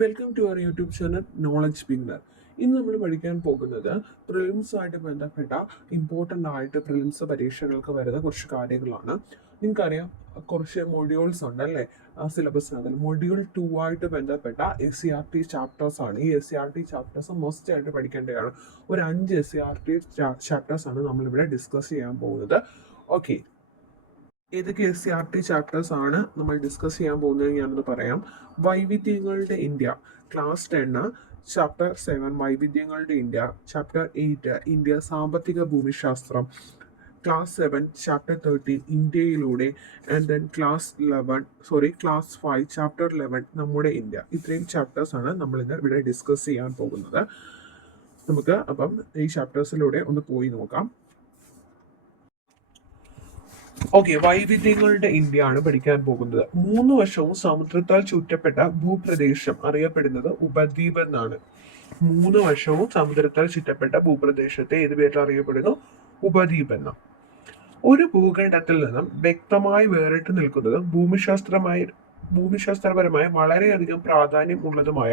Welcome to our YouTube channel knowledge beginner. ഇന്ന് നമ്മൾ പഠിക്കാൻ പോകുന്നത് പ്രിലിംസ് ആയിട്ട് ബന്ധപ്പെട്ട ഇമ്പോർട്ടൻ്റ് ആയിട്ട് പ്രിലിംസ് പരീക്ഷകൾക്ക് വരുന്ന കുറച്ച് കാര്യങ്ങളാണ്. നിങ്ങൾക്കറിയാം, കുറച്ച് മൊഡ്യൂൾസ് ഉണ്ട് അല്ലേ സിലബസിനകത്ത്. മൊഡ്യൂൾ 2 ആയിട്ട് ബന്ധപ്പെട്ട SCERT ചാപ്റ്റേഴ്സ് ആണ്. ഈ SCERT ചാപ്റ്റേഴ്സ് മസ്റ്റ് ആയിട്ട് പഠിക്കേണ്ടതാണ്. ഒരു 5 SCERT ചാപ്റ്റേഴ്സ് ആണ് നമ്മളിവിടെ ഡിസ്കസ് ചെയ്യാൻ പോകുന്നത്. ഓക്കെ, ഏതൊക്കെ SCERT ചാപ്റ്റേഴ്സ് ആണ് നമ്മൾ ഡിസ്കസ് ചെയ്യാൻ പോകുന്നത് ഞാനൊന്ന് പറയാം. വൈവിധ്യങ്ങളുടെ ഇന്ത്യ ക്ലാസ് 10, ചാപ്റ്റർ 7 വൈവിധ്യങ്ങളുടെ ഇന്ത്യ, ചാപ്റ്റർ 8 ഇന്ത്യ സാമ്പത്തിക ഭൂമിശാസ്ത്രം, ക്ലാസ് 7 ചാപ്റ്റർ 13 ഇന്ത്യയിലൂടെ, ആൻഡ് ദെൻ ക്ലാസ് 5 ചാപ്റ്റർ 11 നമ്മുടെ ഇന്ത്യ. ഇത്രയും ചാപ്റ്റേഴ്സ് ആണ് നമ്മൾ ഇന്ന് ഇവിടെ ഡിസ്കസ് ചെയ്യാൻ പോകുന്നത്. നമുക്ക് അപ്പം ഈ ചാപ്റ്റേഴ്സിലൂടെ ഒന്ന് പോയി നോക്കാം. ഓക്കെ, വൈവിധ്യങ്ങളുടെ ഇന്ത്യ ആണ് പഠിക്കാൻ പോകുന്നത്. 3 വശവും സമുദ്രത്താൽ ചുറ്റപ്പെട്ട ഭൂപ്രദേശം അറിയപ്പെടുന്നത് ഉപദ്വീപ് എന്നാണ്. 3 വശവും സമുദ്രത്താൽ ചുറ്റപ്പെട്ട ഭൂപ്രദേശത്തെ ഏത് പേരിൽ അറിയപ്പെടുന്നു? ഉപദ്വീപ് എന്ന. ഒരു ഭൂഖണ്ഡത്തിൽ നിന്നും വ്യക്തമായി വേറിട്ട് നിൽക്കുന്നതും ഭൂമിശാസ്ത്രപരമായി വളരെയധികം പ്രാധാന്യം ഉള്ളതുമായ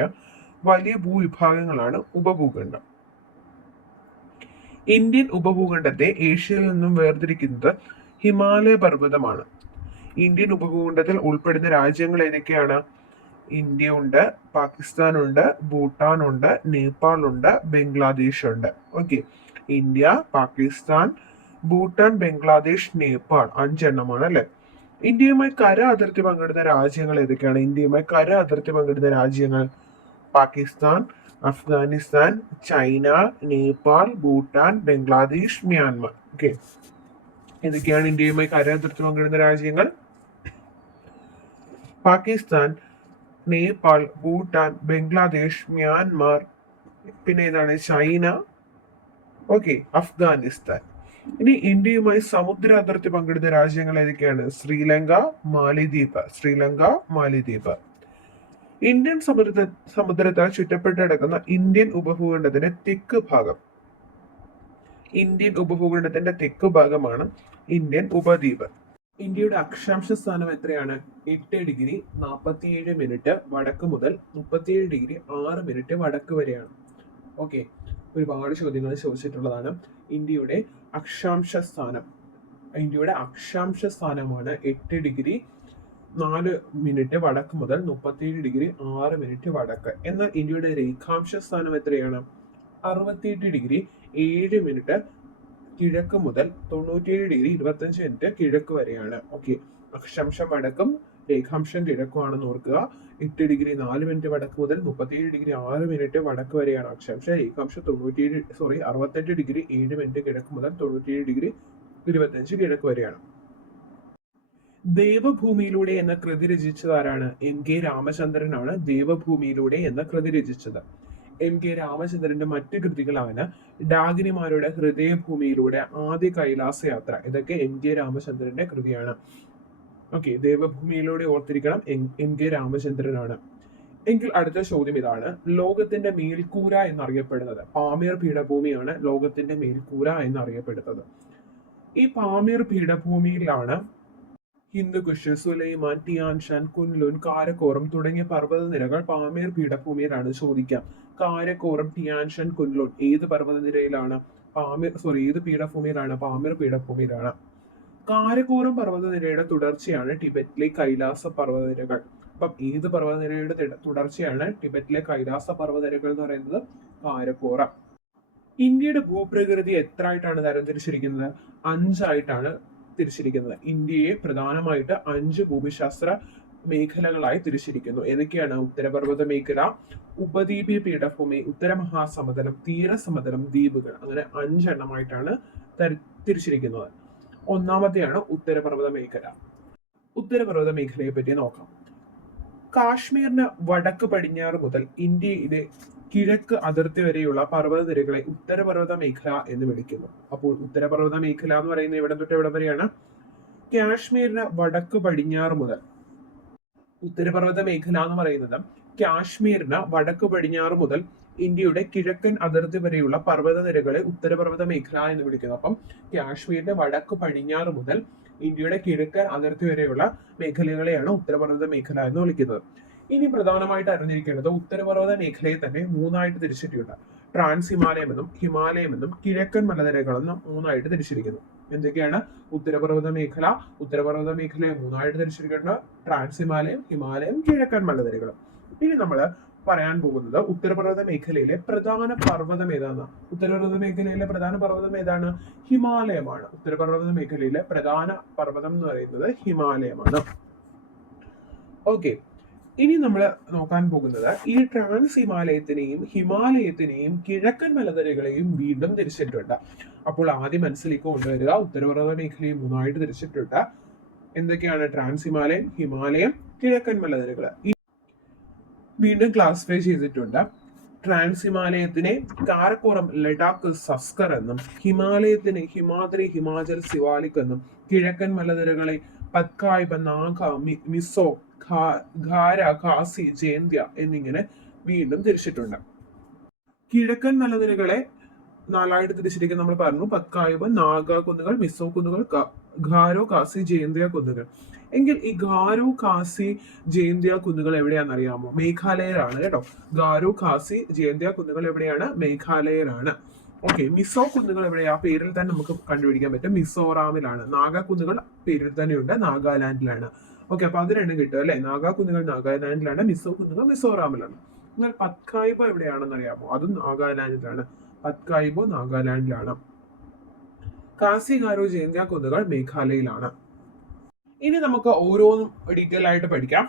വലിയ ഭൂവിഭാഗങ്ങളാണ് ഉപഭൂഖണ്ഡം. ഇന്ത്യൻ ഉപഭൂഖണ്ഡത്തെ ഏഷ്യയിൽ നിന്നും വേർതിരിക്കുന്നത് ഹിമാലയ പർവ്വതമാണ്. ഇന്ത്യൻ ഉപഭൂഖണ്ഡത്തിൽ ഉൾപ്പെടുന്ന രാജ്യങ്ങൾ ഏതൊക്കെയാണ്? ഇന്ത്യ ഉണ്ട്, പാകിസ്ഥാൻ ഉണ്ട്, ഭൂട്ടാൻ ഉണ്ട്, നേപ്പാൾ ഉണ്ട്, ബംഗ്ലാദേശ് ഉണ്ട്. ഓക്കെ, ഇന്ത്യ, പാകിസ്ഥാൻ, ഭൂട്ടാൻ, ബംഗ്ലാദേശ്, നേപ്പാൾ 5 എണ്ണമാണ് അല്ലെ. ഇന്ത്യയുമായി കര അതിർത്തി പങ്കിടുന്ന രാജ്യങ്ങൾ ഏതൊക്കെയാണ്? ഇന്ത്യയുമായി കര അതിർത്തി പങ്കിടുന്ന രാജ്യങ്ങൾ Pakistan, Afghanistan, China, Nepal, Bhutan, Bangladesh, Myanmar. Okay, ഏതൊക്കെയാണ് ഇന്ത്യയുമായി കര അതിർത്തി പങ്കിടുന്ന രാജ്യങ്ങൾ? പാകിസ്ഥാൻ, നേപ്പാൾ, ഭൂട്ടാൻ, ബംഗ്ലാദേശ്, മ്യാൻമാർ, പിന്നെ ഏതാണ്? China, okay, Afghanistan. ഇനി ഇന്ത്യയുമായി സമുദ്ര അതിർത്തി പങ്കിടുന്ന രാജ്യങ്ങൾ ഏതൊക്കെയാണ്? ശ്രീലങ്ക, മാലിദ്വീപ്. ഇന്ത്യൻ സമുദ്രത്താൽ ചുറ്റപ്പെട്ട് കിടക്കുന്ന ഇന്ത്യൻ ഉപഭൂഖണ്ഡത്തിന്റെ തെക്ക് ഭാഗമാണ് ഇന്ത്യൻ ഉപദ്വീപ്. ഇന്ത്യയുടെ അക്ഷാംശ സ്ഥാനം എത്രയാണ്? 8°47' വടക്ക് മുതൽ 37°6' വടക്ക് വരെയാണ്. ഓക്കെ, ഒരുപാട് ചോദ്യങ്ങൾ ചോദിച്ചിട്ടുള്ളതാണ്. ഇന്ത്യയുടെ അക്ഷാംശ സ്ഥാനമാണ് 8°4' വടക്ക് മുതൽ 37°6' വടക്ക്. എന്നാൽ ഇന്ത്യയുടെ രേഖാംശ സ്ഥാനം എത്രയാണ്? 68°7' കിഴക്ക് മുതൽ 97°25' കിഴക്ക് വരെയാണ്. ഓക്കെ, അക്ഷാംശം വടക്കും രേഖാംശം കിഴക്കുമാണെന്ന് ഓർക്കുക. 8°4' വടക്ക് മുതൽ 37°6' വടക്ക് വരെയാണ് അക്ഷാംശം. രേഖാംശം 68°7' കിഴക്ക് മുതൽ 97°25' കിഴക്ക് വരെയാണ്. ദേവഭൂമിയിലൂടെ എന്ന കൃതി രചിച്ചതാരാണ്? MK രാമചന്ദ്രനാണ് ദേവഭൂമിയിലൂടെ എന്ന കൃതി രചിച്ചത്. MK രാമചന്ദ്രന്റെ മറ്റ് കൃതികളാണ് ഡാകിനിമാരുടെ ഹൃദയഭൂമിയിലൂടെ, ആദ്യ കൈലാസ യാത്ര. ഇതൊക്കെ MK രാമചന്ദ്രന്റെ കൃതിയാണ്. ഓക്കെ, ദേവഭൂമിയിലൂടെ ഓർത്തിരിക്കണം, MK രാമചന്ദ്രനാണ്. എങ്കിൽ അടുത്ത ചോദ്യം ഇതാണ്: ലോകത്തിന്റെ മേൽക്കൂര എന്നറിയപ്പെടുന്നത്? പാമീർ പീഠഭൂമിയാണ് ലോകത്തിന്റെ മേൽക്കൂര എന്നറിയപ്പെടുന്നത്. ഈ പാമീർ പീഠഭൂമിയിലാണ് ഹിന്ദുക്കുഷ്, സുലൈമാൻ, ടിയാൻഷാൻ, കുൻലുൻ, കാരക്കോറം തുടങ്ങിയ പർവ്വതനിരകൾ പാമീർ പീഠഭൂമിയിലാണ്. ചോദിക്കാം, കാരക്കോറം, ടിയാൻഷാൻ, കുൻലുൻ ഏത് പർവ്വതനിരയിലാണ്? ഏത് പീഠഭൂമിയിലാണ്? പാമീർ പീഠഭൂമിയിലാണ്. കാരക്കോറം പർവ്വതനിരയുടെ തുടർച്ചയാണ് ടിബറ്റിലെ കൈലാസ പർവ്വതനിരകൾ. അപ്പം ഏത് പർവ്വതനിരയുടെ തുടർച്ചയാണ് ടിബറ്റിലെ കൈലാസ പർവ്വതനിരകൾ എന്ന് പറയുന്നത്? കാരക്കോറം. ഇന്ത്യയുടെ ഭൂപ്രകൃതി എത്ര ആയിട്ടാണ് തരംതിരിച്ചിരിക്കുന്നത്? 5 ആയിട്ടാണ് തിരിച്ചിരിക്കുന്നത്. ഇന്ത്യയെ പ്രധാനമായിട്ട് 5 ഭൂമിശാസ്ത്ര മേഖലകളായി തിരിച്ചിരിക്കുന്നു. ഏതൊക്കെയാണ്? ഉത്തരപർവ്വത മേഖല, ഉപദ്വീപീയ പീഠഭൂമി, ഉത്തരമഹാസമതലം, തീരസമതലം, ദ്വീപുകൾ. അങ്ങനെ 5 എണ്ണമായിട്ടാണ് തിരിച്ചിരിക്കുന്നത്. ഒന്നാമത്തെയാണ് ഉത്തരപർവ്വത മേഖല. ഉത്തരപർവ്വത മേഖലയെ പറ്റി നോക്കാം. കാശ്മീരിന് വടക്ക് പടിഞ്ഞാറ് മുതൽ ഇന്ത്യയിലെ കിഴക്ക് അതിർത്തി വരെയുള്ള പർവ്വതനിരകളെ ഉത്തരപർവ്വത മേഖല എന്ന് വിളിക്കുന്നു. അപ്പോൾ ഉത്തരപർവ്വത മേഖല എന്ന് പറയുന്നത് എവിടെ തൊട്ട് എവിടെ വരെയാണ്? കാശ്മീരിന് വടക്ക് പടിഞ്ഞാറ് മുതൽ. ഉത്തരപർവ്വത മേഖല എന്ന് പറയുന്നത് കാശ്മീരിന് വടക്ക് പടിഞ്ഞാറ് മുതൽ ഇന്ത്യയുടെ കിഴക്കൻ അതിർത്തി വരെയുള്ള പർവ്വതനിരകളെ ഉത്തരപർവ്വത മേഖല എന്ന് വിളിക്കുന്നു. അപ്പം കാശ്മീരിന്റെ വടക്ക് പടിഞ്ഞാറ് മുതൽ ഇന്ത്യയുടെ കിഴക്കൻ അതിർത്തി വരെയുള്ള മേഖലകളെയാണ് ഉത്തരപർവ്വത മേഖല എന്ന് വിളിക്കുന്നത്. ഇനി പ്രധാനമായിട്ട് അറിഞ്ഞിരിക്കേണ്ടത് ഉത്തരപർവ്വത മേഖലയെ തന്നെ മൂന്നായിട്ട് തിരിച്ചിട്ടുണ്ട്. ട്രാൻസ് ഹിമാലയം എന്നും ഹിമാലയം എന്നും കിഴക്കൻ മലനിരകളെന്നും മൂന്നായിട്ട് തിരിച്ചിരിക്കുന്നു. എന്തൊക്കെയാണ്? ഉത്തരപർവ്വത മേഖലയെ മൂന്നായിട്ട് തിരിച്ചിരിക്കുന്നത് ട്രാൻസ് ഹിമാലയം, ഹിമാലയം, കിഴക്കൻ മലനിരകൾ. ഇനി നമ്മൾ പറയാൻ പോകുന്നത് ഉത്തരപർവ്വത മേഖലയിലെ പ്രധാന പർവ്വതം ഏതാണ്? ഉത്തരപർവ്വത മേഖലയിലെ പ്രധാന പർവ്വതം ഏതാണ്? ഹിമാലയമാണ്. ഉത്തരപർവ്വത മേഖലയിലെ പ്രധാന പർവ്വതം എന്ന് പറയുന്നത് ഹിമാലയമാണ്. ഓക്കെ, ഇനി നമ്മൾ നോക്കാൻ പോകുന്നത് ഈ ട്രാൻസ് ഹിമാലയത്തിനെയും കിഴക്കൻ മലനിരകളെയും വീണ്ടും തിരിച്ചിട്ടുണ്ട്. അപ്പോൾ ആദ്യം മനസ്സിലേക്ക് കൊണ്ടുവരിക, ഉത്തരപർവ്വത മേഖലയെ മൂന്നായിട്ട് തിരിച്ചിട്ടുണ്ട്. എന്തൊക്കെയാണ്? ട്രാൻസ് ഹിമാലയം, ഹിമാലയം, കിഴക്കൻ മലനിരകൾ. വീണ്ടും ക്ലാസിഫൈ ചെയ്തിട്ടുണ്ട്. ട്രാൻസ് ഹിമാലയത്തിനെ കാരക്കോറം, ലഡാക്ക്, സസ്കർ എന്നും, ഹിമാലയത്തിനെ ഹിമാദ്രി, ഹിമാചൽ, സിവാലിക് എന്നും, കിഴക്കൻ മലനിരകളെ പത്കായ്, നാഗ, മിസോ, ഖാര, ഖാസി, ജയന്ത്യ എന്നിങ്ങനെ വീണ്ടും തിരിച്ചിട്ടുണ്ട്. കിഴക്കൻ മലനിരകളെ നാലായിട്ട് തിരിച്ചിരിക്കുന്ന നമ്മൾ പറഞ്ഞു. പത്കായ്, നാഗ കുന്നുകൾ, മിസോ കുന്നുകൾ, ഖാരോ, ഖാസി, ജയന്ത്യ കുന്നുകൾ. എങ്കിൽ ഈ ഗാരോ, ഖാസി, ജയന്ത്യ കുന്നുകൾ എവിടെയാണെന്ന് അറിയാമോ? മേഘാലയയിലാണ് കേട്ടോ. ഗാരോ, ഖാസി, ജയന്ത്യ കുന്നുകൾ എവിടെയാണ്? മേഘാലയയിലാണ്. ഓക്കെ, മിസോ കുന്നുകൾ എവിടെയാ? പേരിൽ തന്നെ നമുക്ക് കണ്ടുപിടിക്കാൻ പറ്റും. മിസോറാമിലാണ്. നാഗ കുന്നുകൾ പേരിൽ തന്നെയുണ്ട്, നാഗാലാൻഡിലാണ്. ഓക്കെ, അപ്പൊ അത് രണ്ടും കിട്ടും അല്ലെ. നാഗ കുന്നുകൾ നാഗാലാൻഡിലാണ്, മിസോ കുന്നുകൾ മിസോറാമിലാണ്. എന്നാൽ പത്കായ്ബോ എവിടെയാണെന്ന് അറിയാമോ? അതും നാഗാലാൻഡിലാണ്. പത്കായ്ബോ നാഗാലാൻഡിലാണ്. ഖാസി, ഗാരോ, ജയന്ത്യ കുന്നുകൾ മേഘാലയയിലാണ്. ഇനി നമുക്ക് ഓരോന്നും ഡീറ്റെയിൽ ആയിട്ട് പഠിക്കാം.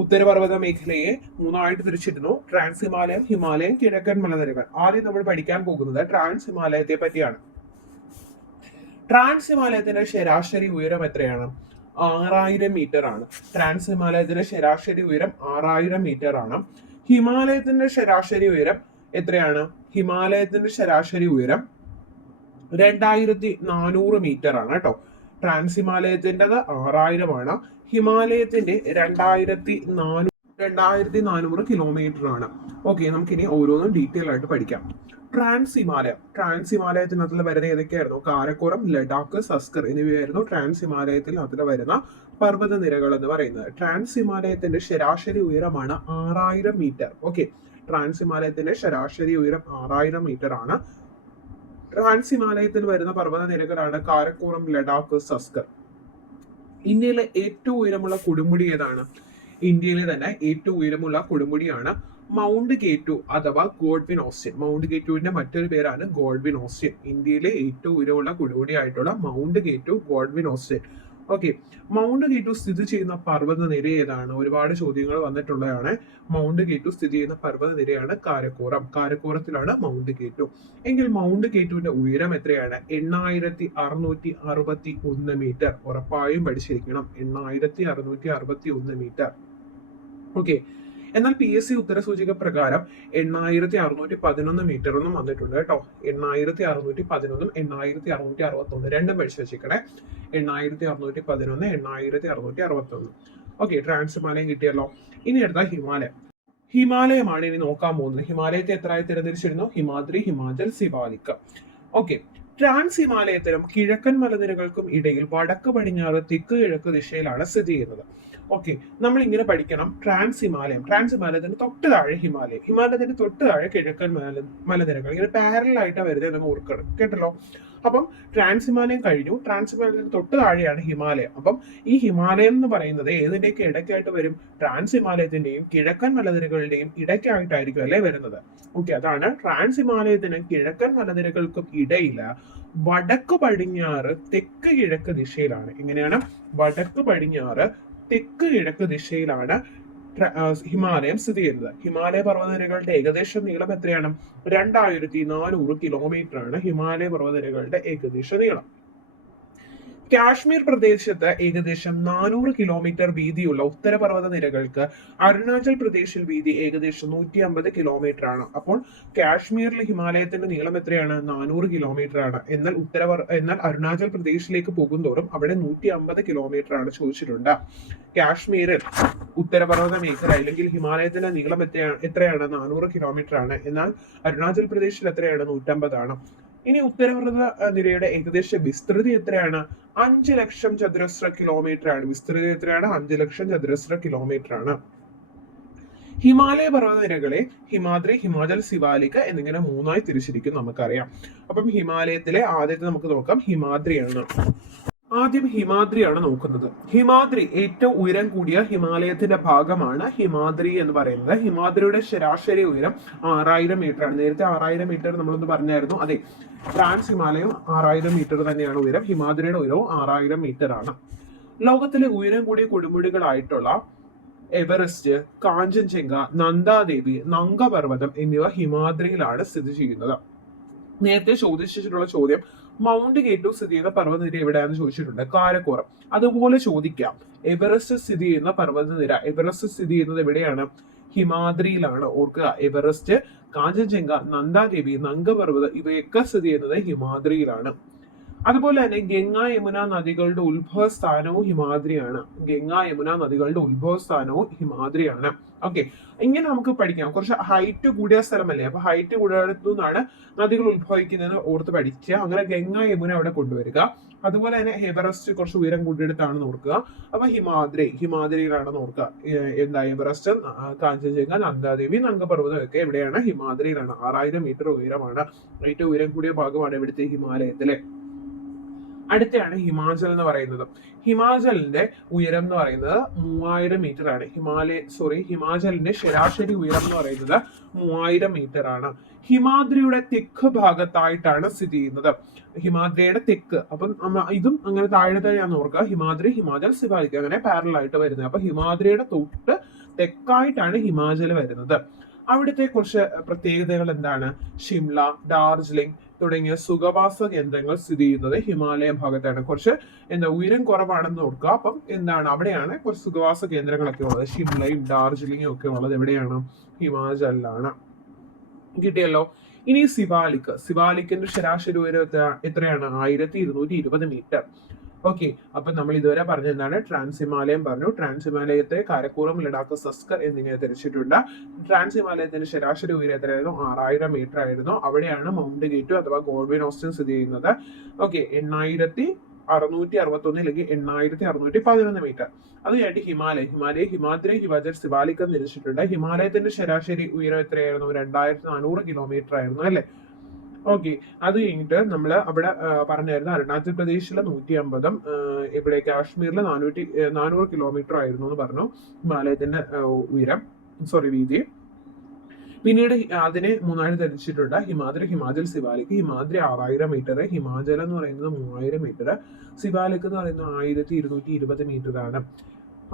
ഉത്തരപർവ്വത മേഖലയെ മൂന്നായിട്ട് തിരിച്ചിരുന്നു. ട്രാൻസ് ഹിമാലയം, ഹിമാലയം, കിഴക്കൻ മലനിരകൾ. ആദ്യം നമ്മൾ പഠിക്കാൻ പോകുന്നത് ട്രാൻസ് ഹിമാലയത്തെ പറ്റിയാണ്. ട്രാൻസ് ഹിമാലയത്തിന്റെ ശരാശരി ഉയരം എത്രയാണ്? 6000 മീറ്റർ ആണ്. ട്രാൻസ് ഹിമാലയത്തിന്റെ ശരാശരി ഉയരം 6000 മീറ്റർ ആണ്. ഹിമാലയത്തിന്റെ ശരാശരി ഉയരം എത്രയാണ്? ഹിമാലയത്തിന്റെ ശരാശരി ഉയരം 2400 മീറ്റർ ആണ് കേട്ടോ. ട്രാൻസ് ഹിമാലയത്തിൻ്റെത് 6000 ആണ്. ഹിമാലയത്തിന്റെ 2400 കിലോമീറ്റർ ആണ്. ഓക്കെ, നമുക്കിനി ഓരോന്നും ഡീറ്റെയിൽ ആയിട്ട് പഠിക്കാം. ട്രാൻസ് ഹിമാലയത്തിനകത്ത് വരുന്ന ഏതൊക്കെയായിരുന്നു? കാരക്കോറം, ലഡാക്ക്, സസ്കർ എന്നിവയായിരുന്നു ട്രാൻസ് ഹിമാലയത്തിൽ അതിൽ വരുന്ന പർവ്വത നിരകൾ എന്ന് പറയുന്നത്. ട്രാൻസ് ഹിമാലയത്തിന്റെ ശരാശരി ഉയരമാണ് 6000 മീറ്റർ. ഓക്കെ, ട്രാൻസ് ഹിമാലയത്തിന്റെ ശരാശരി ഉയരം 6000 മീറ്റർ ആണ്. ട്രാൻസ് ഹിമാലയത്തിൽ വരുന്ന പർവ്വത നിരകളാണ് കാരക്കോറം, ലഡാക്ക്, സസ്കർ. ഇന്ത്യയിലെ ഏറ്റവും ഉയരമുള്ള കൊടുമുടി ഏതാണ്? ഇന്ത്യയിലെ തന്നെ ഏറ്റവും ഉയരമുള്ള കൊടുമുടിയാണ് മൗണ്ട് കെറ്റു അഥവാ ഗോഡ്വിൻ ഓസ്റ്റിൻ. മൗണ്ട് കെറ്റുവിന്റെ മറ്റൊരു പേരാണ് ഗോഡ്വിൻ ഓസ്റ്റിൻ. ഇന്ത്യയിലെ ഏറ്റവും ഉയരമുള്ള കൊടുമുടിയായിട്ടുള്ള മൗണ്ട് കെറ്റു, ഗോഡ്വിൻ ഓസ്റ്റിൻ. ഓക്കെ, മൗണ്ട് കെറ്റു സ്ഥിതി ചെയ്യുന്ന പർവ്വത നിര ഏതാണ്? ഒരുപാട് ചോദ്യങ്ങൾ വന്നിട്ടുള്ളതാണ്. മൗണ്ട് കെറ്റു സ്ഥിതി ചെയ്യുന്ന പർവ്വത നിരയാണ് കാരക്കോറം. കാരക്കോറത്തിലാണ് mount K two. എങ്കിൽ മൗണ്ട് കെറ്റുവിന്റെ ഉയരം എത്രയാണ്? 8661 മീറ്റർ. ഉറപ്പായും പഠിച്ചിരിക്കണം, 8661 മീറ്റർ. ഓക്കെ, എന്നാൽ PSC ഉത്തരസൂചിക പ്രകാരം 8611 മീറ്റർ ഒന്നും വന്നിട്ടുണ്ട് കേട്ടോ. 8611 8661 രണ്ടും പഠിച്ചു വെച്ചിരിക്കണേ. 8611 8661. ഓക്കെ, ട്രാൻസ് ഹിമാലയം കിട്ടിയല്ലോ. ഇനി അടുത്ത ഹിമാലയമാണ് ഇനി നോക്കാൻ പോകുന്നത്. ഹിമാലയത്തെ എത്രയായി തിരഞ്ഞെടുത്തിരുന്നു? ഹിമാദ്രി, ഹിമാചൽ, സിവാലിക്. ഓക്കെ, ട്രാൻസ് ഹിമാലയത്തിനും കിഴക്കൻ മലനിരകൾക്കും ഇടയിൽ വടക്ക് പടിഞ്ഞാറ് തെക്ക് കിഴക്ക് ദിശയിലാണ് സ്ഥിതി ചെയ്യുന്നത്. ഓക്കെ, നമ്മൾ ഇങ്ങനെ പഠിക്കണം. ട്രാൻസ് ഹിമാലയത്തിന് തൊട്ട് താഴെ ഹിമാലയത്തിന് തൊട്ട് താഴെ കിഴക്കൻ മലനിരകൾ. ഇങ്ങനെ പാരലൽ ആയിട്ട് വരുന്നത് നമ്മൾ ഓർക്കണം കേട്ടല്ലോ. അപ്പം ട്രാൻസ് ഹിമാലയം കഴിഞ്ഞു. ട്രാൻസ് ഹിമാലയത്തിന് തൊട്ട് താഴെയാണ് ഹിമാലയം. അപ്പം ഈ ഹിമാലയം എന്ന് പറയുന്നത് ഏതിന്റെയൊക്കെ ഇടയ്ക്കായിട്ട് വരും? ട്രാൻസ് ഹിമാലയത്തിന്റെയും കിഴക്കൻ മലനിരകളുടെയും ഇടയ്ക്കായിട്ടായിരിക്കും അല്ലേ വരുന്നത്. ഓക്കെ, അതാണ് ട്രാൻസ് ഹിമാലയത്തിനും കിഴക്കൻ മലനിരകൾക്കും ഇടയിൽ വടക്ക് പടിഞ്ഞാറ് തെക്ക് കിഴക്ക് ദിശയിലാണ്. എങ്ങനെയാണ്? വടക്ക് പടിഞ്ഞാറ് തെക്ക് കിഴക്ക് ദിശയിലാണ് ഹിമാലയം സ്ഥിതി ചെയ്യുന്നത്. ഹിമാലയ പർവ്വതനിരകളുടെ ഏകദേശ നീളം എത്രയാണ്? 2400 കിലോമീറ്റർ ആണ് ഹിമാലയ പർവ്വതനിരകളുടെ ഏകദേശ നീളം. കാശ്മീർ പ്രദേശത്ത് ഏകദേശം 400 കിലോമീറ്റർ വീതിയുള്ള ഉത്തരപർവ്വത നിരകൾക്ക് അരുണാചൽ പ്രദേശിൽ വീതി ഏകദേശം 150 കിലോമീറ്റർ ആണ്. അപ്പോൾ കാശ്മീരിൽ ഹിമാലയത്തിന്റെ നീളം എത്രയാണ്? 400 കിലോമീറ്റർ ആണ്. എന്നാൽ അരുണാചൽ പ്രദേശിലേക്ക് പോകുന്തോറും അവിടെ 150 കിലോമീറ്റർ ആണ് ചോദിച്ചിട്ടുണ്ട്. കാശ്മീരിൽ ഉത്തരപർവ്വത മേഖല അല്ലെങ്കിൽ ഹിമാലയത്തിന്റെ നീളം എത്രയാണ്? 400 കിലോമീറ്റർ ആണ്. എന്നാൽ അരുണാചൽ പ്രദേശിൽ എത്രയാണ്? 150 ആണ്. ഇനി ഉത്തരപർവ്വത നിരയുടെ ഏകദേശ വിസ്തൃതി എത്രയാണ്? 5 ലക്ഷം ചതുരശ്ര കിലോമീറ്റർ ആണ്. വിസ്തൃതി എത്രയാണ്? 5 ലക്ഷം ചതുരശ്ര കിലോമീറ്റർ ആണ്. ഹിമാലയ പർവ്വതനിരകളെ ഹിമാദ്രി, ഹിമാചൽ, സിവാലിക് എന്നിങ്ങനെ മൂന്നായി തിരിച്ചിരിക്കും നമുക്കറിയാം. അപ്പം ഹിമാലയത്തിലെ ആദ്യത്തെ നമുക്ക് നോക്കാം, ഹിമാദ്രിയാണ്. ആദ്യം ഹിമാദ്രിയാണ് നോക്കുന്നത്. ഹിമാദ്രി ഏറ്റവും ഉയരം കൂടിയ ഹിമാലയത്തിന്റെ ഭാഗമാണ് ഹിമാദ്രി എന്ന് പറയുന്നത്. ഹിമാദ്രിയുടെ ശരാശരി ഉയരം 6000 മീറ്റർ ആണ്. നേരത്തെ 6000 മീറ്റർ നമ്മളൊന്ന് പറഞ്ഞായിരുന്നു. അതെ, ട്രാൻസ് ഹിമാലയം 6000 മീറ്റർ തന്നെയാണ് ഉയരം. ഹിമാദ്രിയുടെ ഉയരവും 6000 മീറ്റർ ആണ്. ലോകത്തിലെ ഉയരം കൂടിയ കൊടുമുടികളായിട്ടുള്ള എവറസ്റ്റ്, കാഞ്ചൻജംഗ, നന്ദാദേവി, നംഗപർവ്വതം എന്നിവ ഹിമാദ്രിയിലാണ് സ്ഥിതി ചെയ്യുന്നത്. നേരത്തെ ചോദിച്ചിട്ടുള്ള ചോദ്യം മൗണ്ട് കെ2 സ്ഥിതി ചെയ്യുന്ന പർവ്വതനിര എവിടെയാണെന്ന് ചോദിച്ചിട്ടുണ്ട്. കാരക്കോറം. അതുപോലെ ചോദിക്കാം, എവറസ്റ്റ് സ്ഥിതി ചെയ്യുന്ന പർവ്വതനിര, എവറസ്റ്റ് സ്ഥിതി ചെയ്യുന്നത് എവിടെയാണ്? ഹിമാദ്രിയിലാണ്. ഓർക്കുക, എവറസ്റ്റ്, കാഞ്ചൻജംഗ, നന്ദാദേവി, നംഗപർവ്വതം ഇവയൊക്കെ സ്ഥിതി ചെയ്യുന്നത് ഹിമാദ്രിയിലാണ്. അതുപോലെ തന്നെ ഗംഗ, യമുന നദികളുടെ ഉത്ഭവ സ്ഥാനവും ഹിമാദ്രിയാണ്. ഗംഗ, യമുന നദികളുടെ ഉത്ഭവ സ്ഥാനവും ഹിമാദ്രിയാണ്. ഓക്കെ, ഇങ്ങനെ നമുക്ക് പഠിക്കാം. കുറച്ച് ഹൈറ്റ് കൂടിയ സ്ഥലമല്ലേ, അപ്പൊ ഹൈറ്റ് കൂടിയടത്തു നിന്നാണ് നദികൾ ഉത്ഭവിക്കുന്നത് ഓർത്ത് പഠിക്കുക. അങ്ങനെ ഗംഗ, യമുന അവിടെ കൊണ്ടുവരിക. അതുപോലെ തന്നെ എവറസ്റ്റ് കുറച്ച് ഉയരം കൂടിയെടുത്താണെന്ന് ഓർക്കുക. അപ്പൊ ഹിമാദ്രിയിലാണെന്ന് ഓർക്കുക. എന്താ, എവറസ്റ്റ്, കാഞ്ചൻജംഗ, നന്ദാദേവി, നംഗപർവ്വതം ഒക്കെ എവിടെയാണ്? ഹിമാദ്രിയിലാണ്. 6000 മീറ്റർ ഉയരമാണ്. ഏറ്റവും ഉയരം കൂടിയ ഭാഗമാണ് ഇവിടുത്തെ ഹിമാലയത്തിലെ. അടുത്താണ് ഹിമാചൽ എന്ന് പറയുന്നത്. ഹിമാചലിന്റെ ഉയരം എന്ന് പറയുന്നത് 3000 മീറ്റർ ആണ്. ഹിമാചലിന്റെ ശരാശരി ഉയരം എന്ന് പറയുന്നത് 3000 മീറ്റർ ആണ്. ഹിമാദ്രിയുടെ തെക്ക് ഭാഗത്തായിട്ടാണ് സ്ഥിതി ചെയ്യുന്നത്. ഹിമാദ്രിയുടെ തെക്ക്, അപ്പം ഇതും അങ്ങനെ താഴെയാന്ന് ഓർക്കുക. ഹിമാദ്രി, ഹിമാചൽ, സിവാലിക് അങ്ങനെ പാരലൽ ആയിട്ട് വരുന്നത്. അപ്പൊ ഹിമാദ്രിയുടെ തൊട്ട് തെക്കായിട്ടാണ് ഹിമാചൽ വരുന്നത്. അവിടുത്തെ കുറച്ച് പ്രത്യേകതകൾ എന്താണ്? ഷിംല, ഡാർജിലിംഗ് തുടങ്ങിയ സുഖവാസ കേന്ദ്രങ്ങൾ സ്ഥിതി ചെയ്യുന്നത് ഹിമാലയ ഭാഗത്താണ്. കുറച്ച് ഉയരം കുറവാണെന്ന് ഓർക്കുക. അപ്പം അവിടെയാണ് കുറച്ച് സുഖവാസ കേന്ദ്രങ്ങളൊക്കെ ഉള്ളത്. ഷിംലയും ഡാർജിലിംഗും ഒക്കെ ഉള്ളത് എവിടെയാണ്? ഹിമാചലിലാണ്. കിട്ടിയല്ലോ. ഇനി സിവാലിക്കിന്റെ ശരാശരി ഉയരം എത്രയാണ്? 1220 മീറ്റർ. ഓക്കെ, അപ്പൊ നമ്മൾ ഇതുവരെ പറഞ്ഞ എന്താണ്? ട്രാൻസ് ഹിമാലയം പറഞ്ഞു. ട്രാൻസ് ഹിമാലയത്തെ കാരക്കോറം, ലഡാക്ക്, സസ്കർ എന്നിങ്ങനെ തിരിച്ചിട്ടുണ്ട്. ട്രാൻസ് ഹിമാലയത്തിന്റെ ശരാശരി ഉയരം എത്രയായിരുന്നു? 6000 മീറ്റർ ആയിരുന്നു. അവിടെയാണ് മൗണ്ട് കെ2 അഥവാ ഗോൾഡ്വിൻ ഓസ്റ്റൻ സ്ഥിതി ചെയ്യുന്നത്. ഓക്കെ, 8661 അല്ലെങ്കിൽ 8611 മീറ്റർ. അത് കഴിഞ്ഞിട്ട് ഹിമാദ്രി, ഹിമാചൽ, സിവാലിക് എന്ന് തിരിച്ചിട്ടുണ്ട്. ഹിമാലയത്തിന്റെ ശരാശരി ഉയരം എത്രയായിരുന്നു? 2400 കിലോമീറ്റർ ആയിരുന്നു അല്ലെ? ഓക്കെ, അത് കഴിഞ്ഞിട്ട് നമ്മൾ അവിടെ പറഞ്ഞായിരുന്നു അരുണാചൽ പ്രദേശിലെ 150, ഇവിടെ കാശ്മീരിലെ 400 കിലോമീറ്റർ ആയിരുന്നു എന്ന് പറഞ്ഞു ഹിമാലയത്തിന്റെ വീതി. പിന്നീട് അതിനെ മൂന്നായിട്ട് തിരിച്ചിട്ടുണ്ട്. ഹിമാദ്രി, ഹിമാചൽ, സിവാലിക്. ഹിമാദ്രി 6000 മീറ്റർ, ഹിമാചൽ എന്ന് പറയുന്നത് 3000 മീറ്റർ, സിവാലിക് എന്ന് പറയുന്നത് 1220 മീറ്റർ ആണ്.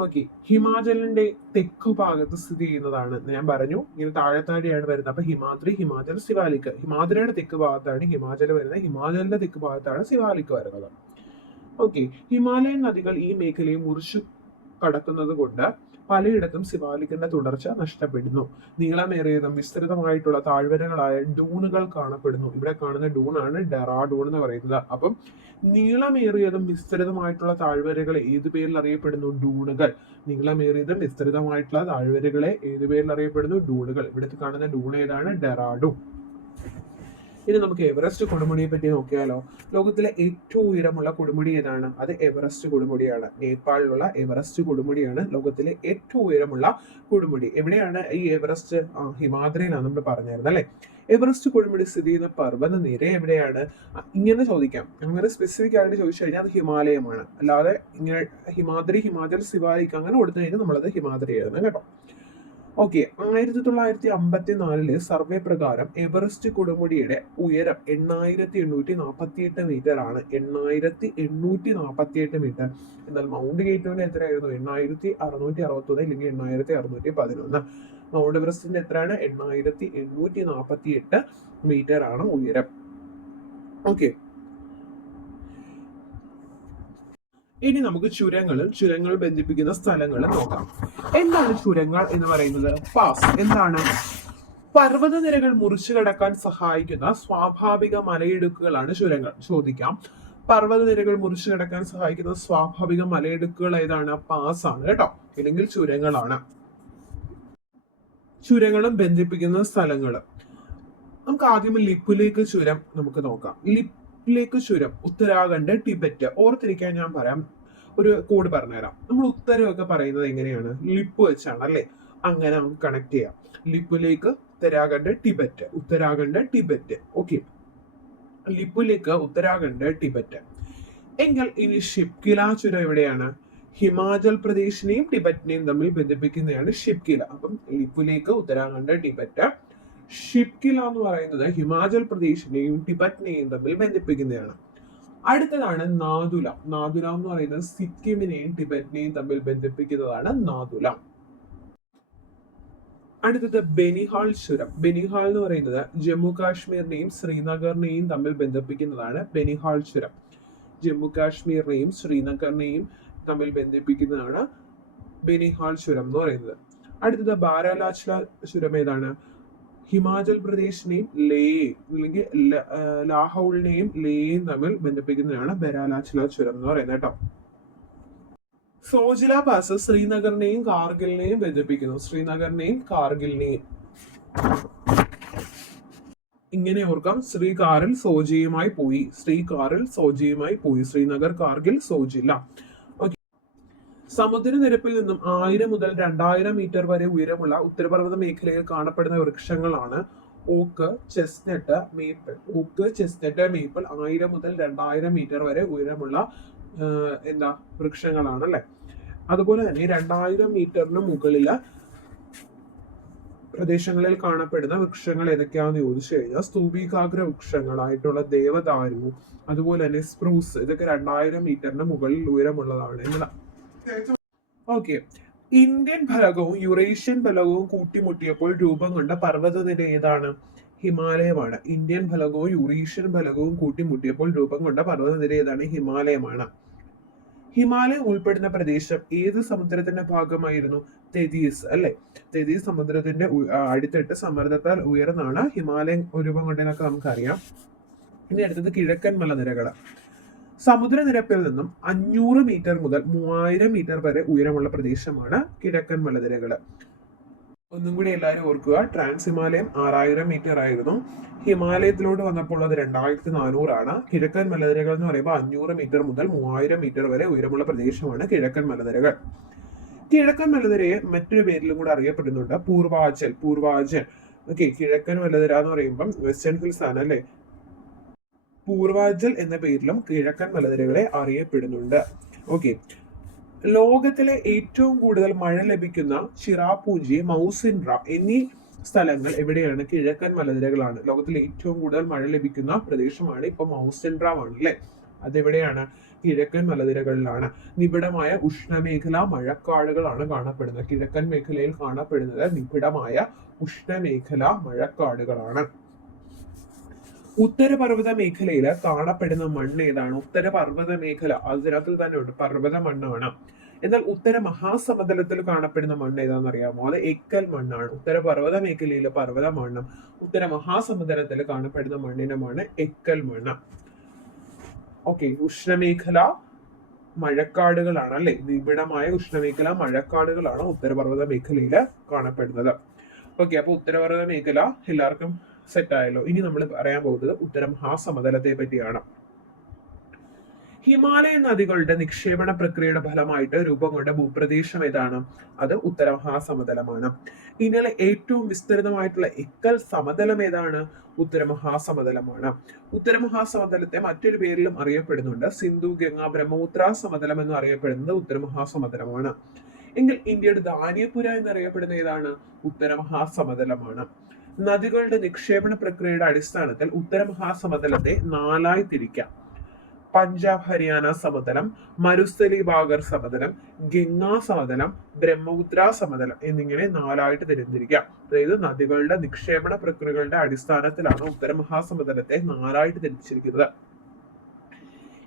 ഓക്കെ, ഹിമാചലിന്റെ തെക്കു ഭാഗത്ത് സ്ഥിതി ചെയ്യുന്നതാണ്. ഞാൻ പറഞ്ഞു ഇങ്ങനെ താഴെയാണ് വരുന്നത്. അപ്പൊ ഹിമാദ്രി, ഹിമാചൽ, സിവാലിക്. ഹിമാദ്രിയുടെ തെക്ക് ഭാഗത്താണ് ഹിമാചൽ വരുന്നത്. ഹിമാചലിന്റെ തെക്ക് ഭാഗത്താണ് സിവാലിക് വരുന്നത്. ഓക്കെ, ഹിമാലയൻ നദികൾ ഈ മേഖലയെ മുറിച്ചു കടക്കുന്നത് കൊണ്ട് പലയിടത്തും സിവാലിക്കിന്റെ തുടർച്ച നഷ്ടപ്പെടുന്നു. നീളമേറിയതും വിസ്തൃതമായിട്ടുള്ള താഴ്വരകളായ ഡൂണുകൾ കാണപ്പെടുന്നു. ഇവിടെ കാണുന്ന ഡൂണാണ് ഡെറാഡൂൺ എന്ന് പറയുന്നത്. അപ്പം നീളമേറിയതും വിസ്തൃതമായിട്ടുള്ള താഴ്വരകളെ ഏതു പേരിൽ അറിയപ്പെടുന്നു? ഡൂണുകൾ. നീളമേറിയതും വിസ്തൃതമായിട്ടുള്ള താഴ്വരകളെ ഏതു പേരിൽ അറിയപ്പെടുന്നു? ഡൂണുകൾ. ഇവിടുത്തെ കാണുന്ന ഡൂൺ ഏതാണ്? ഡെറാഡൂൺ. ഇനി നമുക്ക് എവറസ്റ്റ് കൊടുമുടിയെ പറ്റി നോക്കിയാലോ. ലോകത്തിലെ ഏറ്റവും ഉയരമുള്ള കൊടുമുടി ഏതാണ്? അത് എവറസ്റ്റ് കൊടുമുടിയാണ്. നേപ്പാളിലുള്ള എവറസ്റ്റ് കൊടുമുടിയാണ് ലോകത്തിലെ ഏറ്റവും ഉയരമുള്ള കൊടുമുടി. എവിടെയാണ് ഈ എവറസ്റ്റ്? ഹിമാദ്രിയിലാണ് നമ്മൾ പറഞ്ഞായിരുന്നു അല്ലെ. എവറസ്റ്റ് കൊടുമുടി സ്ഥിതി ചെയ്യുന്ന പർവ്വത നിര എവിടെയാണ്? ഇങ്ങനെ ചോദിക്കാം. അങ്ങനെ സ്പെസിഫിക് ആയിട്ട് ചോദിച്ചു കഴിഞ്ഞാൽ അത് ഹിമാലയമാണ്. അല്ലാതെ ഇങ്ങനെ ഹിമാദ്രി, ഹിമാചൽ, സിവാലിക് അങ്ങനെ കൊടുത്തു കഴിഞ്ഞാൽ നമ്മളത് ഹിമാദ്രി എഴുതണം കേട്ടോ. ഓക്കെ, 1954 സർവേ പ്രകാരം എവറസ്റ്റ് കൊടുമുടിയുടെ ഉയരം 8848 മീറ്റർ ആണ്. 8848 മീറ്റർ. എന്നാൽ മൗണ്ട് കെ2വിന്റെ എത്രയായിരുന്നു? 8661 അല്ലെങ്കിൽ 8611. മൗണ്ട് എവറസ്റ്റിന്റെ എത്രയാണ്? 8848 മീറ്റർ ആണ് ഉയരം. ഓക്കെ, ഇനി നമുക്ക് ചുരങ്ങൾ ബന്ധിപ്പിക്കുന്ന സ്ഥലങ്ങളും നോക്കാം. എന്താണ് ചുരങ്ങൾ എന്ന് പറയുന്നത്? പാസ്. എന്താണ്? പർവ്വതനിരകൾ മുറിച്ചു കടക്കാൻ സഹായിക്കുന്ന സ്വാഭാവിക മലയിടുക്കുകളാണ് ചുരങ്ങൾ. ചോദിക്കാം, പർവ്വതനിരകൾ മുറിച്ചു കടക്കാൻ സഹായിക്കുന്ന സ്വാഭാവിക മലയിടുക്കുകൾ ഏതാണ്? പാസ് ആണ് കേട്ടോ, അല്ലെങ്കിൽ ചുരങ്ങളാണ്. ചുരങ്ങളും ബന്ധിപ്പിക്കുന്ന സ്ഥലങ്ങൾ നമുക്ക് ആദ്യം ലിപുലേക്ക് ചുരം നമുക്ക് നോക്കാം. ലിപുലേക്ക് ചുരം ഉത്തരാഖണ്ഡ്, ടിബറ്റ്. ഓർത്തിരിക്കാൻ ഞാൻ പറയാം, ഒരു കോഡ് പറഞ്ഞുതരാം. നമ്മൾ ഉത്തരവൊക്കെ പറയുന്നത് എങ്ങനെയാണ്? ലിപ്പ് വെച്ചാണ് അല്ലെ. അങ്ങനെ നമുക്ക് കണക്ട് ചെയ്യാം. Lipulekh Uttarakhand Tibet, Uttarakhand Tibet. Okay, Lipulekh Uttarakhand Tibet. എങ്കിൽ ഇനി ഷിപ്കില ചുരം എവിടെയാണ്? ഹിമാചൽ പ്രദേശിനെയും ടിബറ്റിനെയും തമ്മിൽ ബന്ധിപ്പിക്കുന്നതാണ് ഷിപ്കില. അപ്പം ലിപ്പുലേക്ക് ഉത്തരാഖണ്ഡ് ടിബറ്റ്. ഷിപ്കില എന്ന് പറയുന്നത് ഹിമാചൽ പ്രദേശിനെയും ടിബറ്റിനെയും തമ്മിൽ ബന്ധിപ്പിക്കുന്നതാണ്. അടുത്തതാണ് നാഥുല. നാഥുല എന്ന് പറയുന്നത് സിക്കിമിനെയും ടിബറ്റിനെയും തമ്മിൽ ബന്ധിപ്പിക്കുന്നതാണ് നാഥുല. അടുത്തത് ബെനിഹാൾ ചുരം. ബെനിഹാൾ എന്ന് പറയുന്നത് ജമ്മു കാശ്മീരിനെയും ശ്രീനഗറിനെയും തമ്മിൽ ബന്ധിപ്പിക്കുന്നതാണ് ബെനിഹാൾ ചുരം. ജമ്മു കാശ്മീരിനെയും ശ്രീനഗറിനെയും തമ്മിൽ ബന്ധിപ്പിക്കുന്നതാണ് ബെനിഹാൾ ചുരം എന്ന് പറയുന്നത്. അടുത്തത് ബാരാലാച്ല ചുരം ഏതാണ്? ഹിമാചൽ പ്രദേശിനെയും ലേയെയും അല്ലെങ്കിൽ ലാഹൌളിനെയും ലേയെയും തമ്മിൽ ബന്ധിപ്പിക്കുന്നതാണ് ബാരാലാച്ല ചുരം എന്ന് പറയുന്നത് കേട്ടോ. സോജില പാസ് ശ്രീനഗറിനെയും കാർഗിലിനെയും ബന്ധിപ്പിക്കുന്നു. ശ്രീനഗറിനെയും കാർഗിലിനെയും ഇങ്ങനെ ഓർക്കാം. ശ്രീകാറിൽ സോജിയുമായി പോയി, ശ്രീകാറിൽ സോജിയുമായി പോയി, ശ്രീനഗർ, കാർഗിൽ, സോജില. സമുദ്രനിരപ്പിൽ നിന്നും 1000 മുതൽ 2000 മീറ്റർ വരെ ഉയരമുള്ള ഉത്തരപർവ്വത മേഖലയിൽ കാണപ്പെടുന്ന വൃക്ഷങ്ങളാണ് ഓക്ക്, ചെസ്റ്റ്നട്ട്, മേപ്പിൾ. ഓക്ക്, ചെസ്റ്റ്നട്ട്, മേപ്പിൾ 1000 മുതൽ 2000 മീറ്റർ വരെ ഉയരമുള്ള വൃക്ഷങ്ങളാണ് അല്ലെ. അതുപോലെ തന്നെ 2000 മീറ്ററിന് മുകളില് പ്രദേശങ്ങളിൽ കാണപ്പെടുന്ന വൃക്ഷങ്ങൾ ഏതൊക്കെയാണെന്ന് ചോദിച്ചു കഴിഞ്ഞാൽ സ്തൂപികാഗ്ര വൃക്ഷങ്ങളായിട്ടുള്ള ദേവദാരു, അതുപോലെ തന്നെ സ്പ്രൂസ്, ഇതൊക്കെ 2000 മീറ്ററിന് മുകളിൽ ഉയരമുള്ളതാണ് എന്നുള്ള. ഓക്കെ, ഇന്ത്യൻ ഫലകവും യുറേഷ്യൻ ഫലകവും കൂട്ടിമുട്ടിയപ്പോൾ രൂപം കൊണ്ട പർവ്വതനിര ഏതാണ്? ഹിമാലയമാണ്. ഇന്ത്യൻ ഫലകവും യുറേഷ്യൻ ഫലകവും കൂട്ടിമുട്ടിയപ്പോൾ രൂപം കൊണ്ട പർവ്വതനിര ഏതാണ്? ഹിമാലയമാണ്. ഹിമാലയം ഉൾപ്പെടുന്ന പ്രദേശം ഏത് സമുദ്രത്തിന്റെ ഭാഗമായിരുന്നു? തെതീസ് അല്ലെ. തെതീസ് സമുദ്രത്തിന്റെ അടിത്തട്ട് സമ്മർദ്ദത്താൽ ഉയർന്നാണ് ഹിമാലയം രൂപം കൊണ്ടതെന്നൊക്കെ നമുക്കറിയാം. ഇനി അടുത്തത് കിഴക്കൻ മലനിരകൾ. സമുദ്രനിരപ്പിൽ നിന്നും 500 മീറ്റർ മുതൽ 3000 മീറ്റർ വരെ ഉയരമുള്ള പ്രദേശമാണ് കിഴക്കൻ മലനിരകൾ. ഒന്നും കൂടി എല്ലാവരും ഓർക്കുക, ട്രാൻസ് ഹിമാലയം 6000 മീറ്റർ ആയിരുന്നു. ഹിമാലയത്തിലോട്ട് വന്നപ്പോൾ അത് 2400 ആണ്. കിഴക്കൻ മലനിരകൾ എന്ന് പറയുമ്പോൾ 500 മീറ്റർ മുതൽ 3000 മീറ്റർ വരെ ഉയരമുള്ള പ്രദേശമാണ് കിഴക്കൻ മലനിരകൾ. കിഴക്കൻ മലനിരയെ മറ്റൊരു പേരിലും കൂടെ അറിയപ്പെടുന്നുണ്ട്, പൂർവാചൽ. പൂർവാചൽ. ഓക്കെ, കിഴക്കൻ മലനിര എന്ന് പറയുമ്പം വെസ്റ്റേൺ ഹിൽസ് ആണ് അല്ലെ. പൂർവാചൽ എന്ന പേരിലും കിഴക്കൻ മലനിരകളെ അറിയപ്പെടുന്നുണ്ട്. ഓക്കെ, ലോകത്തിലെ ഏറ്റവും കൂടുതൽ മഴ ലഭിക്കുന്ന ചിറാപൂഞ്ചി, മൗസിൻഡ്ര എന്നീ സ്ഥലങ്ങൾ എവിടെയാണ്? കിഴക്കൻ മലനിരകളാണ്. ലോകത്തിലെ ഏറ്റവും കൂടുതൽ മഴ ലഭിക്കുന്ന പ്രദേശമാണ് ഇപ്പൊ മൗസിൻഡ്ര ആണ് അല്ലെ. അതെവിടെയാണ്? കിഴക്കൻ മലനിരകളിലാണ്. നിബിഡമായ ഉഷ്ണമേഖലാ മഴക്കാടുകളാണ് കാണപ്പെടുന്നത്. കിഴക്കൻ മേഖലയിൽ കാണപ്പെടുന്നത് നിബിഡമായ ഉഷ്ണമേഖലാ മഴക്കാടുകളാണ്. ഉത്തരപർവ്വത മേഖലയിൽ കാണപ്പെടുന്ന മണ്ണ് ഏതാണ്? ഉത്തരപർവ്വത മേഖല അതിനകത്തിൽ തന്നെ ഉണ്ട്, പർവ്വത മണ്ണാണ്. എന്നാൽ ഉത്തര മഹാസമതലത്തിൽ കാണപ്പെടുന്ന മണ്ണ് ഏതാണെന്ന് അറിയാമോ? അത് എക്കൽ മണ്ണാണ്. ഉത്തരപർവ്വത മേഖലയിലെ പർവ്വത മണ്ണും ഉത്തര മഹാസമുദ്രത്തിൽ കാണപ്പെടുന്ന മണ്ണിനുമാണ് എക്കൽ മണ്ണ്. ഓക്കെ, ഉഷ്ണമേഖല മഴക്കാടുകളാണ് അല്ലെ. നിബിഡമായ ഉഷ്ണമേഖല മഴക്കാടുകളാണ് ഉത്തരപർവ്വത മേഖലയിൽ കാണപ്പെടുന്നത്. ഓക്കെ, അപ്പൊ ഉത്തരപർവ്വത മേഖല എല്ലാവർക്കും സെറ്റ് ആയല്ലോ. ഇനി നമ്മൾ പറയാൻ പോകുന്നത് ഉത്തര മഹാസമതലത്തെ പറ്റിയാണ്. ഹിമാലയ നദികളുടെ നിക്ഷേപണ പ്രക്രിയയുടെ ഫലമായിട്ട് രൂപം കൊണ്ട ഭൂപ്രദേശം ഏതാണ്? അത് ഉത്തര മഹാസമതലമാണ്. ഇന്ത്യയിലെ ഏറ്റവും വിസ്തൃതമായിട്ടുള്ള എക്കൽ സമതലം ഏതാണ്? ഉത്തര മഹാസമതലമാണ്. ഉത്തര മഹാസമതലത്തെ മറ്റൊരു പേരിലും അറിയപ്പെടുന്നുണ്ട്, സിന്ധു ഗംഗ ബ്രഹ്മപുത്ര സമതലം എന്ന് അറിയപ്പെടുന്നത് ഉത്തര മഹാസമതലമാണ്. എങ്കിൽ ഇന്ത്യയുടെ ദാനിയപുര എന്നറിയപ്പെടുന്ന ഏതാണ്? ഉത്തര മഹാസമതലമാണ്. നദികളുടെ നിക്ഷേപണ പ്രക്രിയയുടെ അടിസ്ഥാനത്തിൽ ഉത്തര മഹാസമതലത്തെ 4ആയി തിരിക്കാം. പഞ്ചാബ് ഹരിയാന സമതലം, മരുസ്ഥലി ബാഗർ സമതലം, ഗംഗാ സമതലം, ബ്രഹ്മപുത്ര സമതലം എന്നിങ്ങനെ 4ആയിട്ട് തിരിക്കാം. അതായത് നദികളുടെ നിക്ഷേപണ പ്രക്രിയകളുടെ അടിസ്ഥാനത്തിലാണ് ഉത്തര മഹാസമതലത്തെ 4ആയിട്ട് തിരിച്ചിരിക്കുന്നത്.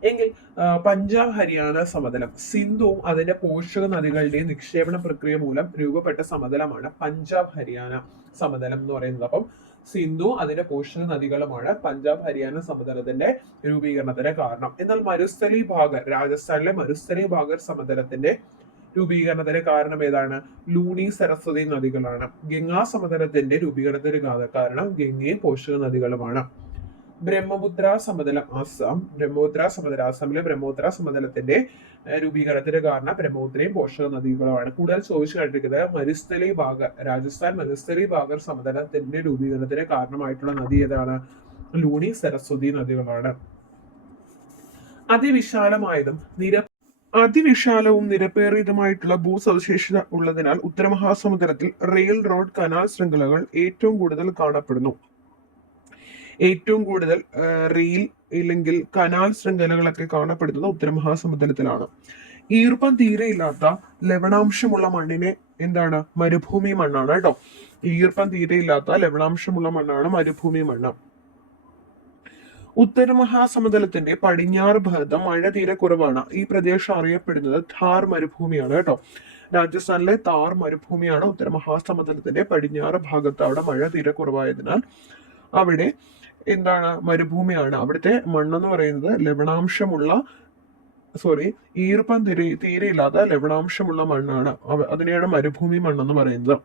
എങ്കിൽ പഞ്ചാബ് ഹരിയാന സമതലം സിന്ധുവും അതിന്റെ പോഷക നദികളുടെയും നിക്ഷേപണ പ്രക്രിയ മൂലം രൂപപ്പെട്ട സമതലമാണ് പഞ്ചാബ് ഹരിയാന സമതലം എന്ന് പറയുന്നത്. അപ്പം സിന്ധു അതിന്റെ പോഷക നദികളുമാണ് പഞ്ചാബ് ഹരിയാന സമതലത്തിന്റെ രൂപീകരണത്തിന് കാരണം. എന്നാൽ മരുസ്ഥലി ഭാഗർ, രാജസ്ഥാനിലെ മരുസ്ഥലി ഭാഗർ സമതലത്തിന്റെ രൂപീകരണത്തിന് കാരണം ഏതാണ്? ലൂണി, സരസ്വതി നദികളാണ്. ഗംഗാ സമതലത്തിന്റെ രൂപീകരണത്തിന് കാരണം ഗംഗയും പോഷക നദികളുമാണ്. ബ്രഹ്മപുത്ര സമതലം ആസാം. ആസാമിലെ ബ്രഹ്മപുത്ര സമതലത്തിന്റെ രൂപീകരണത്തിന് കാരണം ബ്രഹ്മപുത്രയും പോഷക നദികളുമാണ്. കൂടുതൽ ചോദിച്ചു കണ്ടിരിക്കുന്നത് മരുസ്ഥലി ബാഗർ, രാജസ്ഥാൻ മരുസ്ഥലി ബാഗർ സമതലത്തിന്റെ രൂപീകരണത്തിന് കാരണമായിട്ടുള്ള നദി ഏതാണ്? ലൂണി, സരസ്വതി നദികളാണ്. അതിവിശാലമായതും അതിവിശാലവും നിരപ്പേറിയതുമായിട്ടുള്ള ഭൂസവിശേഷത ഉള്ളതിനാൽ ഉത്തരമഹാസമുദ്രത്തിൽ റെയിൽ റോഡ് കനാൽ ശൃംഖലകൾ ഏറ്റവും കൂടുതൽ കാണപ്പെടുന്നു. ഏറ്റവും കൂടുതൽ റെയിൽ ഇല്ലെങ്കിൽ കനാൽ ശൃംഖലകളൊക്കെ കാണപ്പെടുന്നത് ഉത്തരമഹാസമുദ്രത്തിലാണ്. ഈർപ്പം തീരെയില്ലാത്ത ലവണാംശമുള്ള മണ്ണിനെ എന്താണ്? മരുഭൂമി മണ്ണാണ് കേട്ടോ. ഈർപ്പം തീരെയില്ലാത്ത ലവണാംശമുള്ള മണ്ണാണ് മരുഭൂമി മണ്ണ്. ഉത്തരമഹാസമുദ്രത്തിന്റെ പടിഞ്ഞാറ് ഭാഗത്ത് മഴ തീരെ കുറവാണ്. ഈ പ്രദേശം അറിയപ്പെടുന്നത് ഥാർ മരുഭൂമിയാണ് കേട്ടോ. രാജസ്ഥാനിലെ താർ മരുഭൂമിയാണ് ഉത്തരമഹാസമുദ്രത്തിന്റെ പടിഞ്ഞാറ് ഭാഗത്ത്. അവിടെ മഴ തീരെ കുറവായതിനാൽ അവിടെ എന്താണ്? മരുഭൂമിയാണ്. അവിടുത്തെ മണ്ണെന്ന് പറയുന്നത് ഈർപ്പം തീരെയില്ലാത്ത ലവണാംശമുള്ള മണ്ണാണ്. അതിനെയാണ് മരുഭൂമി മണ്ണെന്ന് പറയുന്നത്.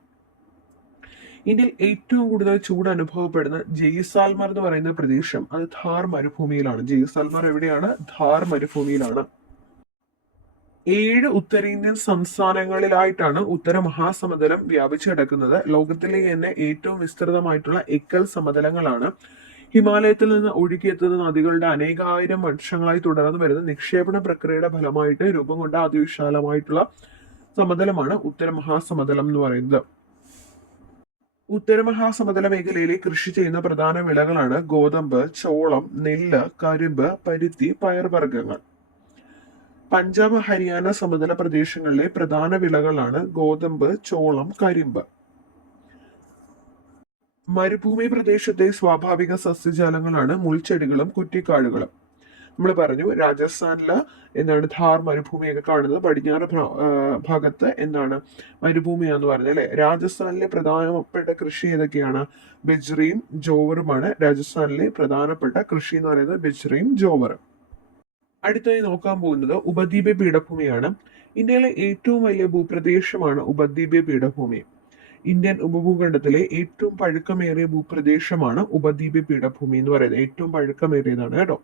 ഇന്ത്യയിൽ ഏറ്റവും കൂടുതൽ ചൂട് അനുഭവപ്പെടുന്ന ജയ്സാൽമർ എന്ന് പറയുന്ന പ്രദേശം അത് ഥാർ മരുഭൂമിയിലാണ്. ജയ്സാൽമർ എവിടെയാണ്? ഥാർ മരുഭൂമിയിലാണ്. 7 ഉത്തരേന്ത്യൻ സംസ്ഥാനങ്ങളിലായിട്ടാണ് ഉത്തര മഹാസമതലം വ്യാപിച്ചു കിടക്കുന്നത്. ലോകത്തിലെ തന്നെ ഏറ്റവും വിസ്തൃതമായിട്ടുള്ള എക്കൽ സമതലങ്ങളാണ്. ഹിമാലയത്തിൽ നിന്ന് ഒഴുകിയെത്തുന്ന നദികളുടെ അനേകായിരം വർഷങ്ങളായി തുടർന്ന് വരുന്ന നിക്ഷേപണ പ്രക്രിയയുടെ ഫലമായിട്ട് രൂപം കൊണ്ട അതിവിശാലമായിട്ടുള്ള സമതലമാണ് ഉത്തര മഹാസമതലം എന്ന് പറയുന്നത്. ഉത്തരമഹാസമതല മേഖലയിലെ കൃഷി ചെയ്യുന്ന പ്രധാന വിളകളാണ് ഗോതമ്പ്, ചോളം, നെല്ല്, കരിമ്പ്, പരുത്തി, പയർവർഗ്ഗങ്ങൾ. പഞ്ചാബ്, ഹരിയാന സമതല പ്രദേശങ്ങളിലെ പ്രധാന വിളകളാണ് ഗോതമ്പ്, ചോളം, കരിമ്പ്. മരുഭൂമി പ്രദേശത്തെ സ്വാഭാവിക സസ്യജാലങ്ങളാണ് മുൾച്ചെടികളും കുറ്റിക്കാടുകളും. നമ്മൾ പറഞ്ഞു രാജസ്ഥാനില് എന്താണ്? ഥാർ മരുഭൂമിയൊക്കെ കാണുന്നത്. പടിഞ്ഞാറ് ഭാഗത്ത് എന്താണ്? മരുഭൂമിയാന്ന് പറഞ്ഞത് അല്ലെ. രാജസ്ഥാനിലെ പ്രധാനപ്പെട്ട കൃഷി ഏതൊക്കെയാണ്? ബജ്രയും ജോവറുമാണ് രാജസ്ഥാനിലെ പ്രധാനപ്പെട്ട കൃഷി എന്ന് പറയുന്നത്. ബജ്രയും ജോവറും. അടുത്തായി നോക്കാൻ പോകുന്നത് ഉപദ്വീപ് പീഠഭൂമിയാണ്. ഇന്ത്യയിലെ ഏറ്റവും വലിയ ഭൂപ്രദേശമാണ് ഉപദ്വീപ് പീഠഭൂമി. ഇന്ത്യൻ ഉപഭൂഖണ്ഡത്തിലെ ഏറ്റവും പഴക്കമേറിയ ഭൂപ്രദേശമാണ് ഉപദ്വീപ് പീഠഭൂമി എന്ന് പറയുന്നത്. ഏറ്റവും പഴക്കമേറിയതാണ് കേട്ടോ.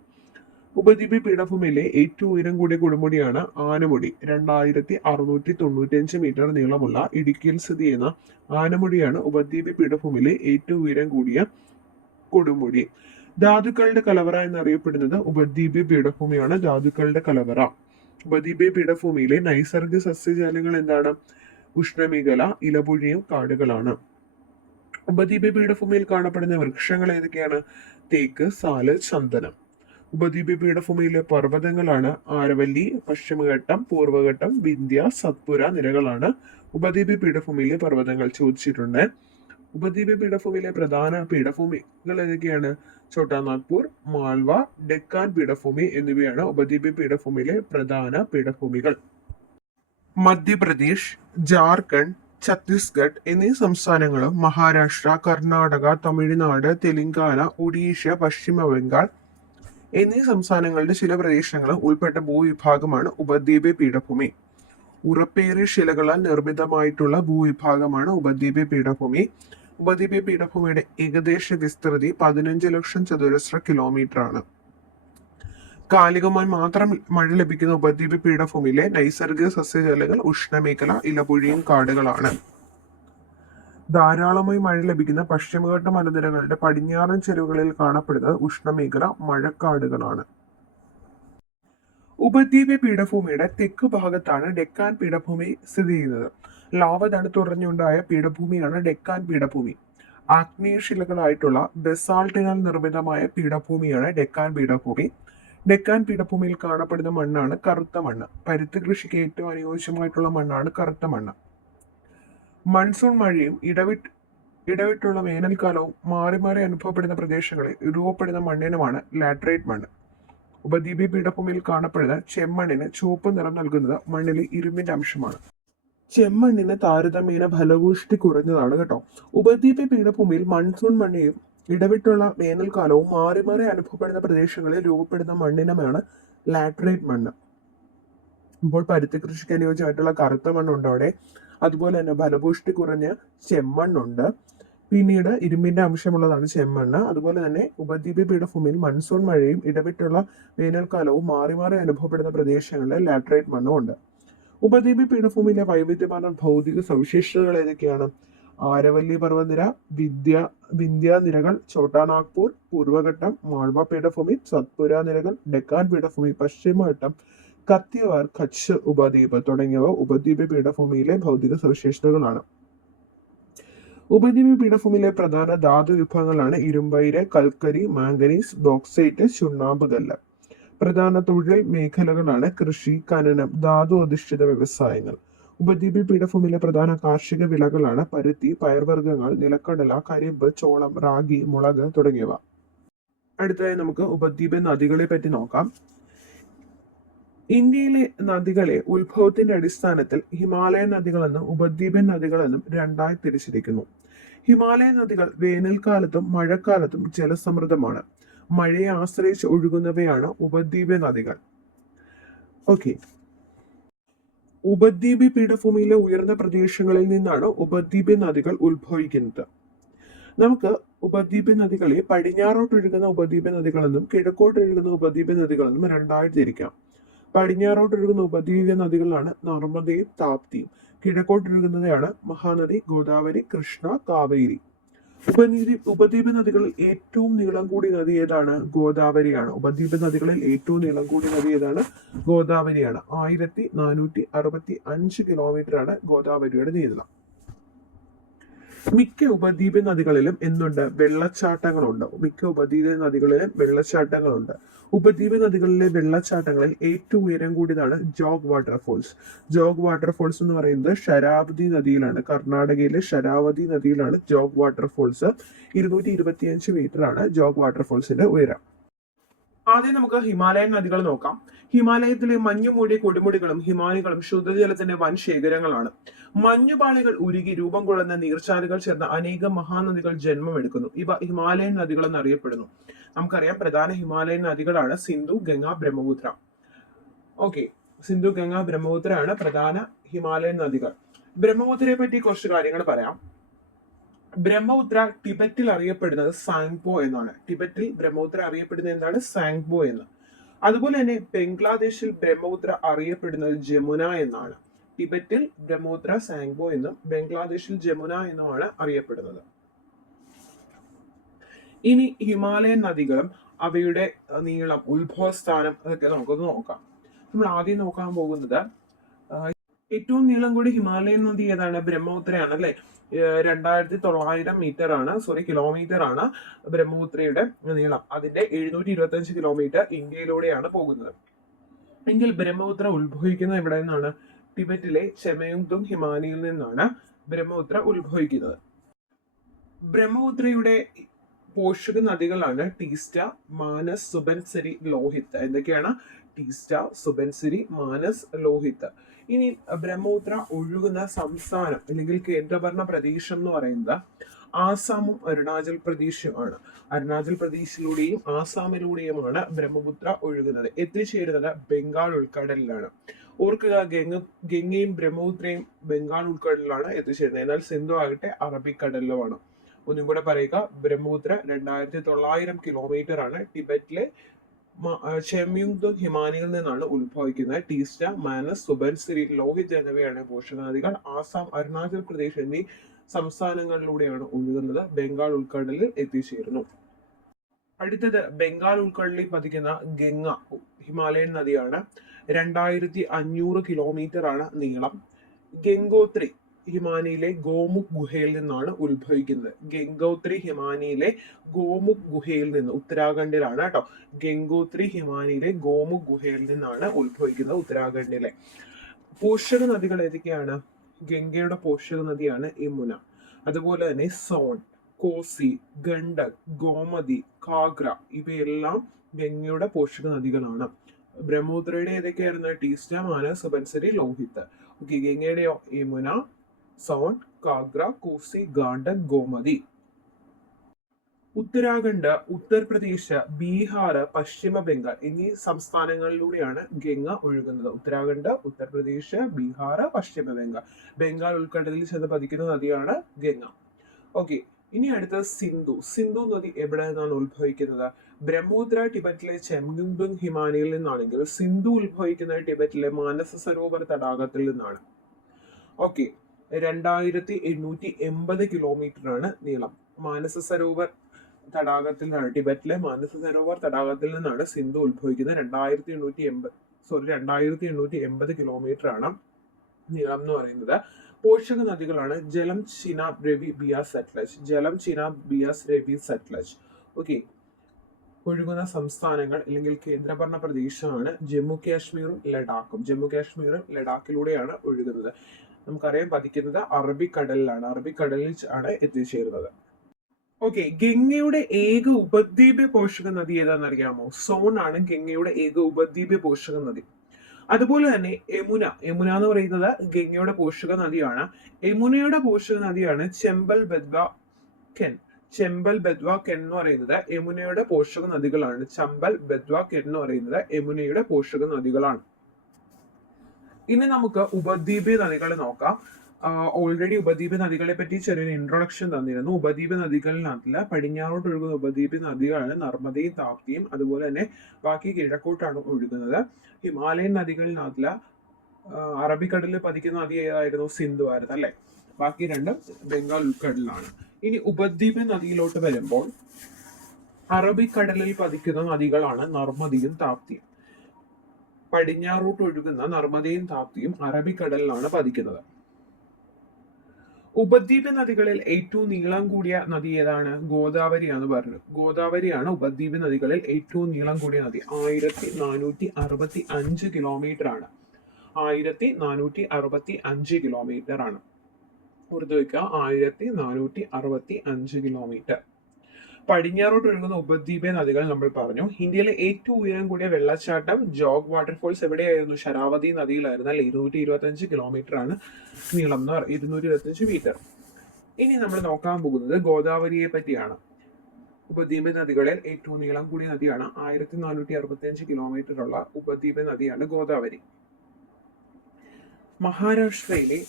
ഉപദ്വീപ് പീഠഭൂമിയിലെ ഏറ്റവും ഉയരം കൂടിയ കൊടുമുടിയാണ് ആനമുടി. 2695 മീറ്റർ നീളമുള്ള ഇടുക്കിയിൽ സ്ഥിതി ചെയ്യുന്ന ആനമുടിയാണ് ഉപദ്വീപ് പീഠഭൂമിയിലെ ഏറ്റവും ഉയരം കൂടിയ കൊടുമുടി. ധാതുക്കളുടെ കലവറ എന്നറിയപ്പെടുന്നത് ഉപദ്വീപ് പീഠഭൂമിയാണ്. ധാതുക്കളുടെ കലവറ. ഉപദ്വീപ് പീഠഭൂമിയിലെ നൈസർഗിക സസ്യജാലങ്ങൾ എന്താണ്? ഉഷ്ണമേഖല, ഇലപൊഴിയും കാടുകളാണ്. ഉപദ്വീപ് പീഠഭൂമിയിൽ കാണപ്പെടുന്ന വൃക്ഷങ്ങൾ ഏതൊക്കെയാണ്? തേക്ക്, സാല്, ചന്ദനം. ഉപദ്വീപ് പീഠഭൂമിയിലെ പർവ്വതങ്ങളാണ് ആരവല്ലി, പശ്ചിമഘട്ടം, പൂർവ്വഘട്ടം, വിന്ധ്യ, സത്പുര നിരകളാണ് ഉപദ്വീപ് പീഠഭൂമിയിലെ പർവ്വതങ്ങൾ. ചോദിച്ചിട്ടുണ്ട്. ഉപദ്വീപ് പീഠഭൂമിയിലെ പ്രധാന പീഠഭൂമികൾ ഏതൊക്കെയാണ്? ഛോട്ടാനാഗ്പൂർ, മാൽവ, ഡെക്കാൻ പീഠഭൂമി എന്നിവയാണ് ഉപദ്വീപ് പീഠഭൂമിയിലെ പ്രധാന പീഠഭൂമികൾ. മധ്യപ്രദേശ്, ജാർഖണ്ഡ്, ഛത്തീസ്ഗഡ് എന്നീ സംസ്ഥാനങ്ങളും മഹാരാഷ്ട്ര, കർണാടക, തമിഴ്നാട്, തെലങ്കാന, ഒഡീഷ, പശ്ചിമ ബംഗാൾ എന്നീ സംസ്ഥാനങ്ങളുടെ ചില പ്രദേശങ്ങളും ഉൾപ്പെട്ട ഭൂവിഭാഗമാണ് ഉപദ്വീപ് പീഠഭൂമി. ഉറപ്പേറിയ ശിലകളാൽ നിർമ്മിതമായിട്ടുള്ള ഭൂവിഭാഗമാണ് ഉപദ്വീപ് പീഠഭൂമി. ഉപദ്വീപ് പീഠഭൂമിയുടെ ഏകദേശ വിസ്തൃതി 15 ലക്ഷം ചതുരശ്ര കിലോമീറ്റർ ആണ്. കാലികമായി മാത്രം മഴ ലഭിക്കുന്ന ഉപദ്വീപ് പീഠഭൂമിയിലെ നൈസർഗിക സസ്യജാലങ്ങൾ ഉഷ്ണമേഖല, ഇലപൊഴിയും കാടുകളാണ്. ധാരാളമായി മഴ ലഭിക്കുന്ന പശ്ചിമഘട്ട മലനിരകളുടെ പടിഞ്ഞാറൻ ചെരുവുകളിൽ കാണപ്പെടുന്നത് ഉഷ്ണമേഖല മഴക്കാടുകളാണ്. ഉപദ്വീപ് പീഠഭൂമിയുടെ തെക്ക് ഭാഗത്താണ് ഡെക്കാൻ പീഠഭൂമി സ്ഥിതി ചെയ്യുന്നത്. ലാവ തണുത്തുറഞ്ഞുണ്ടായ പീഠഭൂമിയാണ് ഡെക്കാൻ പീഠഭൂമി. ആഗ്നേയശിലകളായിട്ടുള്ള ബസാൾട്ടിനാൽ നിർമ്മിതമായ പീഠഭൂമിയാണ് ഡെക്കാൻ പീഠഭൂമി. ഡെക്കാൻ പീഠഭൂമിയിൽ കാണപ്പെടുന്ന മണ്ണാണ് കറുത്ത മണ്ണ്. പരുത്തി കൃഷിക്ക് ഏറ്റവും അനുയോജ്യമായിട്ടുള്ള മണ്ണാണ് കറുത്ത മണ്ണ്. മൺസൂൺ മഴയും ഇടവിട്ടുള്ള വേനൽക്കാലവും മാറി മാറി അനുഭവപ്പെടുന്ന പ്രദേശങ്ങളിൽ രൂപപ്പെടുന്ന മണ്ണിനുമാണ് ലാറ്ററൈറ്റ് മണ്ണ്. ഉപദ്വീപ് പീഠഭൂമിയിൽ കാണപ്പെടുന്ന ചെമ്മണ്ണിന് ചുവപ്പ് നിറം നൽകുന്നത് മണ്ണിലെ ഇരുമ്പിന്റെ അംശമാണ്. ചെമ്മണ്ണിന് താരതമ്യേന ഫലപുഷ്ടി കുറഞ്ഞതാണ് കേട്ടോ. ഉപദ്വീപ് പീഠഭൂമിയിൽ മൺസൂൺ മഴയും ഇടവിട്ടുള്ള വേനൽക്കാലവും മാറി മാറി അനുഭവപ്പെടുന്ന പ്രദേശങ്ങളിൽ രൂപപ്പെടുന്ന മണ്ണിനമാണ് ലാറ്ററൈറ്റ് മണ്ണ്. ഇപ്പോൾ പരുത്തി കൃഷിക്ക് അനുയോജ്യമായിട്ടുള്ള കറുത്ത മണ്ണുണ്ട് അവിടെ. അതുപോലെ തന്നെ ഫലപുഷ്ടി കുറഞ്ഞ ചെമ്മണ്ണുണ്ട്. പിന്നീട് ഇരുമ്പിന്റെ അംശമുള്ളതാണ് ചെമ്മണ്ണ്. അതുപോലെ തന്നെ ഉപദ്വീപ പീഠഭൂമിയിൽ മൺസൂൺ മഴയും ഇടവിട്ടുള്ള വേനൽക്കാലവും മാറി മാറി അനുഭവപ്പെടുന്ന പ്രദേശങ്ങളിൽ ലാറ്ററൈറ്റ് മണ്ണും ഉണ്ട്. ഉപദ്വീപ പീഠഭൂമിയിലെ വൈവിധ്യമാർന്ന ഭൗതിക സവിശേഷതകൾ ഏതൊക്കെയാണ്? ആരവല്ലി പർവ്വതനിര, വിന്ധ്യ നിരകൾ, ഛോട്ടാ നാഗ്പൂർ, പൂർവ്വഘട്ടം, മാൾവ പീഠഭൂമി, സത്പുര നിരകൾ, ഡെക്കാൻ പീഠഭൂമി, പശ്ചിമഘട്ടം, കത്തിയവാർ, കച്ച് ഉപദ്വീപ് തുടങ്ങിയവ ഉപദ്വീപ പീഠഭൂമിയിലെ ഭൗതിക സവിശേഷതകളാണ്. ഉപദ്വീപ പീഠഭൂമിയിലെ പ്രധാന ധാതു വിഭാഗങ്ങളാണ് ഇരുമ്പയിര്, കൽക്കരി, മാംഗനീസ്, ബോക്സൈറ്റ്, ചുണ്ണാമ്പ് കല്ല്. പ്രധാന തൊഴിൽ മേഖലകളാണ് കൃഷി, ഖനനം, ധാതു അധിഷ്ഠിത വ്യവസായങ്ങൾ. ഉപദ്വീപ പീഠഭൂമിയിലെ പ്രധാന കാർഷിക വിളകളാണ് പരുത്തി, പയർവർഗ്ഗങ്ങൾ, നിലക്കടല, കരിമ്പ്, ചോളം, റാഗി, മുളക് തുടങ്ങിയവ. അടുത്തതായി നമുക്ക് ഉപദ്വീപ നദികളെ പറ്റി നോക്കാം. ഇന്ത്യയിലെ നദികളെ ഉത്ഭവത്തിന്റെ അടിസ്ഥാനത്തിൽ ഹിമാലയൻ നദികളെന്നും ഉപദ്വീപൻ നദികളെന്നും രണ്ടായി തിരിച്ചിരിക്കുന്നു. ഹിമാലയൻ നദികൾ വേനൽക്കാലത്തും മഴക്കാലത്തും ജലസമൃദ്ധമാണ്. മഴയെ ആശ്രയിച്ച് ഒഴുകുന്നവയാണ് ഉപദ്വീപ നദികൾ. ഓക്കെ, ഉപദ്വീപ പീഠഭൂമിയിലെ ഉയർന്ന പ്രദേശങ്ങളിൽ നിന്നാണ് ഉപദ്വീപ നദികൾ ഉത്ഭവിക്കുന്നത്. നമുക്ക് ഉപദ്വീപ നദികളെ പടിഞ്ഞാറോട്ടൊഴുകുന്ന ഉപദ്വീപ നദികളെന്നും കിഴക്കോട്ടൊഴുകുന്ന ഉപദ്വീപ നദികളെന്നും രണ്ടായി തിരിക്കാം. പടിഞ്ഞാറോട്ടൊഴുകുന്ന ഉപദ്വീപ നദികളാണ് നർമ്മദയും താപ്തിയും. കിഴക്കോട്ടൊഴുകുന്നതാണ് മഹാനദി, ഗോദാവരി, കൃഷ്ണ, കാവേരി. ഉപദ്വീപ നദികളിൽ ഏറ്റവും നീളം കൂടിയ നദി ഏതാണ്? ഗോദാവരിയാണ്. ഉപദ്വീപ നദികളിൽ ഏറ്റവും നീളം കൂടിയ നദി ഏതാണ്? ഗോദാവരിയാണ്. 1465 കിലോമീറ്റർ ആണ് ഗോദാവരിയുടെ നീളം. മിക്ക ഉപദ്വീപ നദികളിലും എന്തുണ്ട്? വെള്ളച്ചാട്ടങ്ങളുണ്ട്. മിക്ക ഉപദ്വീപ നദികളിലും വെള്ളച്ചാട്ടങ്ങളുണ്ട്. ഉപദ്വീപ നദികളിലെ വെള്ളച്ചാട്ടങ്ങളിൽ ഏറ്റവും ഉയരം കൂടിയതാണ് ജോഗ് വാട്ടർഫോൾസ്. ജോഗ് വാട്ടർഫോൾസ് എന്ന് പറയുന്നത് ശരാവതി നദിയിലാണ്. കർണാടകയിലെ ശരാവതി നദിയിലാണ് ജോഗ് വാട്ടർഫോൾസ്. 225 മീറ്റർ ആണ് ജോഗ് വാട്ടർഫോൾസിന്റെ ഉയരം. ആദ്യം നമുക്ക് ഹിമാലയൻ നദികൾ നോക്കാം. ഹിമാലയത്തിലെ മഞ്ഞുമൂടിയ കൊടുമുടികളും ഹിമാനികളും ശുദ്ധജലത്തിന്റെ വൻ ശേഖരങ്ങളാണ്. മഞ്ഞുപാളികൾ ഉരുകി രൂപം കൊള്ളുന്ന നീർച്ചാലുകൾ ചേർന്ന അനേകം മഹാനദികൾ ജന്മമെടുക്കുന്നു. ഇവ ഹിമാലയൻ നദികൾ എന്നറിയപ്പെടുന്നു. നമുക്കറിയാം, പ്രധാന ഹിമാലയൻ നദികളാണ് സിന്ധു, ഗംഗ, ബ്രഹ്മപുത്ര. ഓക്കെ, സിന്ധു, ഗംഗ, ബ്രഹ്മപുത്ര ആണ് പ്രധാന ഹിമാലയൻ നദികൾ. ബ്രഹ്മപുത്രയെ പറ്റി കുറച്ച് കാര്യങ്ങൾ പറയാം. ബ്രഹ്മപുത്ര ടിബറ്റിൽ അറിയപ്പെടുന്നത് സാങ്പോ എന്നാണ്. ടിബറ്റിൽ ബ്രഹ്മപുത്ര അറിയപ്പെടുന്നത് എന്താണ്? സാങ്പോ എന്ന്. അതുപോലെ തന്നെ ബംഗ്ലാദേശിൽ ബ്രഹ്മപുത്ര അറിയപ്പെടുന്നത് ജമുന എന്നാണ്. ടിബറ്റിൽ ബ്രഹ്മപുത്ര സാങ്പോ എന്നും ബംഗ്ലാദേശിൽ ജമുന എന്നുമാണ് അറിയപ്പെടുന്നത്. ഇനി ഹിമാലയൻ നദികളും അവയുടെ നീളം, ഉത്ഭവസ്ഥാനം അതൊക്കെ നമുക്കൊന്ന് നോക്കാം. നമ്മൾ ആദ്യം നോക്കാൻ പോകുന്നത് ഏറ്റവും നീളം കൂടി ഹിമാലയൻ നദി ഏതാണ്? ബ്രഹ്മപുത്രയാണ് അല്ലെ. 2900 മീറ്റർ ആണ്, കിലോമീറ്റർ ആണ് ബ്രഹ്മപുത്രയുടെ നീളം. അതിന്റെ 725 കിലോമീറ്റർ ഇന്ത്യയിലൂടെയാണ് പോകുന്നത്. എങ്കിൽ ബ്രഹ്മപുത്ര ഉത്ഭവിക്കുന്നത് എവിടെ നിന്നാണ്? ടിബറ്റിലെ ചെമയുങ്തുങ് ഹിമാനിയിൽ നിന്നാണ് ബ്രഹ്മപുത്ര ഉത്ഭവിക്കുന്നത്. ബ്രഹ്മപുത്രയുടെ പോഷക നദികളാണ് ടീസ്റ്റ, മാനസ്, സുബൻസിരി, ലോഹിത്. എന്തൊക്കെയാണ്? ടീസ്റ്റ, സുബൻസിരി, മാനസ്, ലോഹിത്. ഇനി ബ്രഹ്മപുത്ര ഒഴുകുന്ന സംസ്ഥാനം അല്ലെങ്കിൽ കേന്ദ്രഭരണ പ്രദേശം എന്ന് പറയുന്നത് ആസാമും അരുണാചൽ പ്രദേശുമാണ്. അരുണാചൽ പ്രദേശിലൂടെയും ആസാമിലൂടെയുമാണ് ബ്രഹ്മപുത്ര ഒഴുകുന്നത്. എത്തിച്ചേരുന്നത് ബംഗാൾ ഉൾക്കടലിലാണ്. ഓർക്കുക, ഗംഗയും ബ്രഹ്മപുത്രയും ബംഗാൾ ഉൾക്കടലിലാണ് എത്തിച്ചേരുന്നത്. എന്നാൽ സിന്ധു ആകട്ടെ അറബിക്കടലിലുമാണ്. ഒന്നും കൂടെ പറയുക, ബ്രഹ്മപുത്ര 2900 കിലോമീറ്റർ ആണ്. ടിബറ്റിലെ ചെമയുങ്തുങ് ഹിമാനിയിൽ നിന്നാണ് ഉത്ഭവിക്കുന്നത്. ടീസ്റ്റ, മാനസ്, സുബൻസിരി, ലോഹിത് എന്നിവയാണ് പോഷക നദികൾ. ആസാം, അരുണാചൽ പ്രദേശ് എന്നീ സംസ്ഥാനങ്ങളിലൂടെയാണ് ഒഴുകുന്നത്. ബംഗാൾ ഉൾക്കടലിൽ എത്തിച്ചേരുന്നു. അടുത്തത് ബംഗാൾ ഉൾക്കടലിൽ പതിക്കുന്ന ഗംഗ ഹിമാലയൻ നദിയാണ്. 2500 കിലോമീറ്റർ ആണ് നീളം. ഗംഗോത്രി ഹിമാനിയിലെ ഗോമുഖ് ഗുഹയിൽ നിന്നാണ് ഉത്ഭവിക്കുന്നത്. ഗംഗോത്രി ഹിമാനിയിലെ ഗോമുഖ് ഗുഹയിൽ നിന്ന്, ഉത്തരാഖണ്ഡിലാണ് കേട്ടോ. ഗംഗോത്രി ഹിമാനിയിലെ ഗോമുഖ് ഗുഹയിൽ നിന്നാണ് ഉത്ഭവിക്കുന്നത്, ഉത്തരാഖണ്ഡിലെ. പോഷക നദികൾ ഏതൊക്കെയാണ്? ഗംഗയുടെ പോഷക നദിയാണ് യമുന. അതുപോലെ തന്നെ സോൺ, കോസി, ഗണ്ഡക്, ഗോമതി, കാഗ്ര ഇവയെല്ലാം ഗംഗയുടെ പോഷക നദികളാണ്. ബ്രഹ്മപുത്രയുടെ ഏതൊക്കെയായിരുന്നു? ടീസ്റ്റ, മാനസ്, സുബൻസിരി, ലോഹിത്. ഓക്കെ, ഗംഗയുടെയോ? യമുന, സോൺ, കാഗ്ര, കോസി, ഗാണ്ഡക്, ഗോമതി. ഉത്തരാഖണ്ഡ്, ഉത്തർപ്രദേശ്, ബീഹാർ, പശ്ചിമ ബംഗാൾ എന്നീ സംസ്ഥാനങ്ങളിലൂടെയാണ് ഗംഗ ഒഴുകുന്നത്. ഉത്തരാഖണ്ഡ്, ഉത്തർപ്രദേശ്, ബീഹാർ, പശ്ചിമ ബംഗാൾ. ബംഗാൾ ഉൾക്കടലിൽ ചെന്ന് പതിക്കുന്ന നദിയാണ് ഗംഗ. ഓക്കെ, ഇനി അടുത്തത് സിന്ധു. സിന്ധു നദി എവിടെ നിന്നാണ് ഉത്ഭവിക്കുന്നത്? ബ്രഹ്മപുത്ര ടിബറ്റിലെ ചെങ്ഡുങ് ഹിമാനിയിൽ നിന്നാണെങ്കിൽ സിന്ധു ഉത്ഭവിക്കുന്നത് ടിബറ്റിലെ മാനസ സരോവർ തടാകത്തിൽ നിന്നാണ്. ഓക്കെ, 2880 കിലോമീറ്റർ ആണ് നീളം. മാനസ സരോവർ തടാകത്തിൽ നിന്നാണ്, ടിബറ്റിലെ മാനസ സരോവർ തടാകത്തിൽ നിന്നാണ് സിന്ധു ഉത്ഭവിക്കുന്നത്. 2880 കിലോമീറ്റർ ആണ് നീളം എന്ന് പറയുന്നത്. പോഷക നദികളാണ് ജലം, ചിനാബ്, രവി, ബിയാസ്, സത്ലജ്. ജലം, ചിനാബ്, ബിയാസ്, രവി, സത്ലജ്. ഓക്കെ, ഒഴുകുന്ന സംസ്ഥാനങ്ങൾ അല്ലെങ്കിൽ കേന്ദ്രഭരണ പ്രദേശമാണ് ജമ്മു കാശ്മീറും ലഡാക്കും. ജമ്മു കാശ്മീറും ലഡാക്കിലൂടെയാണ് ഒഴുകുന്നത്. നമുക്കറിയാം പതിക്കുന്നത് അറബിക്കടലിലാണ്. അറബിക്കടലിൽ ആണ് എത്തിച്ചേരുന്നത്. ഓക്കെ, ഗംഗയുടെ ഏക ഉപദ്വീപ പോഷക നദി ഏതാണെന്ന് അറിയാമോ? സോൺ ആണ് ഗംഗയുടെ ഏക ഉപദ്വീപ പോഷക നദി. അതുപോലെ തന്നെ യമുന എന്ന് പറയുന്നത് ഗംഗയുടെ പോഷക നദിയാണ്. യമുനയുടെ പോഷക നദിയാണ് ചെമ്പൽ, ബെദ്വ, കെൻ. ചെമ്പൽ, ബെദ്വ, കെൻ എന്ന് പറയുന്നത് യമുനയുടെ പോഷക നദികളാണ്. ചമ്പൽ, ബെദ്വ, കെൻ എന്ന് പറയുന്നത് യമുനയുടെ പോഷക നദികളാണ്. ഇനി നമുക്ക് ഉപദ്വീപ നദികൾ നോക്കാം. ഓൾറെഡി ഉപദ്വീപ നദികളെ പറ്റി ചെറിയൊരു ഇൻട്രൊഡക്ഷൻ തന്നിരുന്നു. ഉപദ്വീപ നദികളിനകത്തില് പടിഞ്ഞാറോട്ട് ഒഴുകുന്ന ഉപദ്വീപ നദികളാണ് നർമ്മദയും താപ്തിയും. അതുപോലെ തന്നെ ബാക്കി കിഴക്കോട്ടാണ് ഒഴുകുന്നത്. ഹിമാലയൻ നദികളിനകത്തില് അറബിക്കടലിൽ പതിക്കുന്ന നദി ഏതായിരുന്നു? സിന്ധു ആയിരുന്നു അല്ലെ. ബാക്കി രണ്ടും ബംഗാൾ ഉൾക്കടലിലാണ്. ഇനി ഉപദ്വീപ നദിയിലോട്ട് വരുമ്പോൾ അറബിക്കടലിൽ പതിക്കുന്ന നദികളാണ് നർമ്മദയും താപ്തിയും. പടിഞ്ഞാറോട്ട് ഒഴുകുന്ന നർമ്മദയും താപ്തിയും അറബിക്കടലിലാണ് പതിക്കുന്നത്. ഉപദ്വീപ നദികളിൽ ഏറ്റവും നീളം കൂടിയ നദി ഏതാണ്? ഗോദാവരിയാണ് പറഞ്ഞത്. ഗോദാവരിയാണ് ഉപദ്വീപ നദികളിൽ ഏറ്റവും നീളം കൂടിയ നദി. 1465 കിലോമീറ്റർ ആണ്. 1465 കിലോമീറ്റർ ആണ്. ഓർത്ത് വെക്കുക, 1465 കിലോമീറ്റർ. പടിഞ്ഞാറോട്ട് ഒഴുകുന്ന ഉപദ്വീപ നദികൾ നമ്മൾ പറഞ്ഞു. ഇന്ത്യയിലെ ഏറ്റവും ഉയരം കൂടിയ വെള്ളച്ചാട്ടം ജോഗ് വാട്ടർഫോൾസ് എവിടെയായിരുന്നു? ശരാവതി നദിയിലായിരുന്നു അല്ലെ. 225 കിലോമീറ്റർ ആണ് നീളം, 225 മീറ്റർ. ഇനി നമ്മൾ നോക്കാൻ പോകുന്നത് ഗോദാവരിയെ പറ്റിയാണ്. ഉപദ്വീപ നദികളിൽ ഏറ്റവും നീളം കൂടിയ നദിയാണ്. 1465 കിലോമീറ്റർ ഉള്ള ഉപദ്വീപ നദിയാണ് ഗോദാവരി. മഹാരാഷ്ട്രയിലെ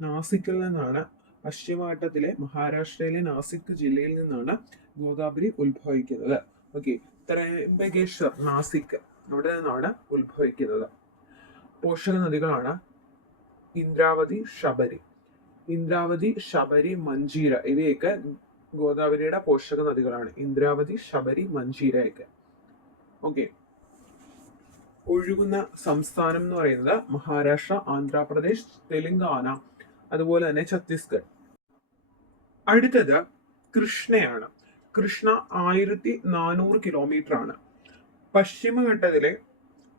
നാസിക്കിൽ നിന്നാണ്, പശ്ചിമഘട്ടത്തിലെ മഹാരാഷ്ട്രയിലെ നാസിക് ജില്ലയിൽ നിന്നാണ് ഗോദാവരി ഉത്ഭവിക്കുന്നത്. ഓക്കെ, ത്രയംബകേശ്വർ, നാസിക്, അവിടെ നിന്നാണ് ഉത്ഭവിക്കുന്നത്. പോഷക നദികളാണ് ഇന്ദ്രാവതി, ശബരി, മഞ്ചീര. ഇവയൊക്കെ ഗോദാവരിയുടെ പോഷക നദികളാണ്. ഇന്ദ്രാവതി, ശബരി, മഞ്ചീരയൊക്കെ. ഓക്കെ, ഒഴുകുന്ന സംസ്ഥാനം എന്ന് പറയുന്നത് മഹാരാഷ്ട്ര, ആന്ധ്രാപ്രദേശ്, തെലങ്കാന, അതുപോലെ തന്നെ ഛത്തീസ്ഗഡ്. അടുത്തത് കൃഷ്ണയാണ്. കൃഷ്ണ 1400 കിലോമീറ്റർ ആണ്. പശ്ചിമഘട്ടത്തിലെ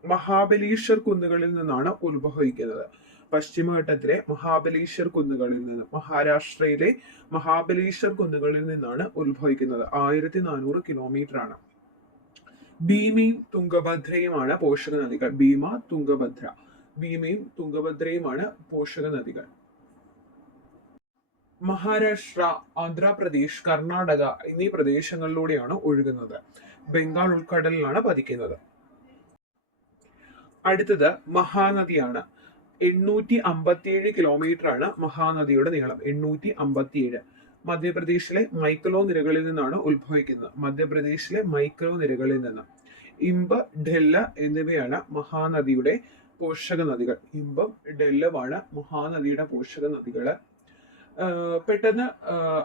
മഹാബലീശ്വർ കുന്നുകളിൽ നിന്നാണ് ഉത്ഭവിക്കുന്നത്. പശ്ചിമഘട്ടത്തിലെ മഹാബലീശ്വർ കുന്നുകളിൽ നിന്ന്, മഹാരാഷ്ട്രയിലെ മഹാബലീശ്വർ കുന്നുകളിൽ നിന്നാണ് ഉത്ഭവിക്കുന്നത്. 1400 കിലോമീറ്റർ ആണ്. ഭീമയും തുംഗഭദ്രയുമാണ് പോഷക നദികൾ. ഭീമയും തുംഗഭദ്രയുമാണ് പോഷക നദികൾ. മഹാരാഷ്ട്ര, ആന്ധ്രാപ്രദേശ്, കർണാടക എന്നീ പ്രദേശങ്ങളിലൂടെയാണ് ഒഴുകുന്നത്. ബംഗാൾ ഉൾക്കടലിലാണ് പതിക്കുന്നത്. അടുത്തത് മഹാനദിയാണ്. 857 കിലോമീറ്റർ ആണ് മഹാനദിയുടെ നീളം. 857. മധ്യപ്രദേശിലെ മൈക്കലോ നിരകളിൽ നിന്നാണ് ഉത്ഭവിക്കുന്നത്. ഇമ്പ്, ഢെല്ല എന്നിവയാണ് മഹാനദിയുടെ പോഷക നദികൾ. ഇമ്പം, ഢെല്ലമാണ് മഹാനദിയുടെ പോഷക നദികള്. പെട്ടെന്ന്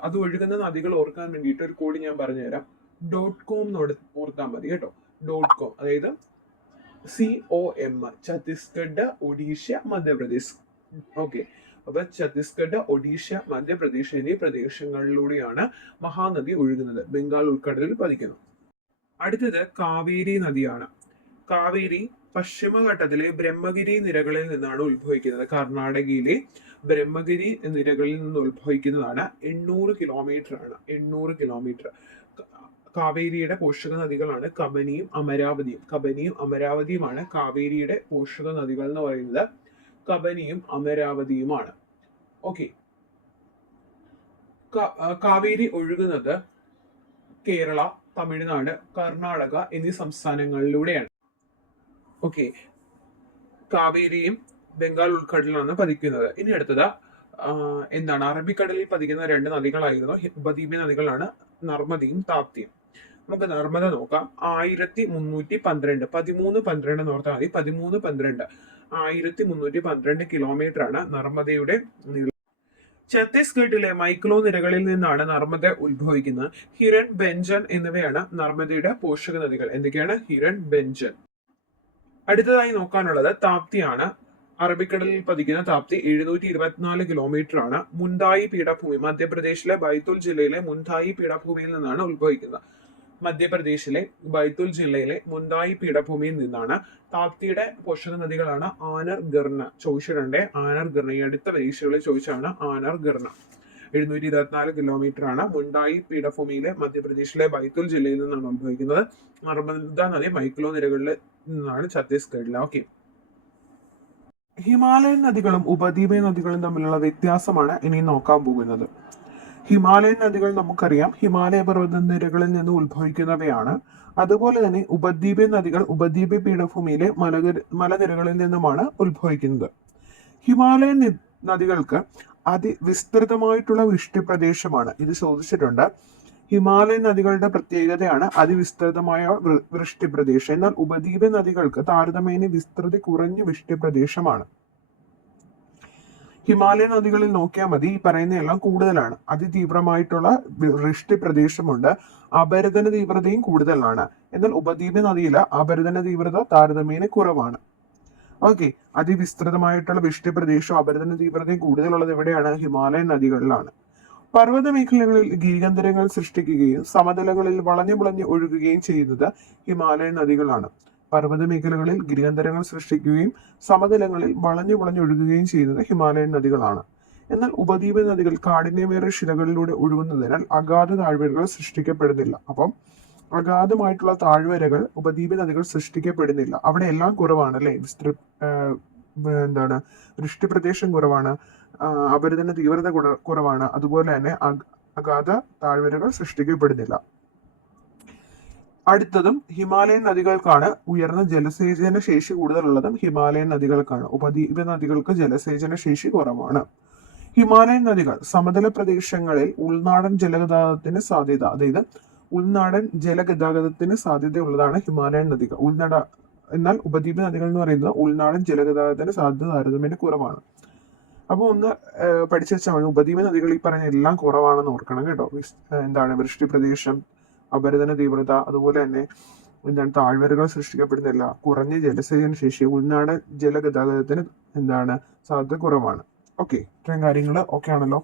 അത് ഒഴുകുന്ന നദികൾ ഓർക്കാൻ വേണ്ടിയിട്ട് ഒരു കോഡ് ഞാൻ പറഞ്ഞുതരാം. .com ഓർത്താൽ മതി കേട്ടോ. .com, അതായത് COM, ഛത്തീസ്ഗഡ്, ഒഡീഷ, മധ്യപ്രദേശ്. ഓക്കെ, അപ്പൊ ഛത്തീസ്ഗഡ്, ഒഡീഷ, മധ്യപ്രദേശ് എന്നീ പ്രദേശങ്ങളിലൂടെയാണ് മഹാനദി ഒഴുകുന്നത്. ബംഗാൾ ഉൾക്കടലിൽ പതിക്കുന്നു. അടുത്തത് കാവേരി നദിയാണ്. കാവേരി പശ്ചിമഘട്ടത്തിലെ ബ്രഹ്മഗിരി നിരകളിൽ നിന്നാണ് ഉത്ഭവിക്കുന്നത്. കർണാടകയിലെ ബ്രഹ്മഗിരി നിരകളിൽ നിന്ന് ഉത്ഭവിക്കുന്നതാണ്. 800 കിലോമീറ്റർ ആണ്. 800 കിലോമീറ്റർ. കാവേരിയുടെ പോഷക നദികളാണ് കബനിയും അമരാവതിയുമാണ് കാവേരിയുടെ പോഷക നദികൾ എന്ന് പറയുന്നത്. കബനിയും അമരാവതിയുമാണ്. ഓക്കെ, കാവേരി ഒഴുകുന്നത് കേരള, തമിഴ്നാട്, കർണാടക എന്നീ സംസ്ഥാനങ്ങളിലൂടെയാണ്. ഓക്കെ, കാവേരിയും ബംഗാൾ ഉൾക്കടലിലാണ് പതിക്കുന്നത്. ഇനി അടുത്തത് എന്താണ് അറബിക്കടലിൽ പതിക്കുന്ന രണ്ട് നദികളായിരുന്നു. ഉപദ്വീപീയ നദികളാണ് നർമ്മദയും താപ്തിയും. നമുക്ക് നർമ്മദ നോക്കാം. 1312 1312 എന്ന് ഓർത്താൽ മതി. 1312 1312 ആണ് നർമ്മദയുടെ നീളം. ഛത്തീസ്ഗഡിലെ മൈക്ലോ നിരകളിൽ നിന്നാണ് നർമ്മദ ഉത്ഭവിക്കുന്നത്. ഹിരൺ, ബെഞ്ചൻ എന്നിവയാണ് നർമ്മദയുടെ പോഷക നദികൾ. എന്തൊക്കെയാണ്? ഹിരൺ, ബെഞ്ചൻ. അടുത്തതായി നോക്കാനുള്ളത് താപ്തിയാണ്. അറബിക്കടലിൽ പതിക്കുന്ന താപ്തി 724 ആണ്. മുന്തായി പീഠഭൂമി, മധ്യപ്രദേശിലെ ബൈത്തുൽ ജില്ലയിലെ മുന്തായി പീഠഭൂമിയിൽ നിന്നാണ് ഉത്ഭവിക്കുന്നത്. മധ്യപ്രദേശിലെ ബൈത്തുൽ ജില്ലയിലെ മുന്തായി പീഠഭൂമിയിൽ നിന്നാണ്. താപ്തിയുടെ പോഷക നദികളാണ് ആനർ, ഗർണ. ചോദിച്ചിട്ടുണ്ട് ആനർ, ഗർണ. ഈ അടുത്ത പരീക്ഷകളിൽ ചോദിച്ചാണ് ആനർ, ഗർണ. 724 ആണ്. മുണ്ടായി പീഠഭൂമിയിലെ മധ്യപ്രദേശിലെ ബൈത്തുൽ ജില്ലയിൽ നിന്നാണ് ഉത്ഭവിക്കുന്നത്. നർമ്മദ നദി മൈക്ലോ നിരകളിൽ നിന്നാണ് ഛത്തീസ്ഗഡിലെ. ഓക്കെ, ഹിമാലയൻ നദികളും ഉപദ്വീപീയ നദികളും തമ്മിലുള്ള വ്യത്യാസമാണ് ഇനി നോക്കാൻ പോകുന്നത്. ഹിമാലയൻ നദികൾ നമുക്കറിയാം ഹിമാലയ പർവ്വത നിരകളിൽ നിന്ന് ഉത്ഭവിക്കുന്നവയാണ്. അതുപോലെ തന്നെ ഉപദ്വീപീയ നദികൾ ഉപദ്വീപീയ പീഠഭൂമിയിലെ മലനിരകളിൽ നിന്നുമാണ് ഉത്ഭവിക്കുന്നത്. ഹിമാലയൻ നദികൾക്ക് അതിവിസ്തൃതമായിട്ടുള്ള വൃഷ്ടിപ്രദേശമാണ്. ഇത് ചോദിച്ചിട്ടുണ്ട്. ഹിമാലയൻ നദികളുടെ പ്രത്യേകതയാണ് അതിവിസ്തൃതമായ വൃഷ്ടിപ്രദേശം. എന്നാൽ ഉപദ്വീപ നദികൾക്ക് താരതമ്യേന വിസ്തൃതി കുറഞ്ഞ വൃഷ്ടിപ്രദേശമാണ്. ഹിമാലയൻ നദികളിൽ നോക്കിയാൽ മതി, ഈ പറയുന്നതെല്ലാം കൂടുതലാണ്. അതിതീവ്രമായിട്ടുള്ള വൃഷ്ടിപ്രദേശമുണ്ട്. അപരദന തീവ്രതയും കൂടുതലാണ്. എന്നാൽ ഉപദ്വീപ നദിയിലെ അപരദന തീവ്രത താരതമ്യേന കുറവാണ്. ഓക്കെ, അതിവിസ്തൃതമായിട്ടുള്ള വൃഷ്ടിപ്രദേശവും അപരദന തീവ്രതയും കൂടുതലുള്ളത് എവിടെയാണ്? ഹിമാലയൻ നദികളിലാണ്. പർവ്വത മേഖലകളിൽ ഗിരികന്ധരങ്ങൾ സൃഷ്ടിക്കുകയും സമതലങ്ങളിൽ വളഞ്ഞു പുളഞ്ഞ് ഒഴുകുകയും ചെയ്യുന്നത് ഹിമാലയൻ നദികളാണ്. പർവ്വത മേഖലകളിൽ ഗിരികന്ധരങ്ങൾ സൃഷ്ടിക്കുകയും സമതലങ്ങളിൽ വളഞ്ഞു പുളഞ്ഞ് ഒഴുകുകയും ചെയ്യുന്നത് ഹിമാലയൻ നദികളാണ്. എന്നാൽ ഉപദ്വീപ നദികൾ കാഠിന്യമേറിയ ശിലകളിലൂടെ ഒഴുകുന്നതിനാൽ അഗാധ താഴ്വരകൾ സൃഷ്ടിക്കപ്പെടുന്നില്ല. അപ്പം അഗാധമായിട്ടുള്ള താഴ്വരകൾ ഉപദ്വീപ നദികൾ സൃഷ്ടിക്കപ്പെടുന്നില്ല. അവിടെ എല്ലാം കുറവാണ് അല്ലെ. വൃഷ്ടിപ്രദേശം കുറവാണ്, അപരദന തീവ്രത കുറവാണ്. അതുപോലെ തന്നെ അഗാധ താഴ്വരകൾ സൃഷ്ടിക്കപ്പെടുന്നില്ല. അടുത്തതും ഹിമാലയൻ നദികൾക്കാണ് ഉയർന്ന ജലസേചന ശേഷി കൂടുതലുള്ളതും ഹിമാലയൻ നദികൾക്കാണ്. ഉപദ്വീപ നദികൾക്ക് ജലസേചന ശേഷി കുറവാണ്. ഹിമാലയൻ നദികൾ സമതല പ്രദേശങ്ങളിൽ ഉൾനാടൻ ജലഗതാഗതത്തിന് സാധ്യത, അതായത് ഉൾനാടൻ ജലഗതാഗതത്തിന് സാധ്യതയുള്ളതാണ് ഹിമാലയൻ നദികൾ. എന്നാൽ ഉപദ്വീപ നദികൾ എന്ന് പറയുന്നത് ഉൾനാടൻ ജലഗതാഗതത്തിന് സാധ്യത താരതമ്യേന കുറവാണ്. അപ്പോൾ ഒന്ന് പഠിച്ചു വെച്ചാൽ മതി. ഉപദ്വീപ നദികൾ ഈ പറഞ്ഞ എല്ലാം കുറവാണെന്ന് ഓർക്കണം കേട്ടോ. വൃഷ്ടിപ്രദേശം, അപരദന തീവ്രത, അതുപോലെ തന്നെ താഴ്വരകൾ സൃഷ്ടിക്കപ്പെടുന്നില്ല, കുറഞ്ഞ ജലസേചന ശേഷി, ഉൾനാടൻ ജലഗതാഗതത്തിന് സാധ്യത കുറവാണ്. ഓക്കെ, ഇത്രയും കാര്യങ്ങൾ ഓക്കെ ആണല്ലോ.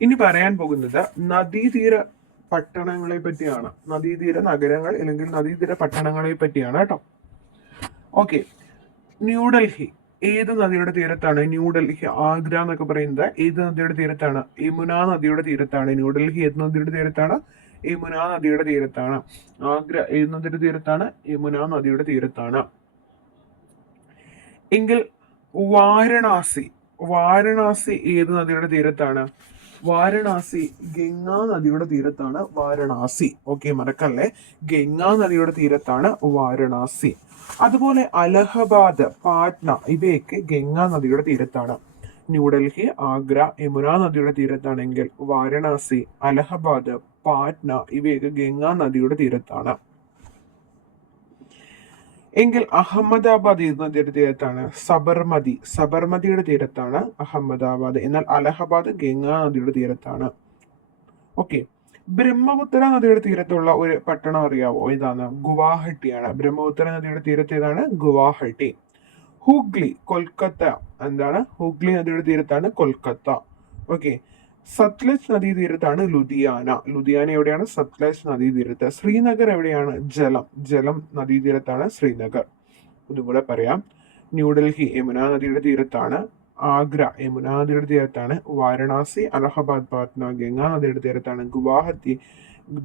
ഇനി പറയാൻ പോകുന്നത് നദീതീര പട്ടണങ്ങളെ പറ്റിയാണ്. നദീതീര നഗരങ്ങൾ അല്ലെങ്കിൽ നദീതീര പട്ടണങ്ങളെ പറ്റിയാണ് കേട്ടോ. ഓക്കെ, ന്യൂഡൽഹി ഏത് നദിയുടെ തീരത്താണ്? ന്യൂഡൽഹി, ആഗ്ര എന്നൊക്കെ പറയുന്നത് ഏത് നദിയുടെ തീരത്താണ്? യമുന നദിയുടെ തീരത്താണ്. ന്യൂഡൽഹി ഏത് നദിയുടെ തീരത്താണ്? യമുന നദിയുടെ തീരത്താണ്. ആഗ്ര ഏത് നദിയുടെ തീരത്താണ്? യമുന നദിയുടെ തീരത്താണ്. എങ്കിൽ വാരണാസി ഏത് നദിയുടെ തീരത്താണ്? വാരണാസി ഗംഗാ നദിയുടെ തീരത്താണ് വാരണാസി. ഓക്കെ, മറക്കല്ലേ, ഗംഗാ നദിയുടെ തീരത്താണ് വാരണാസി. അതുപോലെ അലഹബാദ്, പാറ്റ്ന ഇവയൊക്കെ ഗംഗാ നദിയുടെ തീരത്താണ്. ന്യൂഡൽഹി, ആഗ്ര യമുന നദിയുടെ തീരത്താണെങ്കിൽ വാരണാസി, അലഹബാദ്, പാറ്റ്ന ഇവയൊക്കെ ഗംഗാ നദിയുടെ തീരത്താണ്. എങ്കിൽ അഹമ്മദാബാദ് ഏത് നദിയുടെ തീരത്താണ്? സബർമതിയുടെ തീരത്താണ് അഹമ്മദാബാദ്. എന്നാൽ അലഹബാദ് ഗംഗാ നദിയുടെ തീരത്താണ്. ഓക്കെ, ബ്രഹ്മപുത്ര നദിയുടെ തീരത്തുള്ള ഒരു പട്ടണം അറിയാവോ? ഏതാണ്? ഗുവാഹട്ടിയാണ്. ബ്രഹ്മപുത്ര നദിയുടെ തീരത്ത് ഏതാണ്? ഗുവാഹട്ടി. ഹൂഗ്ലി, കൊൽക്കത്ത. ഹൂഗ്ലി നദിയുടെ തീരത്താണ് കൊൽക്കത്ത. ഓക്കെ, സത്ലജ് നദീ തീരത്താണ് ലുധിയാന എവിടെയാണ്? സത്ലജ് നദീ തീരത്ത്. ശ്രീനഗർ എവിടെയാണ്? ജലം നദീ തീരത്താണ് ശ്രീനഗർ. ഇതും കൂടെ പറയാം. ന്യൂഡൽഹി യമുന നദിയുടെ തീരത്താണ്. ആഗ്ര യമുന നദിയുടെ തീരത്താണ്. വാരണാസി, അലഹബാദ്, പാറ്റ്ന ഗംഗാ നദിയുടെ തീരത്താണ്. ഗുവാഹത്തി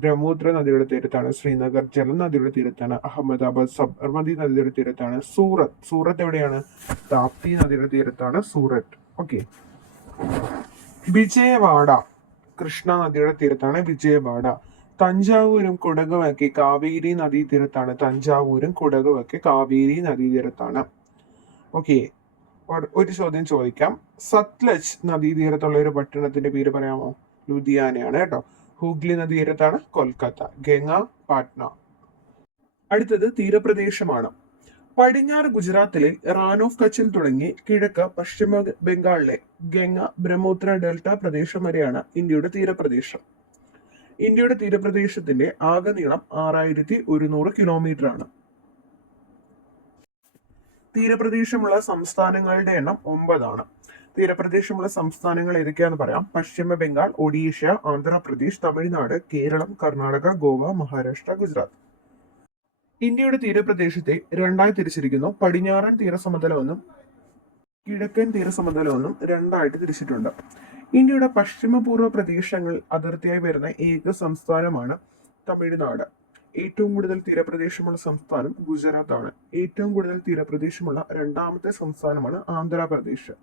ബ്രഹ്മപുത്ര നദിയുടെ തീരത്താണ്. ശ്രീനഗർ ജലം നദിയുടെ തീരത്താണ്. അഹമ്മദാബാദ് സബർമതി നദിയുടെ തീരത്താണ്. സൂറത്ത് എവിടെയാണ്? താപ്തി നദിയുടെ തീരത്താണ് സൂറത്ത്. ഓക്കെ, വിജയവാഡ കൃഷ്ണ നദിയുടെ തീരത്താണ് വിജയവാഡ. തഞ്ചാവൂരും കുടകുമൊക്കെ കാവേരി നദീ തീരത്താണ്. ഓക്കെ, ഒരു ചോദ്യം ചോദിക്കാം. സത്ലജ് നദീതീരത്തുള്ള ഒരു പട്ടണത്തിന്റെ പേര് പറയാമോ? ലുധിയാനയാണ് കേട്ടോ. ഹൂഗ്ലി നദീതീരത്താണ് കൊൽക്കത്ത. ഗംഗ പാട്ന. അടുത്തത് തീരപ്രദേശമാണ്. പടിഞ്ഞാറ് ഗുജറാത്തിലെ റാൻ ഓഫ് കച്ചിൽ തുടങ്ങി കിഴക്ക് പശ്ചിമ ബംഗാളിലെ ഗംഗ ബ്രഹ്മപുത്ര ഡെൽറ്റ പ്രദേശം വരെയാണ് ഇന്ത്യയുടെ തീരപ്രദേശം. ഇന്ത്യയുടെ തീരപ്രദേശത്തിന്റെ ആകെ നീളം 6100 കിലോമീറ്റർ ആണ്. തീരപ്രദേശമുള്ള സംസ്ഥാനങ്ങളുടെ എണ്ണം 9 ആണ്. തീരപ്രദേശമുള്ള സംസ്ഥാനങ്ങൾ ഏതൊക്കെയാണെന്ന് പറയാം. പശ്ചിമ ബംഗാൾ, ഒഡീഷ, ആന്ധ്രാപ്രദേശ്, തമിഴ്നാട്, കേരളം, കർണാടക, ഗോവ, മഹാരാഷ്ട്ര, ഗുജറാത്ത്. ഇന്ത്യയുടെ തീരപ്രദേശത്തെ രണ്ടായി തിരിച്ചിരിക്കുന്നു. പടിഞ്ഞാറൻ തീരസമതലമെന്നും കിഴക്കൻ തീരസമതലമെന്നും രണ്ടായിട്ട് തിരിച്ചിട്ടുണ്ട്. ഇന്ത്യയുടെ പശ്ചിമ പൂർവ്വ പ്രദേശങ്ങൾ അതിർത്തിയായി വരുന്ന ഏക സംസ്ഥാനമാണ് തമിഴ്നാട്. ഏറ്റവും കൂടുതൽ തീരപ്രദേശമുള്ള സംസ്ഥാനം ഗുജറാത്ത് ആണ്. ഏറ്റവും കൂടുതൽ തീരപ്രദേശമുള്ള രണ്ടാമത്തെ സംസ്ഥാനമാണ് ആന്ധ്രാപ്രദേശ്.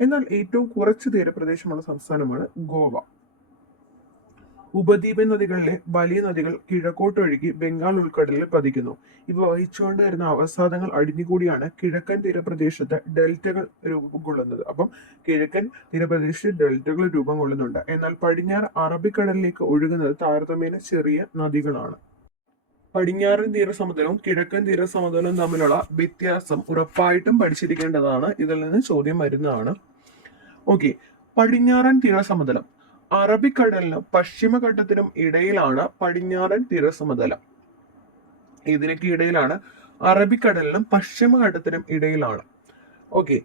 എന്നാൽ ഏറ്റവും കുറച്ച് തീരപ്രദേശമുള്ള സംസ്ഥാനമാണ് ഗോവ. ഉപദ്വീപൻ നദികളിലെ വലിയ നദികൾ കിഴക്കോട്ടൊഴുകി ബംഗാൾ ഉൾക്കടലിൽ പതിക്കുന്നു. ഇവ വഹിച്ചുകൊണ്ട് വരുന്ന അവസാദങ്ങൾ അടിഞ്ഞുകൂടിയാണ് കിഴക്കൻ തീരപ്രദേശത്ത് ഡെൽറ്റകൾ രൂപം കൊള്ളുന്നത്. അപ്പം കിഴക്കൻ തീരപ്രദേശത്ത് ഡെൽറ്റകൾ രൂപം കൊള്ളുന്നുണ്ട്. എന്നാൽ പടിഞ്ഞാറ് അറബിക്കടലിലേക്ക് ഒഴുകുന്നത് താരതമ്യേന ചെറിയ നദികളാണ്. പടിഞ്ഞാറൻ തീരസമുദ്രവും കിഴക്കൻ തീരസമുദ്രവും തമ്മിലുള്ള വ്യത്യാസം ഉറപ്പായിട്ടും പഠിച്ചിരിക്കേണ്ടതാണ്. ഇതിൽ നിന്ന് ചോദ്യം വരുന്നതാണ്. ഓക്കെ, പടിഞ്ഞാറൻ തീരസമതലം. അറബിക്കടലിനും പശ്ചിമഘട്ടത്തിനും ഇടയിലാണ് പടിഞ്ഞാറൻ തീരസമതലം. ഇതിനൊക്കെ ഇടയിലാണ്. അറബിക്കടലിനും പശ്ചിമഘട്ടത്തിനും ഇടയിലാണ്. ഓക്കെ,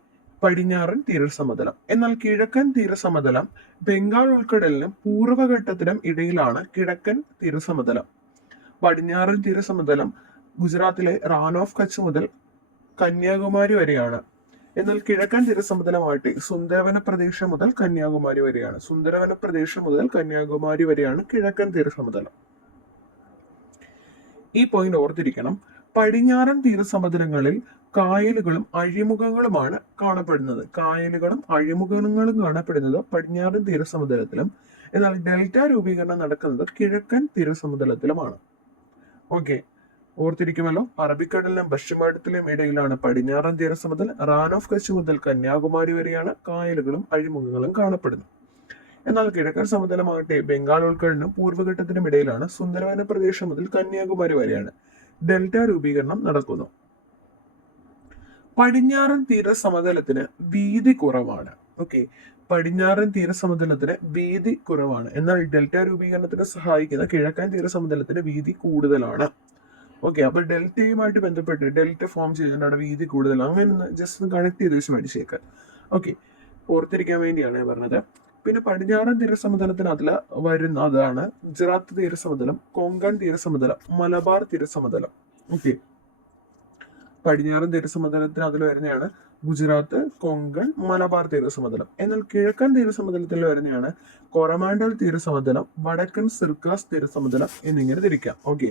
പടിഞ്ഞാറൻ തീരസമതലം. എന്നാൽ കിഴക്കൻ തീരസമതലം ബംഗാൾ ഉൾക്കടലിനും പൂർവ്വഘട്ടത്തിനും ഇടയിലാണ് കിഴക്കൻ തീരസമതലം. പടിഞ്ഞാറൻ തീരസമതലം ഗുജറാത്തിലെ റാൻ ഓഫ് കച്ച് മുതൽ കന്യാകുമാരി വരെയാണ്. എന്നാൽ കിഴക്കൻ തീരസമതലമായിട്ട് സുന്ദരവന പ്രദേശം മുതൽ കന്യാകുമാരി വരെയാണ്. സുന്ദരവന പ്രദേശം മുതൽ കന്യാകുമാരി വരെയാണ് കിഴക്കൻ തീരസമതലം. ഈ പോയിന്റ് ഓർത്തിരിക്കണം. പടിഞ്ഞാറൻ തീരസമതലങ്ങളിൽ കായലുകളും അഴിമുഖങ്ങളുമാണ് കാണപ്പെടുന്നത്. കായലുകളും അഴിമുഖങ്ങളും കാണപ്പെടുന്നത് പടിഞ്ഞാറൻ തീരസമതലത്തിലും. എന്നാൽ ഡെൽറ്റ രൂപീകരണം നടക്കുന്നത് കിഴക്കൻ തീരസമതലത്തിലുമാണ്. ഓക്കെ, ഓർത്തിരിക്കുമല്ലോ. അറബിക്കടലിനും പശ്ചിമഘട്ടത്തിലും ഇടയിലാണ് പടിഞ്ഞാറൻ തീരസമതലം. റാൻ ഓഫ് കച്ച് മുതൽ കന്യാകുമാരി വരെയാണ് കായലുകളും അഴിമുഖങ്ങളും കാണപ്പെടുന്നത്. എന്നാൽ കിഴക്കൻ സമതലമാകട്ടെ ബംഗാൾ ഉൾക്കടലിനും പൂർവ്വഘട്ടത്തിനും ഇടയിലാണ്. സുന്ദരവന പ്രദേശം മുതൽ കന്യാകുമാരി വരെയാണ് ഡെൽറ്റ രൂപീകരണം നടക്കുന്നു. പടിഞ്ഞാറൻ തീരസമതലത്തിന് വീതി കുറവാണ്. ഓക്കെ, പടിഞ്ഞാറൻ തീരസമതലത്തിന് വീതി കുറവാണ്. എന്നാൽ ഡെൽറ്റ രൂപീകരണത്തിന് സഹായിക്കുന്ന കിഴക്കൻ തീരസമതലത്തിന് വീതി കൂടുതലാണ്. ഓക്കെ, അപ്പൊ ഡെൽറ്റയുമായിട്ട് ബന്ധപ്പെട്ട് ഡെൽറ്റ ഫോം ചെയ്യുന്നുണ്ട്, അവിടെ വീതി കൂടുതൽ. അങ്ങനെ ജസ്റ്റ് കണക്ട് ചെയ്ത് വെച്ച് പഠിച്ചേക്കാൻ. ഓക്കെ, ഓർത്തിരിക്കാൻ വേണ്ടിയാണ് പറഞ്ഞത്. പിന്നെ പടിഞ്ഞാറൻ തീരസമതലത്തിന് അതിൽ വരുന്ന അതാണ് ഗുജറാത്ത് തീരസമതലം, കൊങ്കൺ തീരസമതലം, മലബാർ തീരസമതലം. ഓക്കെ, പടിഞ്ഞാറൻ തീരസമതലത്തിന് അതിൽ വരുന്നതാണ് ഗുജറാത്ത്, കൊങ്കൺ, മലബാർ തീരസമതലം. എന്നാൽ കിഴക്കൻ തീരസമതലത്തിൽ വരുന്നതാണ് കൊറമാൻഡൽ തീരസമതലം, വടക്കൻ സിർക്കാസ് തീരസമതലം എന്നിങ്ങനെ തിരിക്കാം. ഓക്കെ,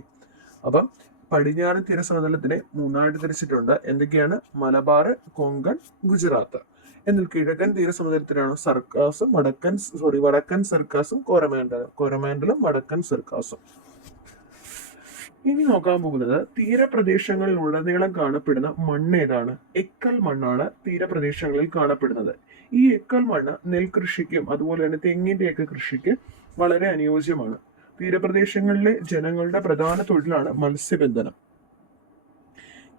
അപ്പം പടിഞ്ഞാറൻ തീരസമതലത്തിനെ മൂന്നായിട്ട് തിരിച്ചിട്ടുണ്ട്. എന്തൊക്കെയാണ്? മലബാർ, കൊങ്കൺ, ഗുജറാത്ത്. എന്നാൽ കിഴക്കൻ തീരസമതലത്തിനാണ് സർക്കാസും വടക്കൻ സർക്കാസും കൊറമാൻഡലും വടക്കൻ സർക്കാസും. ഇനി നോക്കാൻ പോകുന്നത് തീരപ്രദേശങ്ങളിൽ ഉടനീളം കാണപ്പെടുന്ന മണ്ണ് ഏതാണ്? എക്കൽ മണ്ണാണ് തീരപ്രദേശങ്ങളിൽ കാണപ്പെടുന്നത്. ഈ എക്കൽ മണ്ണ് നെൽകൃഷിക്കും അതുപോലെ തന്നെ തെങ്ങിന്റെയൊക്കെ കൃഷിക്ക് വളരെ അനുയോജ്യമാണ്. തീരപ്രദേശങ്ങളിലെ ജനങ്ങളുടെ പ്രധാന തൊഴിലാണ് മത്സ്യബന്ധനം.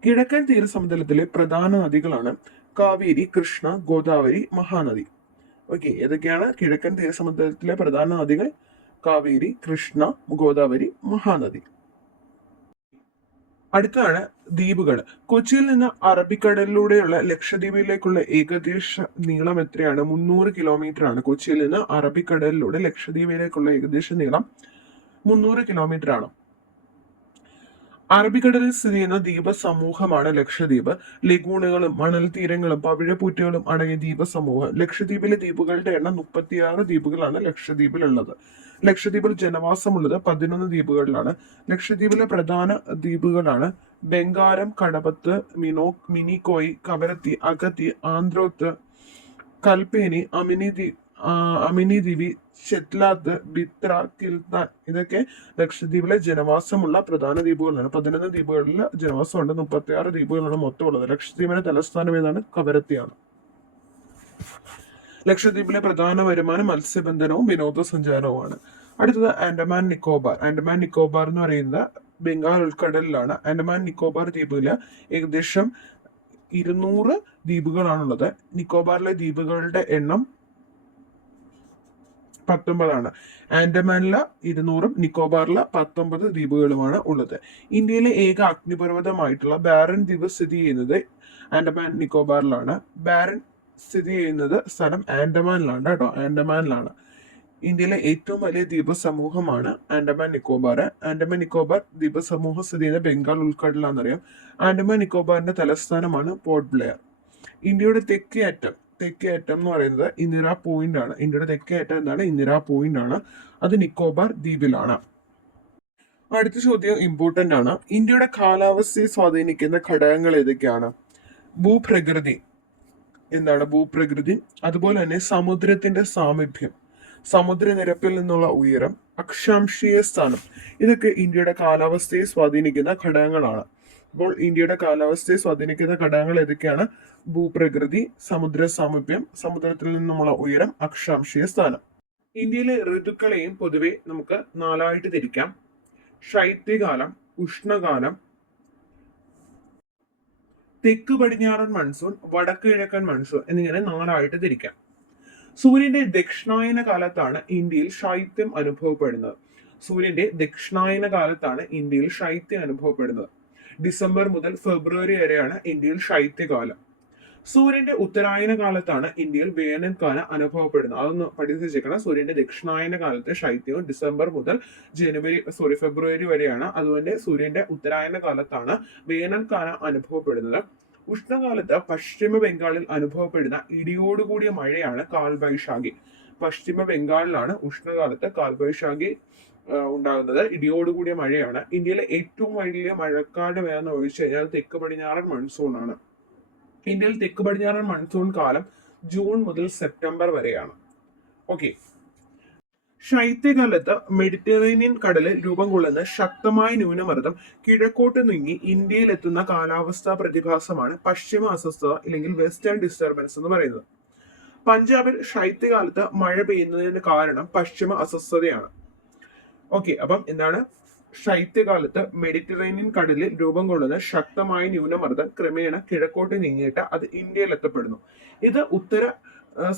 കിഴക്കൻ തീരസമതലത്തിലെ പ്രധാന നദികളാണ് കാവേരി, കൃഷ്ണ, ഗോദാവരി, മഹാനദി. ഓക്കെ, ഏതൊക്കെയാണ് കിഴക്കൻ തീരസമതലത്തിലെ പ്രധാന നദികൾ? കാവേരി, കൃഷ്ണ, ഗോദാവരി, മഹാനദി. അടുത്താണ് ദ്വീപുകൾ. കൊച്ചിയിൽ നിന്ന് അറബിക്കടലിലൂടെയുള്ള ലക്ഷദ്വീപിലേക്കുള്ള ഏകദേശ നീളം എത്രയാണ്? 300 കിലോമീറ്റർ ആണ്. കൊച്ചിയിൽ നിന്ന് അറബിക്കടലിലൂടെ ലക്ഷദ്വീപിലേക്കുള്ള ഏകദേശ നീളം 300 കിലോമീറ്റർ ആണ്. അറബിക്കടലിൽ സ്ഥിതി ചെയ്യുന്ന ദ്വീപ സമൂഹമാണ് ലക്ഷദ്വീപ്. ലഗൂണുകളും മണൽ തീരങ്ങളും പവിഴപ്പൂറ്റുകളും അടങ്ങിയ ദ്വീപ സമൂഹം. ലക്ഷദ്വീപിലെ ദ്വീപുകളുടെ എണ്ണം 36 ദ്വീപുകളാണ് ലക്ഷദ്വീപിലുള്ളത്. ലക്ഷദ്വീപിൽ ജനവാസമുള്ളത് 11 ദ്വീപുകളിലാണ്. ലക്ഷദ്വീപിലെ പ്രധാന ദ്വീപുകളാണ് ബംഗാരം, കടപത്ത്, മിനിക്കോയ്, കവരത്തി, അഗത്തി, ആന്ത്രോത്ത്, കൽപ്പേനി, അമിനി ദ്വീപി, ചെത്ലാത്ത്, ബിത്ര, കിൽത്താൻ. ഇതൊക്കെ ലക്ഷദ്വീപിലെ ജനവാസമുള്ള പ്രധാന ദ്വീപുകളാണ്. 11 ദ്വീപുകളിൽ ജനവാസമുണ്ട്. 36 ദ്വീപുകളാണ് മൊത്തം ഉള്ളത്. ലക്ഷദ്വീപിന്റെ തലസ്ഥാനം ഏതാണ്? കവരത്തിയാണ്. ലക്ഷദ്വീപിലെ പ്രധാന വരുമാനം മത്സ്യബന്ധനവും വിനോദസഞ്ചാരവുമാണ്. അടുത്തത് ആൻഡമാൻ നിക്കോബാർ. ആൻഡമാൻ നിക്കോബാർ എന്ന് പറയുന്നത് ബംഗാൾ ഉൾക്കടലിലാണ്. ആൻഡമാൻ നിക്കോബാർ ദ്വീപില് ഏകദേശം 200 ദ്വീപുകളാണുള്ളത്. നിക്കോബാറിലെ ദ്വീപുകളുടെ എണ്ണം 19. ആൻഡമാനിലെ 200ഉം നിക്കോബാറിലെ 19 ദ്വീപുകളുമാണ് ഉള്ളത്. ഇന്ത്യയിലെ ഏക അഗ്നിപർവ്വതമായിട്ടുള്ള ബാരൻ ദ്വീപ് സ്ഥിതി ചെയ്യുന്നത് ആൻഡമാൻ നിക്കോബാറിലാണ്. ബാരൻ സ്ഥിതി ചെയ്യുന്നത് സ്ഥലം ആൻഡമാനിലാണ് കേട്ടോ, ആൻഡമാനിലാണ്. ഇന്ത്യയിലെ ഏറ്റവും വലിയ ദ്വീപ സമൂഹമാണ് ആൻഡമാൻ നിക്കോബാർ. ആൻഡമാൻ നിക്കോബാർ ദ്വീപ സമൂഹം സ്ഥിതി ചെയ്യുന്ന ബംഗാൾ ഉൾക്കടലാണെന്നറിയാം. ആൻഡമാൻ നിക്കോബാറിന്റെ തലസ്ഥാനമാണ് പോർട്ട് ബ്ലെയർ. ഇന്ത്യയുടെ തെക്കേ അറ്റം എന്ന് പറയുന്നത് ഇന്ദിര പോയിന്റ് ആണ്. ഇന്ത്യയുടെ തെക്കേ അറ്റം എന്താണ്? ഇന്ദിര പോയിന്റ് ആണ്. അത് നിക്കോബാർ ദ്വീപിലാണ്. അടുത്ത ചോദ്യം ഇമ്പോർട്ടന്റ് ആണ്. ഇന്ത്യയുടെ കാലാവസ്ഥയെ സ്വാധീനിക്കുന്ന ഘടകങ്ങൾ ഏതൊക്കെയാണ്? ഭൂപ്രകൃതി എന്താണ്? ഭൂപ്രകൃതി, അതുപോലെ തന്നെ സമുദ്രത്തിന്റെ സാമീപ്യം, സമുദ്രനിരപ്പിൽ നിന്നുള്ള ഉയരം, അക്ഷാംശീയ സ്ഥാനം, ഇതൊക്കെ ഇന്ത്യയുടെ കാലാവസ്ഥയെ സ്വാധീനിക്കുന്ന ഘടകങ്ങളാണ്. അപ്പോൾ ഇന്ത്യയുടെ കാലാവസ്ഥയെ സ്വാധീനിക്കുന്ന ഘടകങ്ങൾ ഏതൊക്കെയാണ്? ഭൂപ്രകൃതി, സമുദ്ര സാമീപ്യം, സമുദ്രത്തിൽ നിന്നുമുള്ള ഉയരം, അക്ഷാംശീയ സ്ഥാനം. ഇന്ത്യയിലെ ഋതുക്കളെയും പൊതുവെ നമുക്ക് 4ആയിട്ട് തിരിക്കാം. ശൈത്യകാലം, ഉഷ്ണകാലം, തെക്ക് പടിഞ്ഞാറൻ മൺസൂൺ, വടക്ക് കിഴക്കൻ മൺസൂൺ എന്നിങ്ങനെ 4ആയിട്ട് തിരിക്കാം. സൂര്യന്റെ ദക്ഷിണായന കാലത്താണ് ഇന്ത്യയിൽ ശൈത്യം അനുഭവപ്പെടുന്നത്. സൂര്യന്റെ ദക്ഷിണായന കാലത്താണ് ഇന്ത്യയിൽ ശൈത്യം അനുഭവപ്പെടുന്നത്. ഡിസംബർ മുതൽ ഫെബ്രുവരി വരെയാണ് ഇന്ത്യയിൽ ശൈത്യകാലം. സൂര്യന്റെ ഉത്തരായന കാലത്താണ് ഇന്ത്യയിൽ വേനൽക്കാലം അനുഭവപ്പെടുന്നത്. അതൊന്ന് പഠിച്ചു വെച്ചേക്കണം. സൂര്യന്റെ ദക്ഷിണായന കാലത്തെ ശൈത്യവും ഡിസംബർ മുതൽ ഫെബ്രുവരി വരെയാണ്. അതുപോലെ സൂര്യന്റെ ഉത്തരായന കാലത്താണ് വേനൽക്കാലം അനുഭവപ്പെടുന്നത്. ഉഷ്ണകാലത്ത് പശ്ചിമ ബംഗാളിൽ അനുഭവപ്പെടുന്ന ഇടിയോടുകൂടിയ മഴയാണ് കാൽബൈശാഖി. പശ്ചിമ ബംഗാളിലാണ് ഉഷ്ണകാലത്ത് കാൽബൈശാഖി ഉണ്ടാകുന്നത്. ഇടിയോടുകൂടിയ മഴയാണ്. ഇന്ത്യയിലെ ഏറ്റവും വലിയ മഴക്കാലം ഏതെന്ന് ചോദിച്ചു കഴിഞ്ഞാൽ തെക്ക് പടിഞ്ഞാറൻ മൺസൂൺ ആണ്. ഇന്ത്യയിൽ തെക്ക് പടിഞ്ഞാറൻ മൺസൂൺ കാലം ജൂൺ മുതൽ സെപ്റ്റംബർ വരെയാണ്. ഓക്കെ. ശൈത്യകാലത്ത് മെഡിറ്ററേനിയൻ കടലിൽ രൂപം കൊള്ളുന്ന ശക്തമായ ന്യൂനമർദ്ദം കിഴക്കോട്ട് നീങ്ങി ഇന്ത്യയിലെത്തുന്ന കാലാവസ്ഥാ പ്രതിഭാസമാണ് പശ്ചിമ അസ്വസ്ഥത അല്ലെങ്കിൽ വെസ്റ്റേൺ ഡിസ്റ്റർബൻസ് എന്ന് പറയുന്നത്. പഞ്ചാബിൽ ശൈത്യകാലത്ത് മഴ പെയ്യുന്നതിന് കാരണം പശ്ചിമ അസ്വസ്ഥതയാണ്. ഓക്കെ, അപ്പം എന്താണ്? ശൈത്യകാലത്ത് മെഡിറ്ററേനിയൻ കടലിൽ രൂപം കൊള്ളുന്ന ശക്തമായ ന്യൂനമർദ്ദം ക്രമേണ കിഴക്കോട്ട് നീങ്ങിയിട്ട് അത് ഇന്ത്യയിൽ എത്തപ്പെടുന്നു. ഇത് ഉത്തര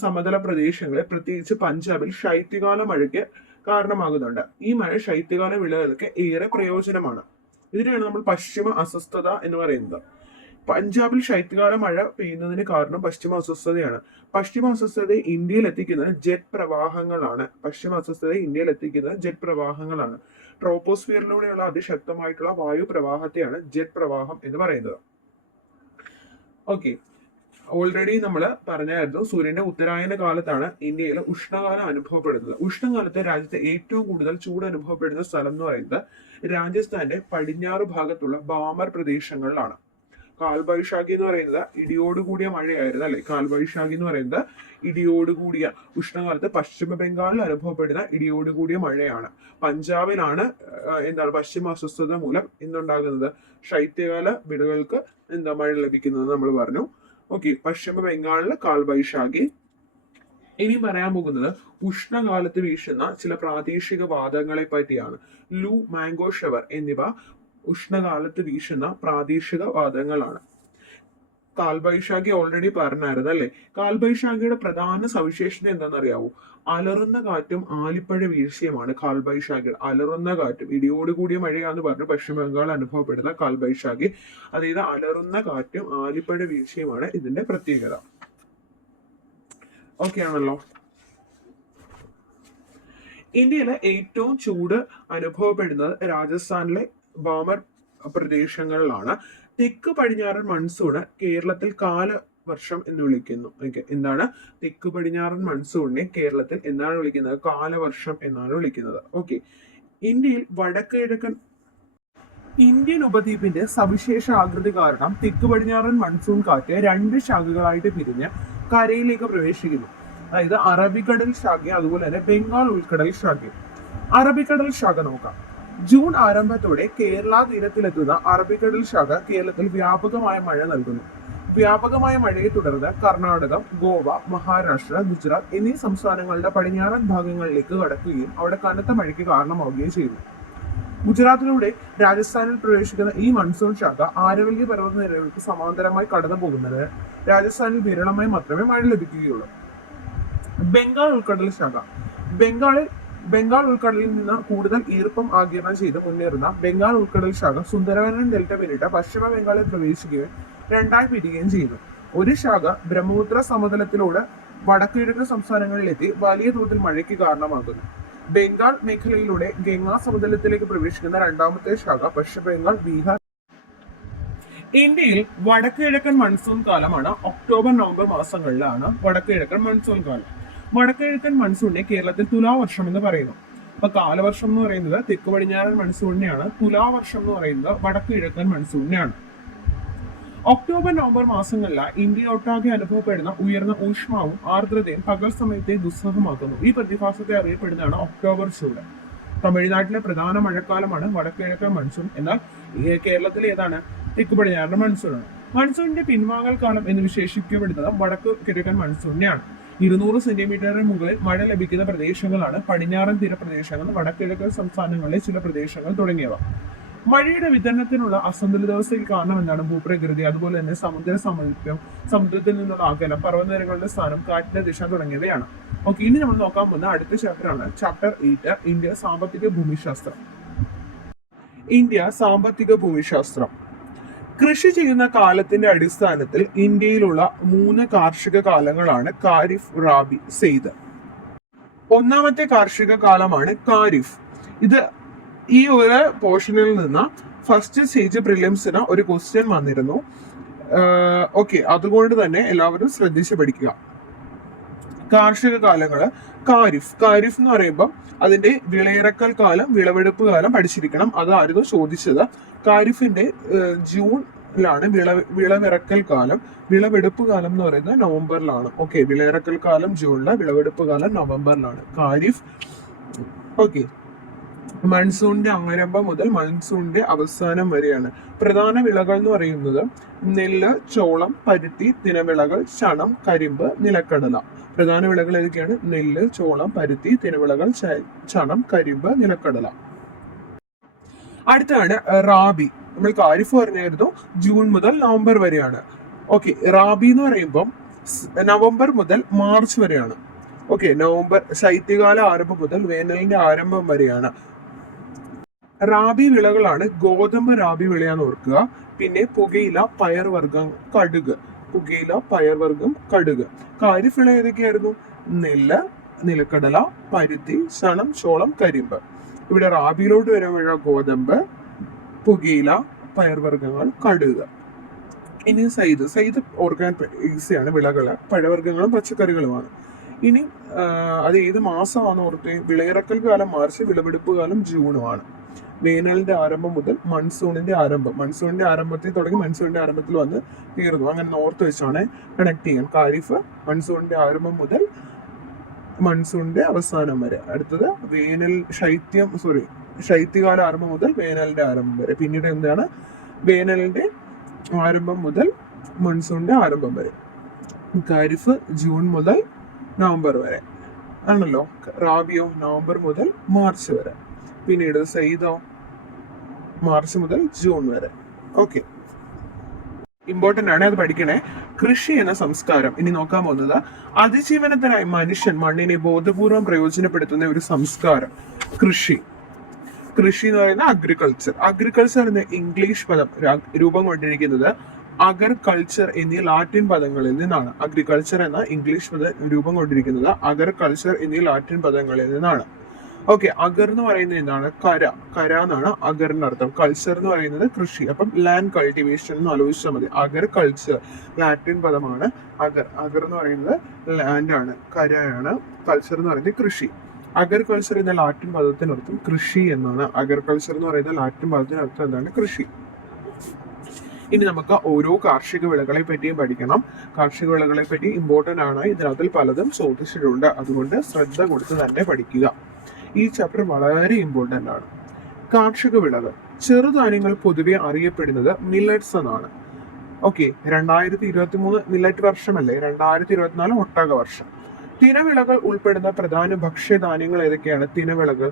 സമതല പ്രദേശങ്ങളിൽ പ്രത്യേകിച്ച് പഞ്ചാബിൽ ശൈത്യകാല മഴയ്ക്ക് കാരണമാകുന്നുണ്ട്. ഈ മഴ ശൈത്യകാല വിളകൾക്ക് ഏറെ പ്രയോജനമാണ്. ഇതിനെയാണ് നമ്മൾ പശ്ചിമ അസ്വസ്ഥത എന്ന് പറയുന്നത്. പഞ്ചാബിൽ ശൈത്യകാല മഴ പെയ്യുന്നതിന് കാരണം പശ്ചിമ അസ്വസ്ഥതയാണ്. പശ്ചിമ അസ്വസ്ഥതയെ ഇന്ത്യയിൽ എത്തിക്കുന്നത് ജെറ്റ് പ്രവാഹങ്ങളാണ്. ട്രോപ്പോസ്ഫിയറിലൂടെയുള്ള അതിശക്തമായിട്ടുള്ള വായു പ്രവാഹത്തെയാണ് ജെറ്റ് പ്രവാഹം എന്ന് പറയുന്നത്. ഓക്കെ, ഓൾറെഡി നമ്മൾ പറഞ്ഞായിരുന്നു സൂര്യന്റെ ഉത്തരായന കാലത്താണ് ഇന്ത്യയിൽ ഉഷ്ണകാലം അനുഭവപ്പെടുന്നത്. ഉഷ്ണകാലത്ത് രാജ്യത്തെ ഏറ്റവും കൂടുതൽ ചൂട് അനുഭവപ്പെടുന്ന സ്ഥലം എന്ന് പറയുന്നത് രാജസ്ഥാന്റെ പടിഞ്ഞാറ് ഭാഗത്തുള്ള ബാമർ പ്രദേശങ്ങളിലാണ്. കാൽബൈശാഖി എന്ന് പറയുന്നത് ഇടിയോടുകൂടിയ മഴയായിരുന്നു അല്ലെ. കാൽബൈശാഖി എന്ന് പറയുന്നത് ഇടിയോടുകൂടിയ ഉഷ്ണകാലത്ത് പശ്ചിമ ബംഗാളിൽ അനുഭവപ്പെടുന്ന ഇടിയോടുകൂടിയ മഴയാണ്. പഞ്ചാബിലാണ് പശ്ചിമ അസ്വസ്ഥത മൂലം എന്തുണ്ടാകുന്നത്? ശൈത്യകാല വിളകൾക്ക് മഴ ലഭിക്കുന്നത് നമ്മൾ പറഞ്ഞു. ഓക്കെ, പശ്ചിമ ബംഗാളിലെ കാൽബൈശാഖി. ഇനി പറയാൻ പോകുന്നത് ഉഷ്ണകാലത്ത് വീശുന്ന ചില പ്രാദേശിക വാദങ്ങളെ പറ്റിയാണ്. ലൂ, മാംഗോ ഷവർ എന്നിവ ഉഷ്ണകാലത്ത് വീശുന്ന പ്രാദേശിക വാദങ്ങളാണ്. കാൽബൈശാഖി ഓൾറെഡി പറഞ്ഞായിരുന്നു അല്ലെ. കാൽബൈശാഖിയുടെ പ്രധാന സവിശേഷത എന്താണെന്നറിയാവോ? അലറുന്ന കാറ്റും ആലിപ്പഴ വീഴ്ചയുമാണ് കാൽബൈശാഖി. അലറുന്ന കാറ്റും ഇടിയോടുകൂടിയ മഴയാന്ന് പറഞ്ഞു പശ്ചിമ ബംഗാൾ അനുഭവപ്പെടുന്ന കാൽബൈശാഖി. അതായത് അലറുന്ന കാറ്റും ആലിപ്പഴ വീഴ്ചയുമാണ് ഇതിന്റെ പ്രത്യേകത. ഓക്കെ ആണല്ലോ. ഇന്ത്യയിലെ ഏറ്റവും ചൂട് അനുഭവപ്പെടുന്നത് രാജസ്ഥാനിലെ ബാമർ പ്രദേശങ്ങളിലാണ്. തെക്ക് പടിഞ്ഞാറൻ മൺസൂണ് കേരളത്തിൽ കാലവർഷം എന്ന് വിളിക്കുന്നു. എന്താണ്? തെക്ക് പടിഞ്ഞാറൻ മൺസൂണിനെ കേരളത്തിൽ എന്താണ് വിളിക്കുന്നത്? കാലവർഷം എന്നാണ് വിളിക്കുന്നത്. ഓക്കെ. ഇന്ത്യയിൽ വടക്ക് കിഴക്കൻ ഇന്ത്യൻ ഉപദ്വീപിന്റെ സവിശേഷ ആകൃതി കാരണം തെക്ക് പടിഞ്ഞാറൻ മൺസൂൺ കാറ്റ് 2 ശാഖകളായിട്ട് പിരിഞ്ഞ് കരയിലേക്ക് പ്രവേശിക്കുന്നു. അതായത് അറബിക്കടൽ ശാഖ, അതുപോലെ തന്നെ ബംഗാൾ ഉൾക്കടൽ ശാഖ. അറബിക്കടൽ ശാഖ നോക്കാം. ജൂൺ ആരംഭത്തോടെ കേരള തീരത്തിലെത്തുന്ന അറബിക്കടൽ ശാഖ കേരളത്തിൽ വ്യാപകമായ മഴ നൽകുന്നു. വ്യാപകമായ മഴയെ തുടർന്ന് കർണാടകം, ഗോവ, മഹാരാഷ്ട്ര, ഗുജറാത്ത് എന്നീ സംസ്ഥാനങ്ങളുടെ പടിഞ്ഞാറൻ ഭാഗങ്ങളിലേക്ക് കടക്കുകയും അവിടെ കനത്ത മഴയ്ക്ക് കാരണമാവുകയും ചെയ്തു. ഗുജറാത്തിലൂടെ രാജസ്ഥാനിൽ പ്രവേശിക്കുന്ന ഈ മൺസൂൺ ശാഖ ആരവല്ലി പർവ്വതനിരകൾക്ക് സമാന്തരമായി കടന്നു പോകുന്നത് രാജസ്ഥാനിൽ വിരളമായി മാത്രമേ മഴ ലഭിക്കുകയുള്ളൂ. ബംഗാൾ ഉൾക്കടൽ ശാഖ. ബംഗാൾ ഉൾക്കടലിൽ നിന്ന് കൂടുതൽ ഈർപ്പം ആഗിരണം ചെയ്ത് മുന്നേറുന്ന ബംഗാൾ ഉൾക്കടൽ ശാഖ സുന്ദരബൻ ഡെൽറ്റ പിന്നിട്ട് പശ്ചിമ ബംഗാളിൽ പ്രവേശിക്കുകയും രണ്ടായി പിരിയുകയും ചെയ്യുന്നു. ഒരു ശാഖ ബ്രഹ്മപുത്ര സമതലത്തിലൂടെ വടക്കുകിഴക്കൻ സംസ്ഥാനങ്ങളിലെത്തി വലിയ തോതിൽ മഴയ്ക്ക് കാരണമാകുന്നു. ബംഗാൾ മേഖലയിലൂടെ ഗംഗാ സമതലത്തിലേക്ക് പ്രവേശിക്കുന്ന രണ്ടാമത്തെ ശാഖ പശ്ചിമ ബംഗാൾ, ബീഹാർ. ഇന്ത്യയിൽ വടക്കുകിഴക്കൻ മൺസൂൺ കാലമാണ് ഒക്ടോബർ നവംബർ മാസങ്ങളിലാണ് വടക്കുകിഴക്കൻ മൺസൂൺ കാലം. വടക്കുകിഴക്കൻ മൺസൂണിനെ കേരളത്തിൽ തുലാവർഷം എന്ന് പറയുന്നു. അപ്പൊ കാലവർഷം എന്ന് പറയുന്നത് തെക്ക് പടിഞ്ഞാറൻ മൺസൂണിനെയാണ്, തുലാവർഷം എന്ന് പറയുന്നത് വടക്കുകിഴക്കൻ മൺസൂണിനെയാണ്. ഒക്ടോബർ നവംബർ മാസങ്ങളിൽ ഇന്ത്യ ഒട്ടാകെ അനുഭവപ്പെടുന്ന ഉയർന്ന ഊഷ്മാവും ആർദ്രതയും പകൽ സമയത്തെ ദുസ്സഹമാക്കുന്നു. ഈ പ്രതിഭാസത്തെ അറിയപ്പെടുന്നതാണ് ഒക്ടോബർ ചൂട്. തമിഴ്നാട്ടിലെ പ്രധാന മഴക്കാലമാണ് വടക്കുകിഴക്കൻ മൺസൂൺ. എന്നാൽ കേരളത്തിൽ ഏതാണ്? തെക്ക് പടിഞ്ഞാറൻ മൺസൂണാണ്. മൺസൂണിന്റെ പിൻവാങ്ങൽ കാലം എന്ന് വിശേഷിക്കപ്പെടുന്നത് വടക്കു കിഴക്കൻ മൺസൂണിനെയാണ്. 200 സെന്റിമീറ്ററിന് മുകളിൽ മഴ ലഭിക്കുന്ന പ്രദേശങ്ങളാണ് പടിഞ്ഞാറൻ തീരപ്രദേശങ്ങൾ, വടക്കിഴക്കൻ സംസ്ഥാനങ്ങളിലെ ചില പ്രദേശങ്ങൾ തുടങ്ങിയവ. മഴയുടെ വിതരണത്തിനുള്ള അസന്തുലിതാവസ്ഥയ്ക്ക് കാരണം എന്താണ്? ഭൂപ്രകൃതി, അതുപോലെ തന്നെ സമുദ്ര സാമീപ്യം, സമുദ്രത്തിൽ നിന്നുള്ള അകലം, പർവ്വതനിരകളുടെ സ്ഥാനം, കാറ്റിന്റെ ദിശ തുടങ്ങിയവയാണ്. ഓക്കെ, ഇനി നമ്മൾ നോക്കാൻ പോകുന്ന അടുത്ത ചാപ്റ്ററാണ് ചാപ്റ്റർ 8, ഇന്ത്യ സാമ്പത്തിക ഭൂമിശാസ്ത്രം. ഇന്ത്യ സാമ്പത്തിക ഭൂമിശാസ്ത്രം. കൃഷി ചെയ്യുന്ന കാലത്തിന്റെ അടിസ്ഥാനത്തിൽ ഇന്ത്യയിലുള്ള 3 കാർഷിക കാലങ്ങളാണ് ഖാരിഫ്, റാബി, സെയ്ദ്. ഒന്നാമത്തെ കാർഷിക കാലമാണ് ഖാരിഫ്. ഇത് ഈ ഒരു പോർഷനിൽ നിന്ന് ഫസ്റ്റ് സ്റ്റേജ് പ്രിലിംസിന് ഒരു ക്വസ്റ്റ്യൻ വന്നിരുന്നു. ഓക്കെ, അതുകൊണ്ട് തന്നെ എല്ലാവരും ശ്രദ്ധിച്ച് പഠിക്കുക. കാർഷിക കാലങ്ങള് ഖാരിഫ്. ഖാരിഫ് എന്ന് പറയുമ്പോൾ അതിന്റെ വിളയിറക്കൽ കാലം, വിളവെടുപ്പ് കാലം പഠിച്ചിരിക്കണം. അതായിരുന്നു ചോദിച്ചത്. ഖാരിഫിന്റെ ജൂണിലാണ് വിളവിറക്കൽ കാലം, വിളവെടുപ്പ് കാലം എന്ന് പറയുന്നത് നവംബറിലാണ്. ഓക്കെ, വിളയിറക്കൽ കാലം ജൂണില്, വിളവെടുപ്പ് കാലം നവംബറിലാണ് ഖാരിഫ്. ഓക്കെ, മൺസൂണിന്റെ ആരംഭം മുതൽ മൺസൂണിന്റെ അവസാനം വരെയാണ്. പ്രധാന വിളകൾ എന്ന് പറയുന്നത് നെല്ല്, ചോളം, പരുത്തി, തിനവിളകൾ, ചണം, കരിമ്പ്, നിലക്കടല. പ്രധാന വിളകൾ ഏതൊക്കെയാണ്? നെല്ല്, ചോളം, പരുത്തി, തിനവിളകൾ, ചണം, കരിമ്പ്, നിലക്കടല. അടുത്താണ് റാബി. നമ്മൾ ഖാരിഫ് പറഞ്ഞായിരുന്നു ജൂൺ മുതൽ നവംബർ വരെയാണ്. ഓക്കെ, റാബി എന്ന് പറയുമ്പോൾ നവംബർ മുതൽ മാർച്ച് വരെയാണ്. ഓക്കെ, നവംബർ ശൈത്യകാല ആരംഭം മുതൽ വേനലിന്റെ ആരംഭം വരെയാണ്. റാബി വിളകളാണ് ഗോതമ്പ് റാബി വിളയാന്ന് ഓർക്കുക. പിന്നെ പുകയില, പയർവർഗ്ഗം, കടുക്. പുകയില, പയർവർഗ്ഗം, കടുക്. ഖാരിഫ് വിള ഏതൊക്കെയായിരുന്നു? നെല്ല്, നിലക്കടല, പരുത്തി, ചണം, ചോളം, കരിമ്പ്. ഇവിടെ റാബിയിലോട്ട് വരുമ്പോൾ ഗോതമ്പ്, പുകയില, പയർവർഗ്ഗങ്ങൾ, കടുക്. ഇനി സൈദ് ഓർക്കാൻ ഈസിയാണ്. വിളകള് പഴവർഗ്ഗങ്ങളും പച്ചക്കറികളുമാണ്. ഇനി അത് ഏത് മാസമാണെന്ന് ഓർത്ത്? വിളയിറക്കൽ കാലം മാർച്ച്, വിളവെടുപ്പ് കാലം ജൂണുമാണ്. വേനലിന്റെ ആരംഭം മുതൽ മൺസൂണിന്റെ ആരംഭം. മൺസൂണിന്റെ ആരംഭത്തിൽ തുടങ്ങി മൺസൂണിന്റെ ആരംഭത്തിൽ വന്ന് തീർന്നു. അങ്ങനെ ഓർത്ത് വെച്ചാണ് കണക്ട് ചെയ്യാൻ. ഖാരിഫ് മൺസൂണിന്റെ ആരംഭം മുതൽ മൺസൂണിന്റെ അവസാനം വരെ. അടുത്തത് ശൈത്യകാല ആരംഭം മുതൽ വേനലിന്റെ ആരംഭം വരെ. പിന്നീട് എന്താണ്? വേനലിന്റെ ആരംഭം മുതൽ മൺസൂണിന്റെ ആരംഭം വരെ. ഖാരിഫ് ജൂൺ മുതൽ നവംബർ വരെ ആണല്ലോ. റാബിയോ നവംബർ മുതൽ മാർച്ച് വരെ. പിന്നീട് സൈദോ മാർച്ച് മുതൽ ജൂൺ വരെ. ഓക്കെ, ഇമ്പോർട്ടന്റ് ആണ്, അത് പഠിക്കണേ. കൃഷി എന്ന സംസ്കാരം. ഇനി നോക്കാൻ പോകുന്നത് അതിജീവനത്തിനായി മനുഷ്യൻ മണ്ണിനെ ബോധപൂർവം പ്രയോജനപ്പെടുത്തുന്ന ഒരു സംസ്കാരം കൃഷി. കൃഷി എന്ന് പറയുന്ന അഗ്രികൾച്ചർ എന്ന ഇംഗ്ലീഷ് പദം രൂപം കൊണ്ടിരിക്കുന്നത് അഗർ, കൾച്ചർ എന്നീ ലാറ്റിൻ പദങ്ങളിൽ നിന്നാണ്. അഗ്രികൾച്ചർ എന്ന ഇംഗ്ലീഷ് പദം രൂപം കൊണ്ടിരിക്കുന്നത് അഗർ, കൾച്ചർ എന്നീ ലാറ്റിൻ പദങ്ങളിൽ നിന്നാണ്. ഓക്കെ, അഗർ എന്ന് പറയുന്നത് എന്താണ്? കര എന്നാണ് അഗറിന്റെ അർത്ഥം. കൾച്ചർ എന്ന് പറയുന്നത് കൃഷി. അപ്പം ലാൻഡ് കൾട്ടിവേഷൻ എന്ന് ആലോചിച്ചാൽ മതി. അഗർ, കൾച്ചർ ലാറ്റിൻ പദമാണ്. അഗർ എന്ന് പറയുന്നത് ലാൻഡ് ആണ്, കരയാണ്. കൾച്ചർ എന്ന് പറയുന്നത് കൃഷി. അഗ്രികൾച്ചർ എന്ന ലാറ്റിൻ പദത്തിനർത്ഥം കൃഷി എന്നാണ്. അഗ്രികൾച്ചർ എന്ന് പറയുന്ന ലാറ്റിൻ പദത്തിനർത്ഥം എന്താണ്? കൃഷി. ഇനി നമുക്ക് ഓരോ കാർഷിക വിളകളെ പറ്റിയും പഠിക്കണം. കാർഷിക വിളകളെ പറ്റി ഇമ്പോർട്ടന്റ് ആണ്. ഇതിനകത്തിൽ പലതും ചോദിച്ചിട്ടുണ്ട്. അതുകൊണ്ട് ശ്രദ്ധ കൊടുത്ത് തന്നെ പഠിക്കുക. ഈ ചാപ്റ്റർ വളരെ ഇമ്പോർട്ടന്റ് ആണ്. കാർഷിക വിളകൾ. ചെറുധാന്യങ്ങൾ പൊതുവെ അറിയപ്പെടുന്നത് മില്ലറ്റ്സ് എന്നാണ്. ഓക്കെ, 2023 മില്ലറ്റ് വർഷമല്ലേ, 2024 ഒട്ടക വർഷം. തിനവിളകൾ ഉൾപ്പെടുന്ന പ്രധാന ഭക്ഷ്യധാന്യങ്ങൾ ഏതൊക്കെയാണ്? തിനവിളകൾ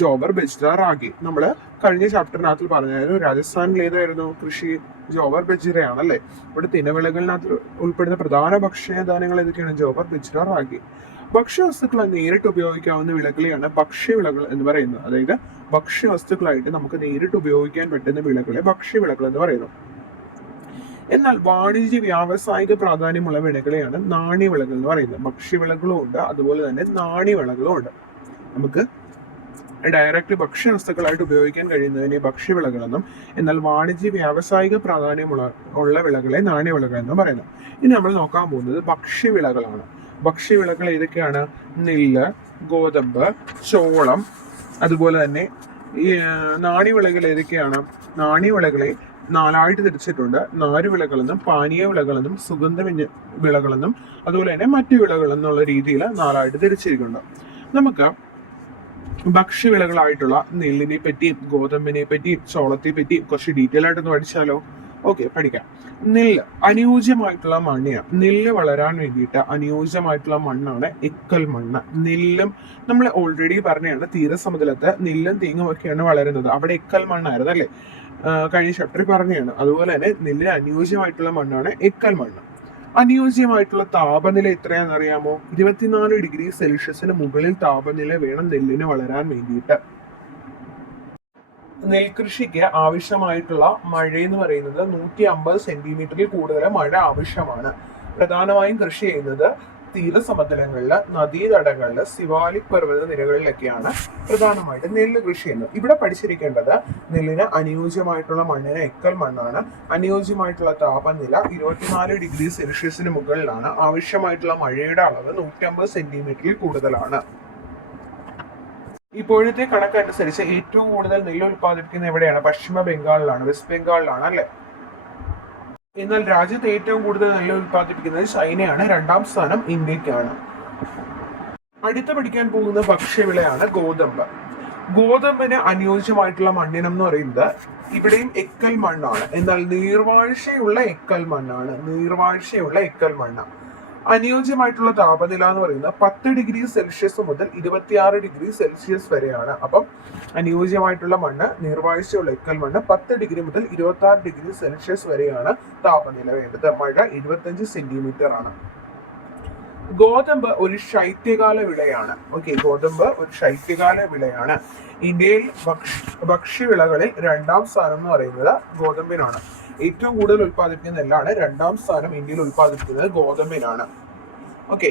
ജോവർ, ബജ്ര, റാഗി. നമ്മൾ കഴിഞ്ഞ ചാപ്റ്ററിനകത്ത് പറഞ്ഞായിരുന്നു രാജസ്ഥാനിൽ ഏതായിരുന്നു കൃഷി? ജോവർ, ബജ്രയാണ് അല്ലേ. ഇവിടെ തിനവിളകളിനകത്ത് ഉൾപ്പെടുന്ന പ്രധാന ഭക്ഷ്യധാന്യങ്ങൾ ഏതൊക്കെയാണ്? ജോവർ, ബജ്ര, റാഗി. ഭക്ഷ്യവസ്തുക്കളെ നേരിട്ട് ഉപയോഗിക്കാവുന്ന വിളകളെയാണ് ഭക്ഷ്യവിളകൾ എന്ന് പറയുന്നത്. അതായത് ഭക്ഷ്യവസ്തുക്കളായിട്ട് നമുക്ക് നേരിട്ട് ഉപയോഗിക്കാൻ പറ്റുന്ന വിളകളെ ഭക്ഷ്യവിളകൾ എന്ന് പറയുന്നു. എന്നാൽ വാണിജ്യ വ്യാവസായിക പ്രാധാന്യമുള്ള വിളകളെയാണ് നാണ്യവിളകൾ എന്ന് പറയുന്നത്. ഭക്ഷ്യവിളകളും ഉണ്ട്, അതുപോലെ തന്നെ നാണ്യവിളകളും ഉണ്ട്. നമുക്ക് ഡയറക്റ്റ് ഭക്ഷ്യവസ്തുക്കളായിട്ട് ഉപയോഗിക്കാൻ കഴിയുന്നതിനെ ഭക്ഷ്യവിളകളെന്നും, എന്നാൽ വാണിജ്യ വ്യാവസായിക പ്രാധാന്യമുള്ള വിളകളെ നാണ്യവിളകൾ എന്നും പറയുന്നു. ഇനി നമ്മൾ നോക്കാൻ പോകുന്നത് ഭക്ഷ്യവിളകളാണ്. ഭക്ഷ്യവിളകൾ ഏതൊക്കെയാണ്? നെല്ല്, ഗോതമ്പ്, ചോളം, അതുപോലെ തന്നെ ഈ നാണ്യവിളകൾ ഏതൊക്കെയാണ്? നാണ്യവിളകളെ 4ആയിട്ട് തിരിച്ചിട്ടുണ്ട്. നാരുവിളകളെന്നും, പാനീയ വിളകളെന്നും, സുഗന്ധ വിളകളെന്നും, അതുപോലെ തന്നെ മറ്റു വിളകൾ എന്നുള്ള രീതിയിൽ 4ആയിട്ട് തിരിച്ചിരിക്കുന്നുണ്ട്. നമുക്ക് ഭക്ഷ്യവിളകളായിട്ടുള്ള നെല്ലിനെ പറ്റിയും ഗോതമ്പിനെ പറ്റിയും ചോളത്തെ പറ്റിയും കുറച്ച് ഡീറ്റെയിൽ ആയിട്ടൊന്ന് പഠിച്ചാലോ? ഓക്കെ, പഠിക്കാം. നെല്ല് അനുയോജ്യമായിട്ടുള്ള മണ്ണിയാണ്. നെല്ല് വളരാൻ വേണ്ടിയിട്ട് അനുയോജ്യമായിട്ടുള്ള മണ്ണാണ് എക്കൽ മണ്ണ്. നെല്ലും നമ്മൾ ഓൾറെഡി പറഞ്ഞാണ്, തീരസമുദ്രത്ത് നെല്ലും തേങ്ങും ഒക്കെയാണ് വളരുന്നത്. അവിടെ എക്കൽ മണ്ണായിരുന്നു അല്ലേ, കഴിഞ്ഞ ചാപ്റ്ററിൽ പറഞ്ഞതാണ്. അതുപോലെ തന്നെ നെല്ലിന് അനുയോജ്യമായിട്ടുള്ള മണ്ണാണ് എക്കൽ മണ്ണ്. അനുയോജ്യമായിട്ടുള്ള താപനില എത്രയാണെന്ന് അറിയാമോ? 24 ഡിഗ്രി സെൽഷ്യസിന് മുകളിൽ താപനില വേണം നെല്ലിന് വളരാൻ വേണ്ടിയിട്ട്. നെൽകൃഷിക്ക് ആവശ്യമായിട്ടുള്ള മഴ എന്ന് പറയുന്നത് 150 സെന്റിമീറ്ററിൽ കൂടുതൽ മഴ ആവശ്യമാണ്. പ്രധാനമായും കൃഷി ചെയ്യുന്നത് തീരസമതലങ്ങളില്, നദീതടങ്ങളില്, സിവാലിക് പർവ്വത നിരകളിലൊക്കെയാണ് പ്രധാനമായിട്ട് നെല്ല് കൃഷി ചെയ്യുന്നത്. ഇവിടെ പഠിച്ചിരിക്കേണ്ടത് നെല്ലിന് അനുയോജ്യമായിട്ടുള്ള മണ്ണിന് എക്കൽ മണ്ണാണ്. അനുയോജ്യമായിട്ടുള്ള താപനില 24 ഡിഗ്രി സെൽഷ്യസിന് മുകളിലാണ്. ആവശ്യമായിട്ടുള്ള മഴയുടെ അളവ് 150 സെന്റിമീറ്ററിൽ കൂടുതലാണ്. ഇപ്പോഴത്തെ കണക്കനുസരിച്ച് ഏറ്റവും കൂടുതൽ നെല്ല് ഉൽപ്പാദിപ്പിക്കുന്ന എവിടെയാണ്? പശ്ചിമ ബംഗാളിലാണ്, വെസ്റ്റ് ബംഗാളിലാണ് അല്ലെ. എന്നാൽ രാജ്യത്ത് ഏറ്റവും കൂടുതൽ നെല്ല് ഉൽപ്പാദിപ്പിക്കുന്നത് ചൈനയാണ്. 2ാം സ്ഥാനം ഇന്ത്യക്കാണ്. അടുത്ത പഠിക്കാൻ പോകുന്ന ഭക്ഷ്യവിളയാണ് ഗോതമ്പ്. ഗോതമ്പിന് അനുയോജ്യമായിട്ടുള്ള മണ്ണിനം എന്ന് പറയുന്നത് ഇവിടെയും എക്കൽ മണ്ണാണ്. എന്നാൽ നീർവാഴ്ചയുള്ള എക്കൽ മണ്ണാണ്. നീർവാഴ്ചയുള്ള എക്കൽ മണ്ണ്. അനുയോജ്യമായിട്ടുള്ള താപനില എന്ന് പറയുന്നത് 10 ഡിഗ്രി സെൽഷ്യസ് മുതൽ 26 ഡിഗ്രി സെൽഷ്യസ് വരെയാണ്. അപ്പം അനുയോജ്യമായിട്ടുള്ള മണ്ണ്, നീർവാഴ്ചയുള്ള എക്കൽ മണ്ണ്, 10 ഡിഗ്രി മുതൽ 26 ഡിഗ്രി സെൽഷ്യസ് വരെയാണ് താപനില വേണ്ടത്. മഴ 75 സെന്റിമീറ്റർ ആണ്. ഗോതമ്പ് ഒരു ശൈത്യകാല വിളയാണ്. ഓക്കെ, ഗോതമ്പ് ഒരു ശൈത്യകാല വിളയാണ്. ഇന്ത്യയിൽ ഭക്ഷ്യവിളകളിൽ 2ാം സ്ഥാനം എന്ന് പറയുന്നത് ഗോതമ്പിനാണ്. ഏറ്റവും കൂടുതൽ ഉൽപ്പാദിപ്പിക്കുന്ന നെല്ലാണ്. 2ാം സ്ഥാനം ഇന്ത്യയിൽ ഉൽപ്പാദിപ്പിക്കുന്നത് ഗോതമ്പിനാണ്. ഓക്കെ,